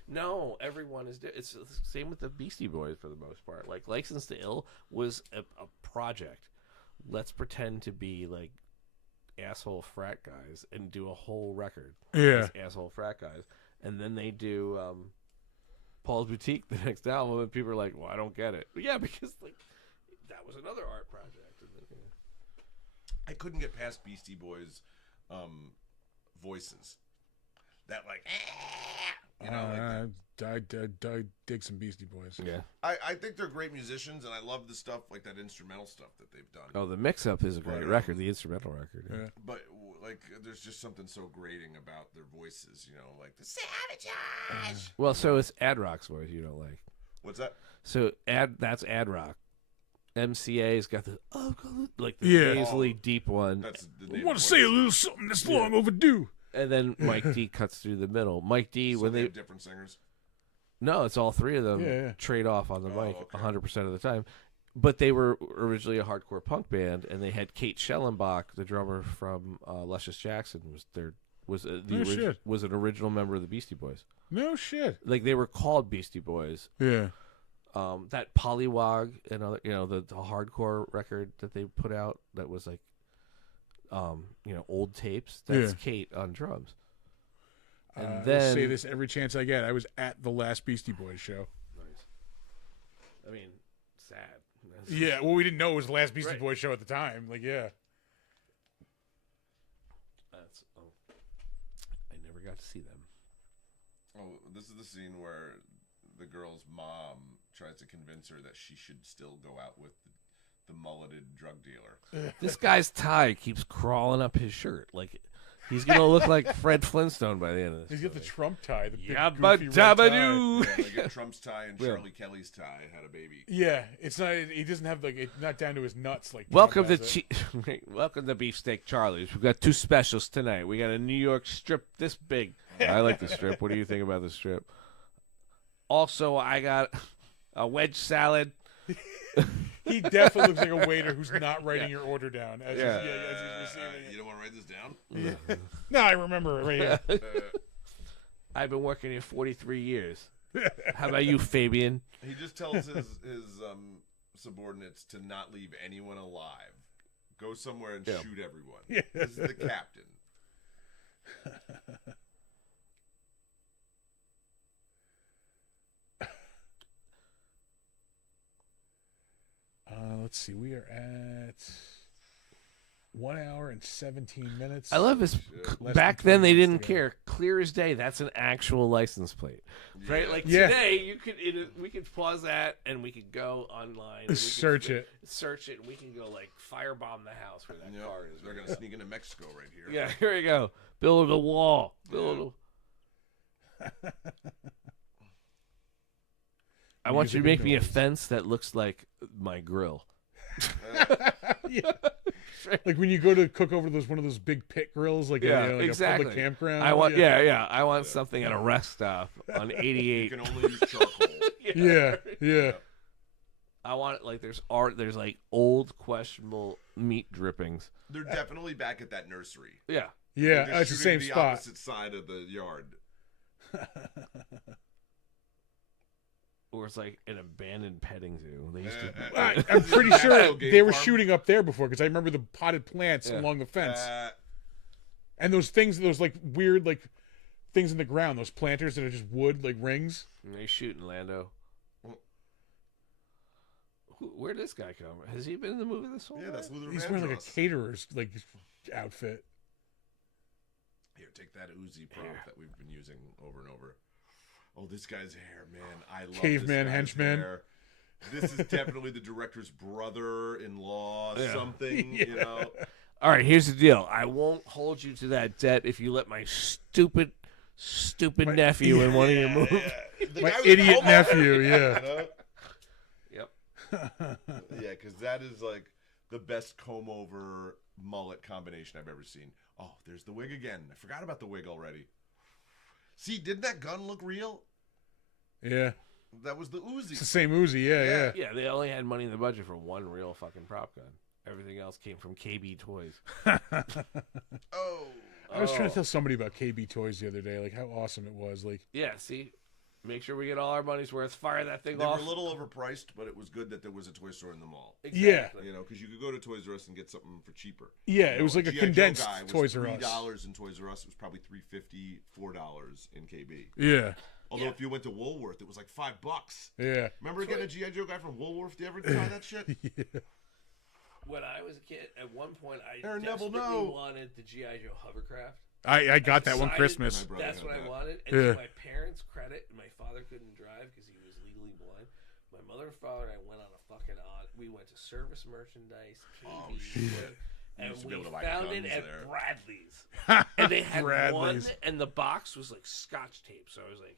no, everyone is it's the same with the Beastie Boys for the most part. Like License to Ill was a project. Let's pretend to be like asshole frat guys and do a whole record Yeah. as asshole frat guys, and then they do Paul's Boutique the next album and people are like, well, I don't get it. But yeah, because like that was another art project. And then, I couldn't get past Beastie Boys' voices. That like, you know, like that. I dig some Beastie Boys. yeah. I think they're great musicians, and I love the stuff like that instrumental stuff that they've done. Oh, the mix-up is a great Right. record, the instrumental record. Yeah. But like, there's just something so grating about their voices, you know, like the Savages. Well, so it's Ad Rock's voice you don't like. What's that? So that's Ad Rock. MCA's got the like the Yeah. nasally deep one, That's the I name. want of to what say it a is. little something that's long overdue. and then Mike D cuts through the middle. Mike D So when they they have different singers. no, it's all three of them Yeah. trade off on the Oh, mic okay. 100% of the time. But they were originally a hardcore punk band, and they had Kate Schellenbach, the drummer from Luscious Jackson, was shit. was an original member of the Beastie Boys. No shit. Like they were called Beastie Boys. Yeah. That Polywog and other, the hardcore record that they put out that was like, old tapes. That's Yeah. Kate on drums. And I then say this every chance I get. I was at the last Beastie Boys show. Nice. I mean, sad. Yeah, well, we didn't know it was the last Beastie Right. Boys show at the time. Like, yeah. I never got to see them. Oh, this is the scene where the girl's mom tries to convince her that she should still go out with the mulleted drug dealer. This guy's tie keeps crawling up his shirt. Like he's gonna look like Fred Flintstone by the end of this. He's got the story. Trump tie. The big Yabba goofy red tie. dabba-doo. Yeah, like Trump's tie and Yeah. Charlie Kelly's tie had a baby. Yeah, it's not. He doesn't have like it's not down to his nuts like. Welcome Trump to has it. Welcome to Beefsteak Charlie's. We've got 2 specials tonight. We got a New York strip this big. I like the strip. What do you think about the strip? Also, I got a wedge salad. He definitely looks like a waiter who's not writing your order down as, Yeah. he's, as he's receiving You it. don't want to write this down? Yeah. No, I remember it right here. I've been working here 43 years. How about you, Fabian? He just tells his subordinates to not leave anyone alive. Go somewhere and Yeah. shoot everyone. Yeah. This is the captain. Let's see. We are at. 1 hour and 17 minutes. I love this. Less Back than then, 20 they minutes didn't together. care. Clear as day. That's an actual license plate, right? Yeah. Like Yeah. today, you could we could pause that and we could go online, and we Search could, it. search it, and we can go like firebomb the house where that Yep. car is. They're right gonna now. sneak into Mexico right here. Yeah, here we go. Build a wall. Build. I want you to make me a fence that looks like my grill. Yeah. Like when you go to cook over one of those big pit grills, like, Yeah, like exactly. a public campground. I want, I want something at a rest stop on 88. You can only use charcoal. Yeah. I want it like there's art. There's like old questionable meat drippings. They're definitely back at that nursery. Yeah. Yeah, They're it's the shooting same spot. Opposite side of the yard. Or it's like an abandoned petting zoo. They used to. I'm pretty National sure Game they were Farm. shooting up there before because I remember the potted plants Yeah. along the fence Uh, and those things, those like weird like things in the ground, those planters that are just wood like rings. They shooting Lando. Where'd this guy come? Has he been in the movie this whole yeah, time? that's Luther He's wearing like a Vandross. caterer's like outfit. Here, take that Uzi prop that we've been using over and over. Oh, this guy's hair, man. I love Caveman this guy's henchman. hair. This is definitely the director's brother-in-law, Yeah. something, you know. All right, here's the deal. I won't hold you to that debt if you let my stupid nephew in one of your movies. The My guy with the idiot comb nephew, over, yeah. you know? Yep. Yeah, because that is like the best comb-over mullet combination I've ever seen. Oh, there's the wig again. I forgot about the wig already. See, didn't that gun look real? Yeah. That was the Uzi. It's the same Uzi, yeah. Yeah, they only had money in the budget for one real fucking prop gun. Everything else came from KB Toys. Oh. I was trying to tell somebody about KB Toys the other day, like how awesome it was. Like, Yeah, see? Make sure we get all our money's worth. Fire that thing They off. were a little overpriced, but it was good that there was a toy store in the mall. Exactly. You know, because you could go to Toys R Us and get something for cheaper. yeah, You it know, was like a G.I. Joe condensed guy was Toys R Us. $3 in Toys R Us. It was probably $3.50, $4 in KB. Yeah, Although Yeah. if you went to Woolworth, it was like $5. yeah. Remember getting a G.I. Joe guy from Woolworth? Do you ever try that shit? When I was a kid, at one point, I Aaron Neville, desperately no. wanted the G.I. Joe hovercraft. I got that one Decided Christmas. My brother That's had what I that. wanted. And Yeah. to my parents' credit, my father couldn't drive because he was legally blind. My mother and father and I went on a fucking odd. We went to Service Merchandise, KB, Oh, shit. and used to we be able to buy found it guns at there. Bradley's. And they had one, Bradley's. and the box was like Scotch tape. So I was like,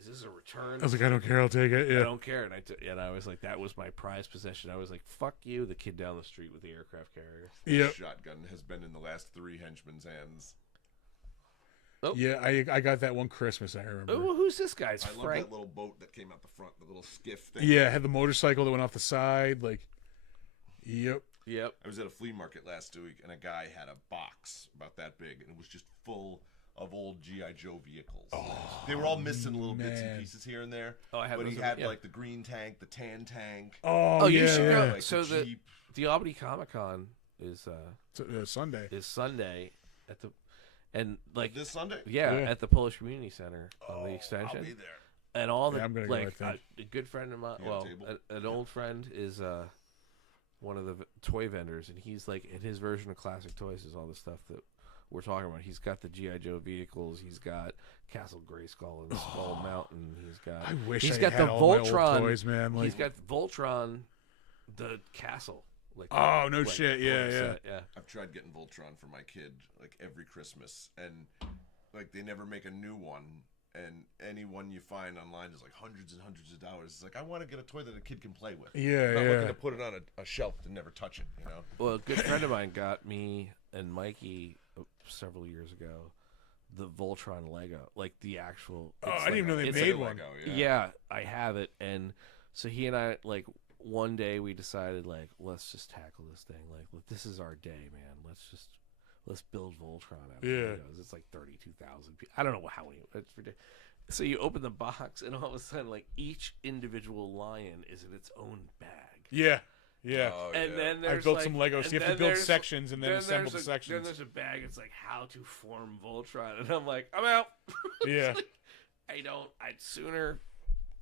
"Is this a return?" I was like, I don't care, I'll take it. I Yeah, don't care. And I was like, that was my prized possession. I was like, fuck you, the kid down the street with the aircraft carrier. yep. Shotgun has been in the last 3 henchmen's hands. Yeah, I got that one Christmas. I remember. Oh, who's this guy's I love Frank? that little boat that came out the front, the little skiff thing. Yeah, had the motorcycle that went off the side. Like, yep. Yep. I was at a flea market last week, and a guy had a box about that big, and it was just full of old G.I. Joe vehicles. They were all missing little bits and man. pieces here and there. Oh, I have But he those had yeah. like the green tank, the tan tank, Oh, you yeah, should yeah. go. like So the the Jeep. the Albany Comic Con is Sunday. Sunday at the and like This Sunday? yeah, Yeah. at the Polish Community Center on the I'll extension. be there. And all the Yeah, I'm gonna go, I like think. a good friend of mine, You got a well, table? an old friend is one of the toy vendors, and he's like in his version of classic toys is all the stuff that we're talking about. He's got the GI Joe vehicles. He's got Castle Grayskull and Skull Mountain. He's got I wish he's I got had the all my old Voltron toys, man. Like, he's got Voltron, the castle. Like oh no like, shit, yeah, toy yeah. set, yeah. I've tried getting Voltron for my kid like every Christmas, and like they never make a new one. And any one you find online is like hundreds and hundreds of dollars. It's like I want to get a toy that a kid can play with. Yeah, I'm not yeah. looking to put it on a shelf to never touch it. You know. Well, a good friend of mine got me and Mikey several years ago the Voltron Lego, like the actual. Oh, it's I didn't even know they it's made Like a one. Lego, Yeah, I have it, and so he and I like one day we decided like let's just tackle this thing. Like this is our day, man. Let's build Voltron out. of Yeah. Legos. It's like 32,000. I don't know how many. It's ridiculous. So you open the box, and all of a sudden, like each individual lion is in its own bag. Yeah, yeah. Oh, And yeah. then I there's built like, some Legos. and You have then to build there's- sections and then assemble the Then sections. there's a bag. It's like how to form Voltron, and I'm like, I'm out. Yeah. I'd sooner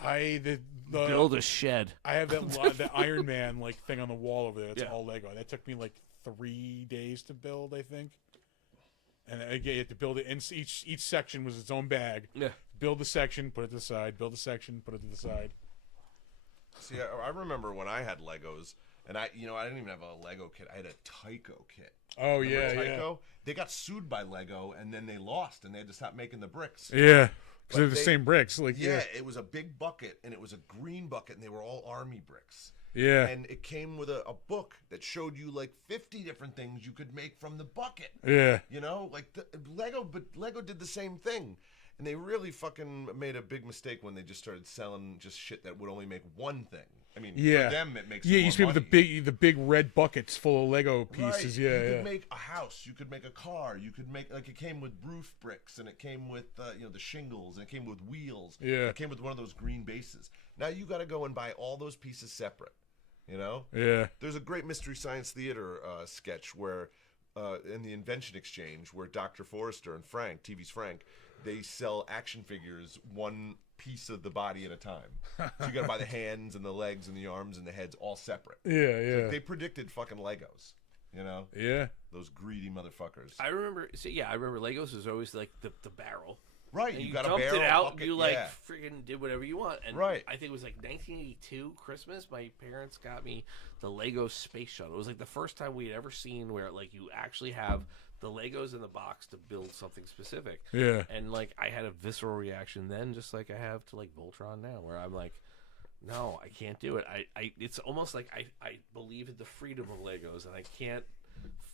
The build a shed. I have that the Iron Man like thing on the wall over there. It's Yeah. all Lego. That took me like 3 days to build, I think. And again, you had to build it. And each section was its own bag. Yeah. Build the section, put it to the side. Build the section, put it to the side. See, I remember when I had Legos, and I didn't even have a Lego kit. I had a Tyco kit. Oh, Remember yeah. Tyco? They got sued by Lego, and then they lost, and they had to stop making the bricks. Yeah. Because But they're the same bricks. Yeah, it was a big bucket, and it was a green bucket, and they were all army bricks. Yeah. And it came with a book that showed you like 50 different things you could make from the bucket. Yeah. You know, like Lego did the same thing. And they really fucking made a big mistake when they just started selling just shit that would only make one thing. I mean, Yeah. for them it makes Yeah, more you used to be money. the big red buckets full of Lego pieces. Right. Yeah, you yeah. could make a house. You could make a car. You could make it came with roof bricks, and it came with the shingles, and it came with wheels. Yeah. It came with one of those green bases. Now you got to go and buy all those pieces separate. You know. Yeah. There's a great Mystery Science Theater sketch where, in the Invention Exchange, where Dr. Forrester and Frank, TV's Frank, they sell action figures one piece of the body at a time. So you got to buy the hands and the legs and the arms and the heads all separate. Yeah, yeah. Like they predicted fucking Legos, you know? Yeah. Those greedy motherfuckers. I remember. I remember Legos was always like the barrel. Right, And you you got a dumped barrel it out. bucket, You like yeah. freaking did whatever you want. And Right. I think it was like 1982 Christmas. My parents got me the Lego Space Shuttle. It was like the first time we had ever seen where like you actually have the Legos in the box to build something specific. Yeah. And like I had a visceral reaction then, just like I have to like Voltron now, where I'm like, no, I can't do it. I it's almost like I believe in the freedom of Legos, and I can't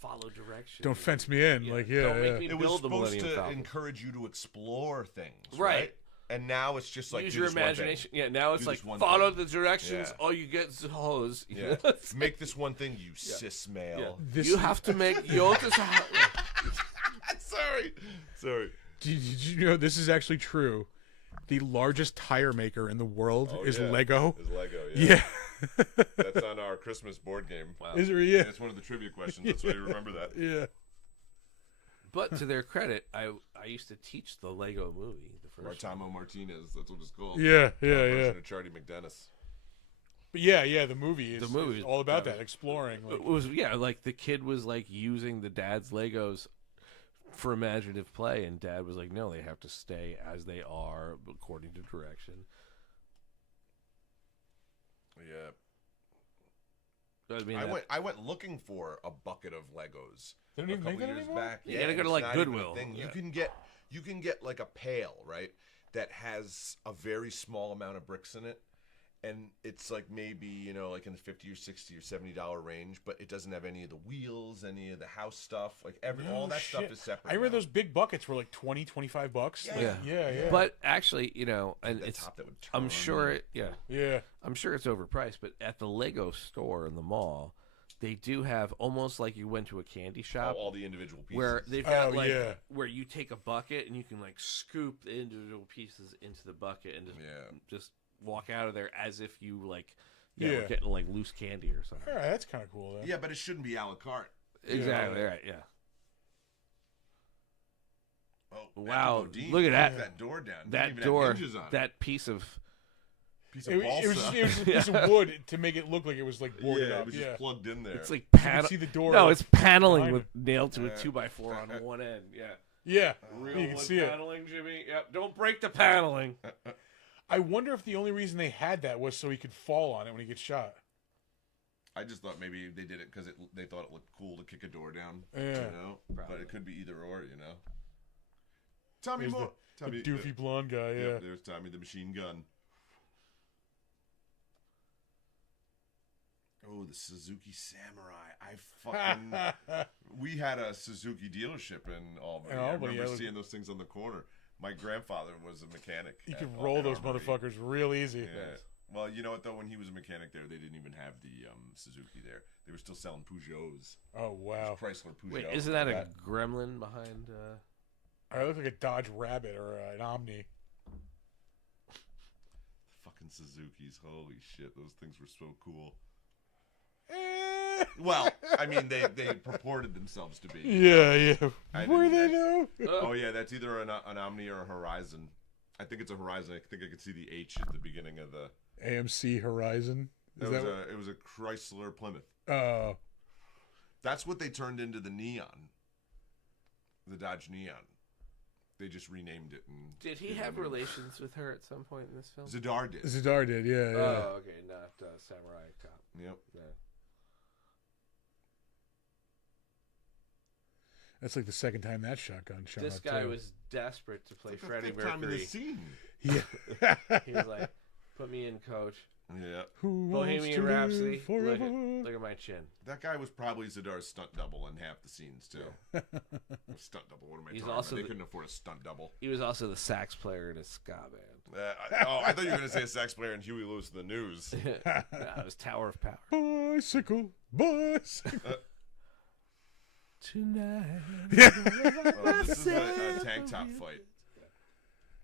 follow directions. Don't fence me in. Yeah, Like, yeah, don't make yeah. me It was build the supposed Millennium to Falcon. encourage you to explore things, Right. right? And now it's just like Use do your this one thing. imagination. Yeah, now it's Do like this one follow thing. the directions. Yeah. All you get is a hose. You Yeah. know? It's- Make this one thing, you cis male. yeah. This- You have to make yours. Sorry. Did you know this is actually true? The largest tire maker in the world Oh, is yeah. Lego. Is Lego, Yeah. That's on our Christmas board game. Wow. Is it? Yeah. It's one of the trivia questions. That's why you remember that. Yeah. But to their credit, I used to teach the Lego movie. The first. Martamo Martinez. That's what it's called. Yeah, yeah, Our yeah. version of Charlie McDennis. But yeah, the movie is, The movie is is all about better. that, exploring. Like, It was like the kid was like using the dad's Legos for imaginative play, and dad was like, no, they have to stay as they are according to direction. Yeah. I mean, I went looking for a bucket of Legos They don't a even couple make that years anymore? back. You gotta go to, it's like, not even a Goodwill. thing. Yeah. You can get like a pail, right? That has a very small amount of bricks in it. And it's like maybe, like in the $50 or $60 or $70 range, but it doesn't have any of the wheels, any of the house stuff. Like all that stuff is separate. I remember now. those big buckets were like $20-$25. Yeah. Like, Yeah. yeah. But actually, and The it's top that would I'm turn. sure I'm sure it's overpriced, but at the Lego store in the mall, they do have almost like you went to a candy shop all the individual pieces. where they've got Oh, yeah. where you take a bucket and you can like scoop the individual pieces into the bucket and just walk out of there as if you like Yeah. were getting like loose candy or something. All right, that's kind of cool. Though. Yeah, but it shouldn't be a la carte. Exactly right. Yeah. Oh, Wow, Modine, look at that. knocked that door down. Didn't That even door, have hinges on it. that piece of piece of It was balsa. it was a piece of wood to make it look like it was like boarded yeah, up. it was Yeah. just plugged in there. it's like You panel. can see the door. No, it's paneling behind with it. nailed to a Yeah. 2x4 on one end. Yeah. Yeah, Real you can wood see it. paneling, Jimmy. Yep. Don't break the paneling. I wonder if the only reason they had that was so he could fall on it when he gets shot. I just thought maybe they did it because they thought it looked cool to kick a door down. Yeah. But Probably. it could be either or. Tommy There's Moore. the Tommy, doofy blonde guy. Yeah. Yep, there's Tommy the machine gun. Oh, the Suzuki Samurai. We had a Suzuki dealership in Albany. In I Albany, remember yeah. seeing those things on the corner. My grandfather was a mechanic. You at could roll at those Armory. motherfuckers real easy. Yeah. Well, you know what though? When he was a mechanic there, they didn't even have the Suzuki there. They were still selling Peugeots. Oh wow! Chrysler Peugeot. Wait, isn't that a gremlin behind? I look like a Dodge Rabbit or an Omni. Fucking Suzukis? Holy shit! Those things were so cool. Eh. Well, I mean, they purported themselves to be. Yeah. I Were didn't- they though? Oh yeah, that's either an Omni or a Horizon. I think it's a Horizon. I think I could see the H at the beginning of the. AMC Horizon. Is It that was a Chrysler Plymouth. what? Oh. That's what they turned into the Neon. The Dodge Neon. They just renamed it. And Did he have relations with her at some point in this film? Zadar did. Zadar did, yeah. Oh, okay, not Samurai Cop. Yep. No. That's like the second time that shotgun shot This up, guy too. was desperate to play It's like Freddie the fifth time in Mercury. the scene. Yeah. He was like, "Put me in, coach." Yeah. Who wants Bohemian to Rhapsody. live forever? Look at my chin. That guy was probably Zadar's stunt double in half the scenes, too. Stunt double. What am I He's talking also about? They the- couldn't afford a stunt double. He was also the sax player in a ska band. I thought you were going to say a sax player in Huey Lewis and the News. Nah, it was Tower of Power. Bicycle. Tonight. Well, this is a tank top fight.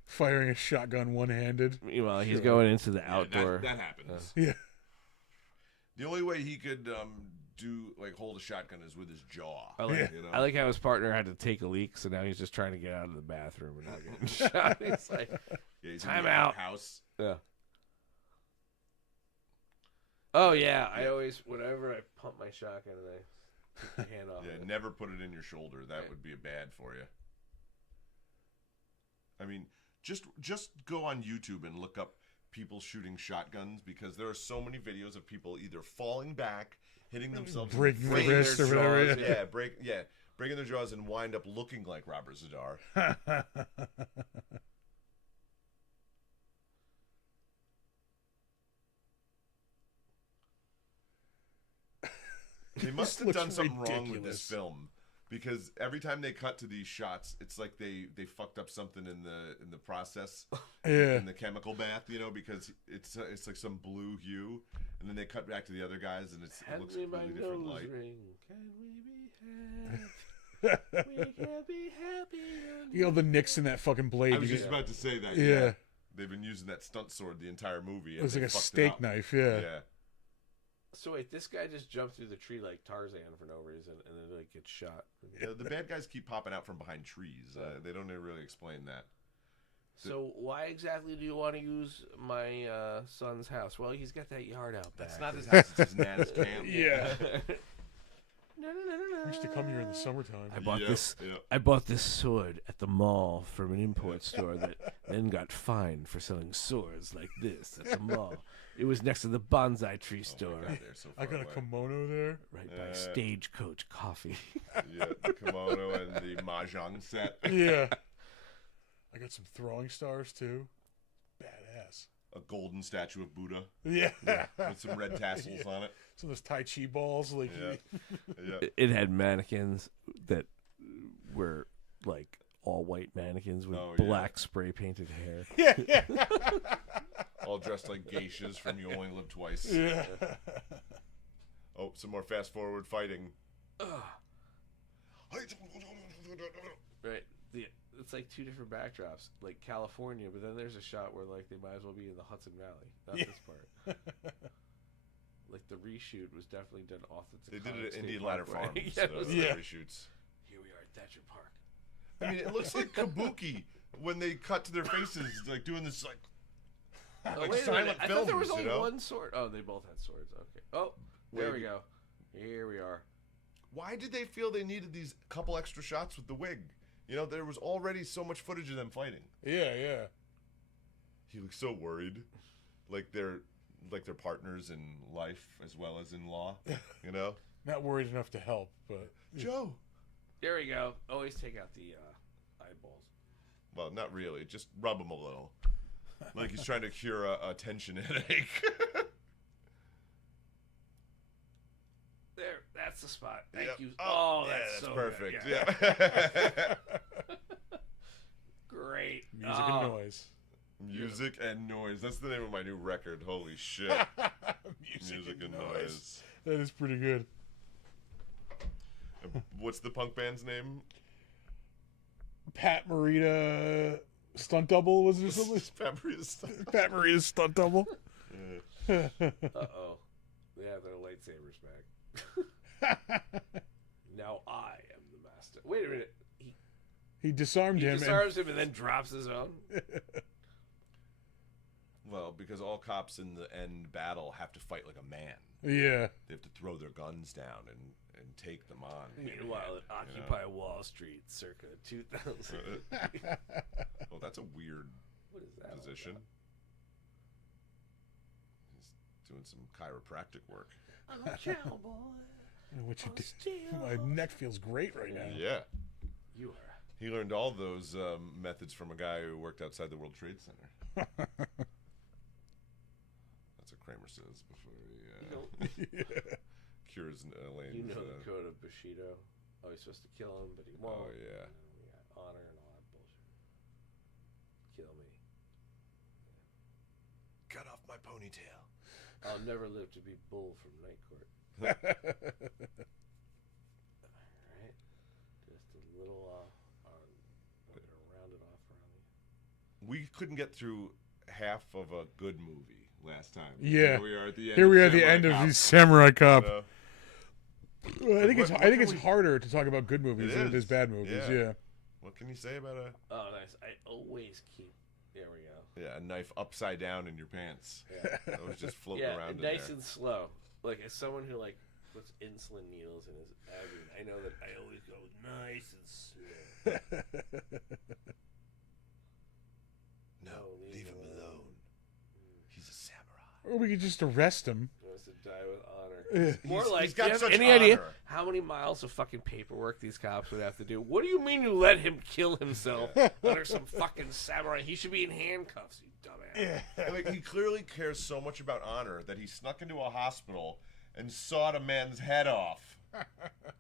Firing a shotgun one-handed. Meanwhile, he's going into the Yeah, outdoor. that happens. Yeah. The only way he could hold a shotgun is with his jaw. I like, you know? I like how his partner had to take a leak, so now he's just trying to get out of the bathroom and not getting shot. It's like, Yeah, he's time in the out. house. yeah. Oh yeah, I always whenever I pump my shotgun and I take my hand off. Yeah, of it. never put it in your shoulder. That would be bad for you. I mean, just go on YouTube and look up people shooting shotguns, because there are so many videos of people either falling back, hitting themselves, Breaking in the the wrist face, or whatever, jaws, yeah. breaking their jaws and wind up looking like Robert Zadar. They must have looks done something wrong with ridiculous. this film, because every time they cut to these shots, it's like they fucked up something in the process, Yeah. in the chemical bath, because it's like some blue hue, and then they cut back to the other guys, and it Hand looks me my completely different nose light. ring. Can we be happy? We can be happy. You know, the nicks in that fucking blade. I was you just get- about to say that. Yeah. They've been using that stunt sword the entire movie. It and was they like a fucked it steak up. knife, yeah. Yeah. So wait, this guy just jumped through the tree like Tarzan for no reason, and then like gets shot. Yeah, the bad guys keep popping out from behind trees. They don't really explain that. So why exactly do you want to use my son's house? Well, he's got that yard out back. That's not his house. It's his nana's camp. Yeah. No. I used to come here in the summertime. I bought Yep, this. yep. I bought this sword at the mall from an import store that then got fined for selling swords like this at the mall. It was next to the bonsai tree Oh store, my God, they're so I far got a away. kimono there. right by Stagecoach Coffee. Yeah, the kimono and the mahjong set. Yeah. I got some throwing stars, too. Badass. A golden statue of Buddha Yeah. with some red tassels on it. Some of those Tai Chi balls. Like, Yeah. Yeah. It had mannequins that were like all white mannequins with Oh, yeah. black spray painted hair. yeah. All dressed like geishas from You Only Live Twice. Yeah. Oh, some more fast forward fighting. Right. It's like two different backdrops, like California, but then there's a shot where like they might as well be in the Hudson Valley. Not Yeah. this part. Like the reshoot was definitely done off the. They did it at State Indian Ladder Parkway. Farms. Yeah, it was Yeah. like, Reshoots. here we are at Thatcher Park. I mean, it looks like Kabuki when they cut to their faces, like doing this, like Oh, like wait a silent minute. I films. thought there was only you know? one sword. Oh, they both had swords. Okay. Oh, there we go. Here we are. Why did they feel they needed these couple extra shots with the wig? There was already so much footage of them fighting. Yeah. He looks so worried, like they're partners in life as well as in law. Not worried enough to help, but Joe. There we go. Always take out the eyeballs. Well, not really. Just rub him a little, like he's trying to cure a tension headache. There, that's the spot. Thank Yep. you. Oh, yeah, that's so perfect. good. Yeah. Great. music Oh, and noise. Music and noise. That's the name of my new record. Holy shit. Music and noise. That is pretty good. What's the punk band's name? Pat Morita stunt double, was there something? Fabry's stuff. Pat Morita's stunt double. Uh-oh. They have their lightsabers back. Now I am the master. Wait a minute. He disarmed He him. disarms him and then drops his own. Well, because all cops in the end battle have to fight like a man. Yeah. They have to throw their guns down and take them on. Meanwhile, at Occupy Wall Street, circa 2000. Well, that's a weird What is that? position. He's doing some chiropractic work. I'm a cowboy. What you on do? steel. My neck feels great right now. Yeah. You are. He learned all those methods from a guy who worked outside the World Trade Center. That's what Kramer says before he cures Elaine's. You know the code of Bushido. Oh, he's supposed to kill him, but he won't. Oh, yeah. We got honor and all that bullshit. Kill me. Cut off my ponytail. I'll never live to be Bull from Night Court. All right. Just a little we're going to round it off around here. We couldn't get through half of a good movie last time. Yeah. Here we are at the end. Here we are at the end of the Samurai Cop. You know? I think What it's can we- harder to talk about good movies than it is bad movies. Yeah. Yeah. What can you say about Oh, nice. I always keep. There we go. a knife upside down in your pants? Yeah. That was just floating Yeah, around in nice there. and slow. Like, as someone who, like, puts insulin needles in his abdomen, I know that I always go nice and slow. No, leave him alone. He's a samurai. Or we could just arrest him. He wants to die with honor. Yeah. More He's- like, he's got do you have such any idea honor. how many miles of fucking paperwork these cops would have to do? What do you mean you let him kill himself under some fucking samurai? He should be in handcuffs, you dumbass. Like, he clearly cares so much about honor that he snuck into a hospital and sawed a man's head off.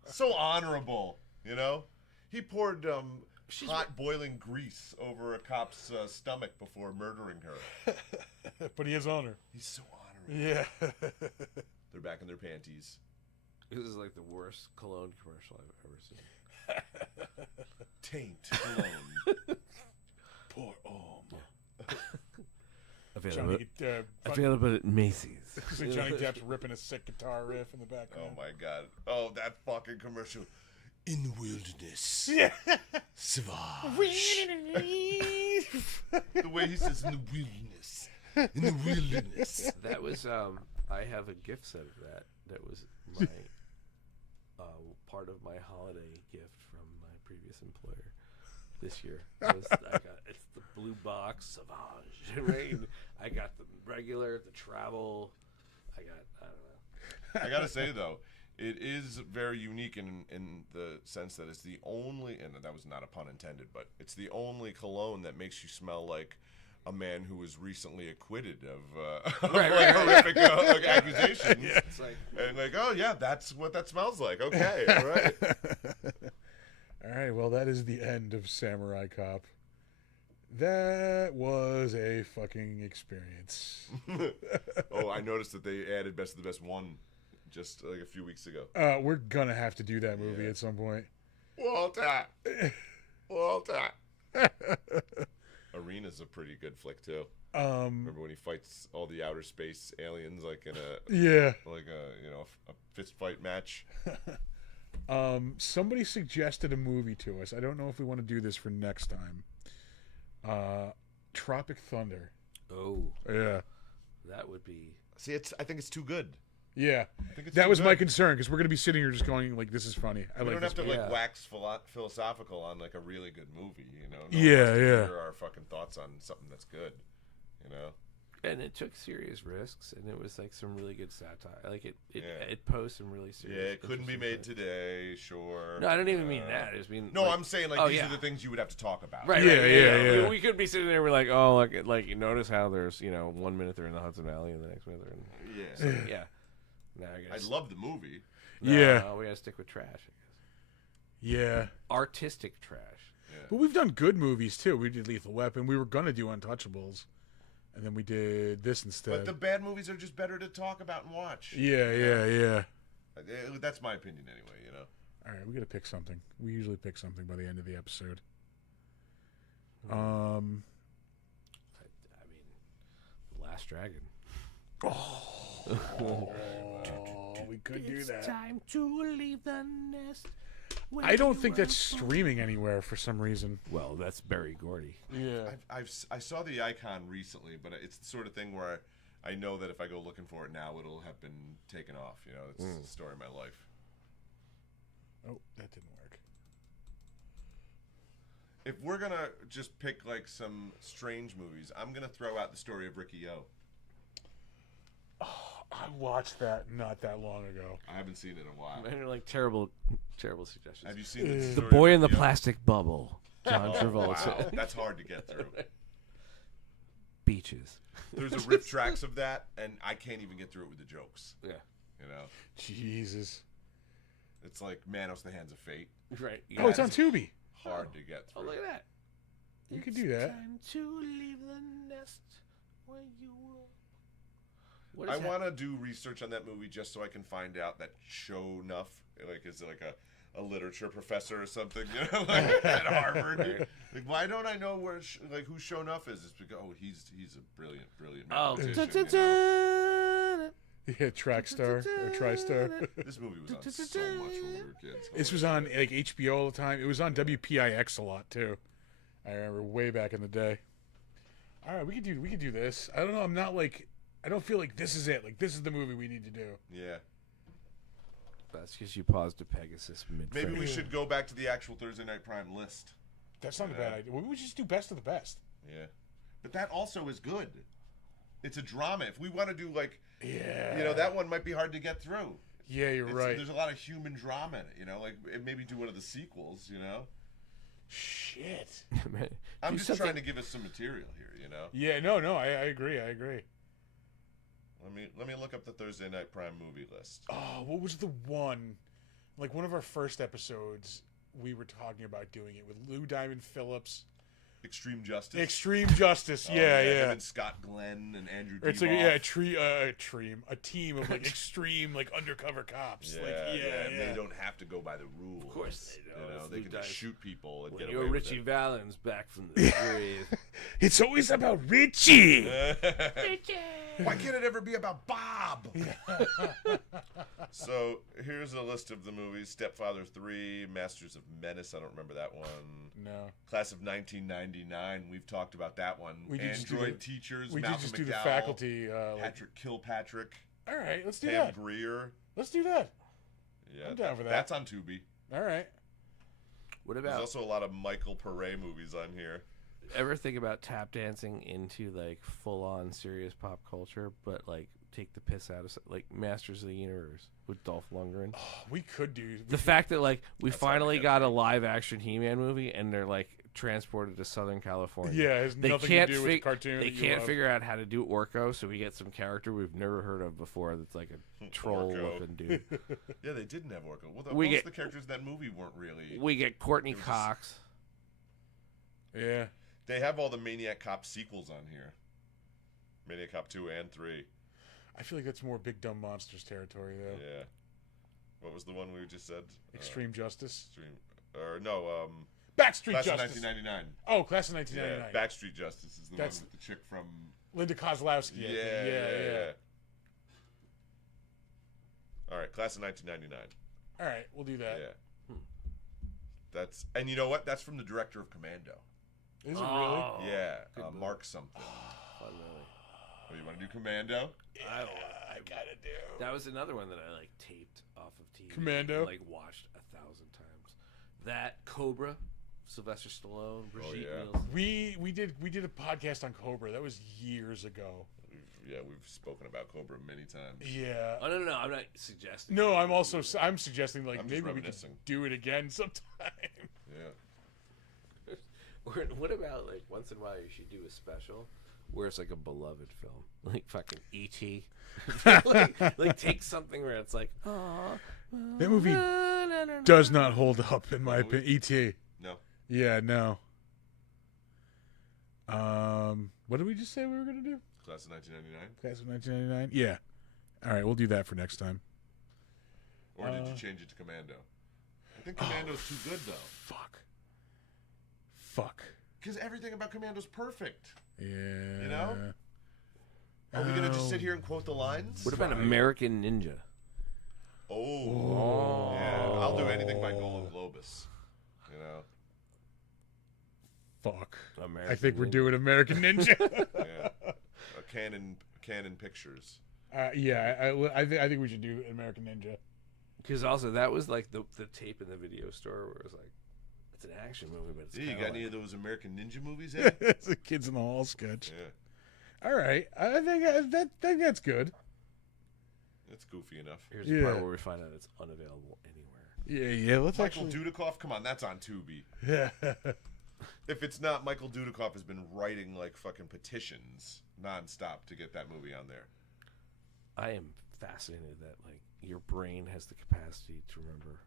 So honorable, you know? He poured hot boiling grease over a cop's stomach before murdering her. But he has honor. He's so honorable. Yeah. They're back in their panties. This is like the worst cologne commercial I've ever seen. Taint alone. Poor Om. Available, Johnny, available at Macy's. Johnny Depp's ripping a sick guitar riff in the background. Oh my god. Oh, that fucking commercial. In the wilderness. Yeah. Savage. The way he says in the wilderness. In the wilderness. That was I have a gift set of that. That was my part of my holiday gift from my previous employer this year. It's the blue box Savage. Right? I got the regular, the travel. I don't know. I gotta say though, it is very unique in the sense that it's the only, and that was not a pun intended, but it's the only cologne that makes you smell like a man who was recently acquitted of horrific accusations. Yeah. It's like, And like, oh yeah, that's what that smells like. Okay, all right. All right, well, that is the end of Samurai Cop. That was a fucking experience. Oh, I noticed that they added Best of the Best 1 just like a few weeks ago. We're gonna have to do that movie at some point. Walter. Arena's a pretty good flick too. Remember when he fights all the outer space aliens like in a Yeah. a fist fight match? Somebody suggested a movie to us. I don't know if we want to do this for next time. Tropic Thunder. oh, Yeah. that would be. See, I think it's too good. Yeah. I think it's That too was my good. concern because we're gonna be sitting here just going like, "This is funny." I We like don't this. have to Yeah. like wax philosophical on like a really good movie, you know. Yeah, one wants to yeah. Hear our fucking thoughts on something that's good, you know. And it took serious risks, and it was like some really good satire. Like it Yeah. posed some really serious. Yeah, it couldn't be made interesting today, sure. things. No, I don't even mean that. I just mean No, like, I'm saying like oh, these yeah. are the things you would have to talk about. Right, Yeah, right, yeah. We could be sitting there, and we're like, oh, like you notice how there's 1 minute they're in the Hudson Valley, and the next minute they're in. Yeah. Yeah. Now I I guess. love the movie. Yeah. We gotta stick with trash. I guess. Yeah. Artistic trash. But we've done good movies too. We did Lethal Weapon. We were gonna do Untouchables, and then we did this instead. But the bad movies are just better to talk about and watch. Yeah. That's my opinion anyway, you know. All right, we gotta pick something. We usually pick something by the end of the episode. I mean, The Last Dragon. We could do that. Time to leave the nest. I don't think that's streaming anywhere for some reason. Well, that's Barry Gordy. Yeah. I saw the icon recently, but it's the sort of thing where I know that if I go looking for it now, it'll have been taken off. You know, it's the story of my life. Oh, that didn't work. If we're gonna just pick like some strange movies, I'm gonna throw out The Story of Ricky O. Oh, I watched that not that long ago. I haven't seen it in a while. They're like terrible suggestions. Have you seen The The Story Boy of in the Ricky O? Plastic Bubble. John Oh, Travolta. wow. That's hard to get through. Beaches. There's a rip tracks of that, and I can't even get through it with the jokes. Yeah. You know, Jesus. it's like Manos: The Hands of Fate. Right. Oh, it's on Tubi. Hard to get Oh, through. look at that. You can do that. Time to leave the nest where you were. What I is that? want to do research on that movie just so I can find out that Show Nuff, like, is it like a literature professor or something, you know, like at Harvard. Like, why don't I know where, who Show Nuff is? It's because he's a brilliant Oh, mathematician. You know? Yeah, Trackstar or TriStar. This movie was on so much when we were kids. This was on like HBO all the time. It was on WPIX a lot too. I remember way back in the day. All right, we could do this. I don't know. I don't feel like this is it. Like this is the movie we need to do. Yeah. That's because you paused to Pegasus mid. Maybe we should go back to the actual Thursday Night Prime list. That's not a bad idea. We just do best of the best. Yeah. But that also is good. It's a drama. If we want to do like, Yeah. you know, that one might be hard to get through. Yeah, you're right. There's a lot of human drama in it, you know, like maybe do one of the sequels, you know. Shit. I'm just trying to give us some material here, you know. Yeah, no, I agree. Let me look up the Thursday Night Prime movie list. Oh, what was the one? Like one of our first episodes, we were talking about doing it with Lou Diamond Phillips. Extreme Justice. Extreme Justice. Oh, yeah, him yeah. and Scott Glenn and Andrew. It's Divoff. like a team of like extreme like undercover cops. Yeah, like, and they don't have to go by the rules. Of course they don't. You know, It's they Lou can Diamond. just shoot people and When get you're away Richie with Valens back from the grave. It's always about Richie. it. Why can't it ever be about Bob? So here's a list of the movies: Stepfather 3, Masters of Menace. I don't remember that one. No. Class of 1999. We've talked about that one. We did just do Android the- Teachers. We Malcolm did just do the McDowell, faculty. Patrick Kilpatrick. All right, let's do Pam that. Grier. Let's do that. Yeah, I'm down for that. That's on Tubi. All right. What There's about also a lot of Michael Pare movies on here. ever think about tap dancing into like full on serious pop culture, but like take the piss out of like Masters of the Universe with Dolph Lundgren? Oh, we could do The fact that like we That's hard to finally get got a through. live action He-Man movie and they're like transported to Southern California. Yeah, it has They nothing can't to do with the cartoon. They that you can't love. figure out how to do Orko, so we get some character we've never heard of before that's like a troll Orko. looking dude. Yeah, they didn't have Orko. Well, We most get- of the characters in that movie weren't really. We get Courtney It was just- Cox. Yeah. They have all the Maniac Cop sequels on here. Maniac Cop 2 and 3. I feel like that's more Big Dumb Monsters territory, though. Yeah. What was the one we just said? Extreme Justice. Extreme. Or no, Backstreet Class of Justice. 1999. Oh, Class of Yeah, 1999. Backstreet Justice is the That's- one with the chick from. Linda Kozlowski. I think. Yeah. All right, Class of 1999. All right, we'll do that. Yeah. That's, and you know what? That's from the director of Commando. Is it Oh, Yeah, good movie. Mark something. Fun movie. Oh, you want to do Commando? I don't I gotta do. That was another one that I like taped off of TV. Commando? and, like watched 1,000 times. That Cobra, Sylvester Stallone, Brigitte yeah. Nielsen. We did a podcast on Cobra. That was years ago. We've spoken about Cobra many times. Yeah. Oh no, I'm not suggesting. No, I'm suggesting like I'm just maybe we could reminiscing. do it again sometime. Yeah. Or what about like once in a while you should do a special where it's like a beloved film, like fucking E.T. like take something where it's like, oh, That movie does not hold up in my opinion. E.T. No. Yeah, no. What did we just say we were gonna do? Class of 1999? Class of 1999. Yeah. All right, we'll do that for next time. Or did you change it to Commando? I think Commando's too good, though. Fuck. Because everything about Commando's perfect. Yeah. You know? Are we going to just sit here and quote the lines? what about American Ninja? Oh. Yeah, I'll do anything by Golan Globus. You know? Fuck. American I think we're Ninja. doing American Ninja. Yeah. Canon Pictures. Yeah, I think we should do American Ninja. Because also that was like the tape in the video store where it was like, it's an action movie, but it's Yeah, you kinda got like, any of those American Ninja movies? Eh? It's a Kids in the Hall sketch. Yeah, All right, I think that's good. that's goofy enough. Here's the part where we find out it's unavailable anywhere. Yeah. Let's Michael actually. Dudikoff, come on, that's on Tubi. Yeah. If it's not, Michael Dudikoff has been writing like fucking petitions nonstop to get that movie on there. I am fascinated that like your brain has the capacity to remember.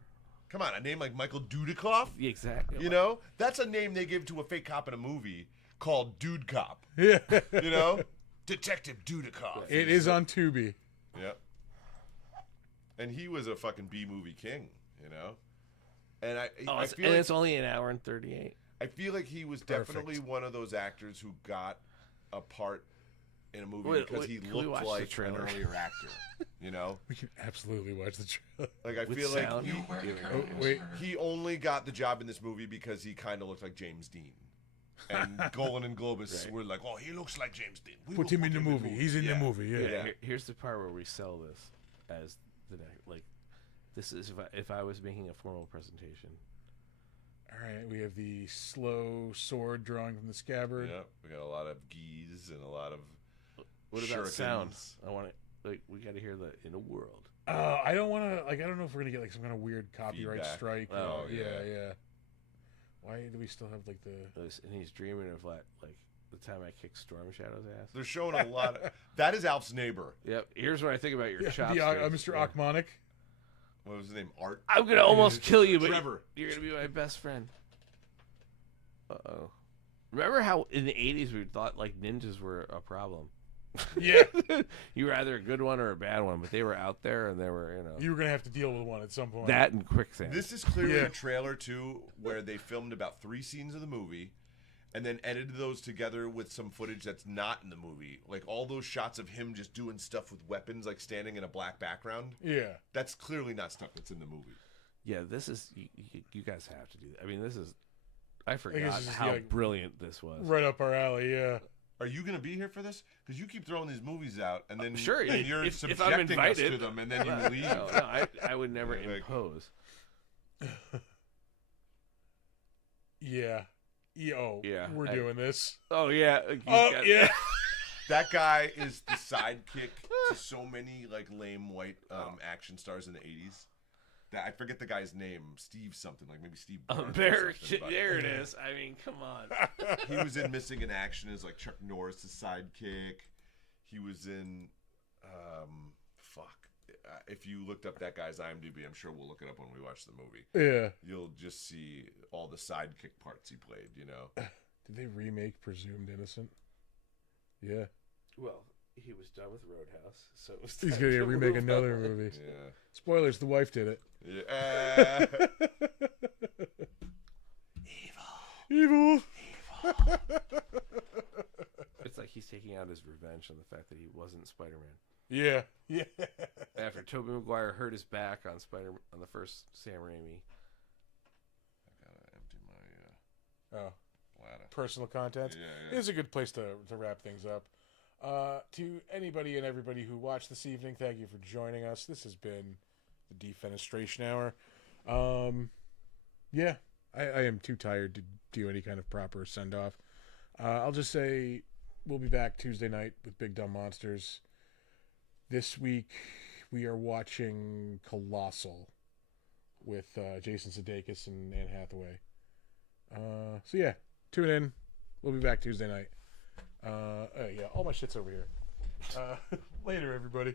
Come on, a name like Michael Dudikoff? Exactly. You know, that's a name they give to a fake cop in a movie called Dude Cop. Yeah. You know, Detective Dudikoff. It is on Tubi. Yep. And he was a fucking B movie king. You know, and I feel like, it's only an hour and 38. I feel like he was definitely one of those actors who got a part in a movie because he can we watch looked the like an trailer? earlier actor. You know, We can absolutely watch the trailer. like I With feel like sound. Oh, wait. he only got the job in this movie because he kind of looked like James Dean. And Golan and Globus were like, "Oh, he looks like James Dean. We will Put him in the movie. He's in the movie. Yeah. Yeah. Here's the part where we sell this as the like. This is if I was making a formal presentation. All right. We have the slow sword drawing from the scabbard. Yeah, we got a lot of geese and a lot of. What about shurikens. sound? I want it. Like we got to hear the in a world. I don't want to. Like, I don't know if we're gonna get like some kind of weird copyright Feedback. strike. Oh, yeah. Why do we still have like the? And he's dreaming of like the time I kicked Storm Shadow's ass. They're showing a lot of. That is Alf's neighbor. Yep. Here's what I think about your Yeah, chopsticks. Mr. Achmonic. What was his name? Art. I'm gonna almost kill you, but Trevor. you're gonna be my best friend. Uh-oh. Remember how in the 80s we thought like ninjas were a problem? Yeah. You were either a good one or a bad one, but they were out there and they were, you know. You were gonna have to deal with one at some point. That and quicksand. This is clearly Yeah. a trailer too, where they filmed about 3 scenes of the movie, and then edited those together with some footage that's not in the movie. Like all those shots of him just doing stuff with weapons, like standing in a black background. Yeah. That's clearly not stuff that's in the movie. Yeah, this is you guys have to do that. I mean, this is I this forgot is, how yeah, brilliant this was. Right up our alley. Yeah. Are you going to be here for this? Because you keep throwing these movies out, and then Sure, and you're if I'm subjecting us invited, to them, and then you leave. No, I would never Yeah, like- impose. Yeah. Yeah, We're doing this. Oh yeah. Yeah. That guy is the sidekick to so many like lame white action stars in the 80s. I forget the guy's name, Steve something, like maybe Steve. Barnes or There something, but it is. I mean, come on. he was in Missing in Action as like Chuck Norris' sidekick. He was in, if you looked up that guy's IMDb, I'm sure we'll look it up when we watch the movie. Yeah. You'll just see all the sidekick parts he played. You know. Did they remake Presumed Innocent? Yeah. Well, he was done with Roadhouse, so it was He's time gonna to remake move another on. movie. Yeah. Spoilers: the wife did it. Yeah. Evil. It's like he's taking out his revenge on the fact that he wasn't Spider-Man. Yeah. Yeah. After Tobey Maguire hurt his back on the first Sam Raimi. I gotta empty my Oh, bladder. personal content. Yeah. It's a good place to wrap things up. To anybody and everybody who watched this evening, thank you for joining us. This has been the Defenestration Hour. Yeah, I am too tired to do any kind of proper send off. I'll just say we'll be back Tuesday night with Big Dumb Monsters. This week we are watching Colossal with Jason Sudeikis and Anne Hathaway. So yeah, tune in. We'll be back Tuesday night. Yeah, all my shit's over here. Later, everybody.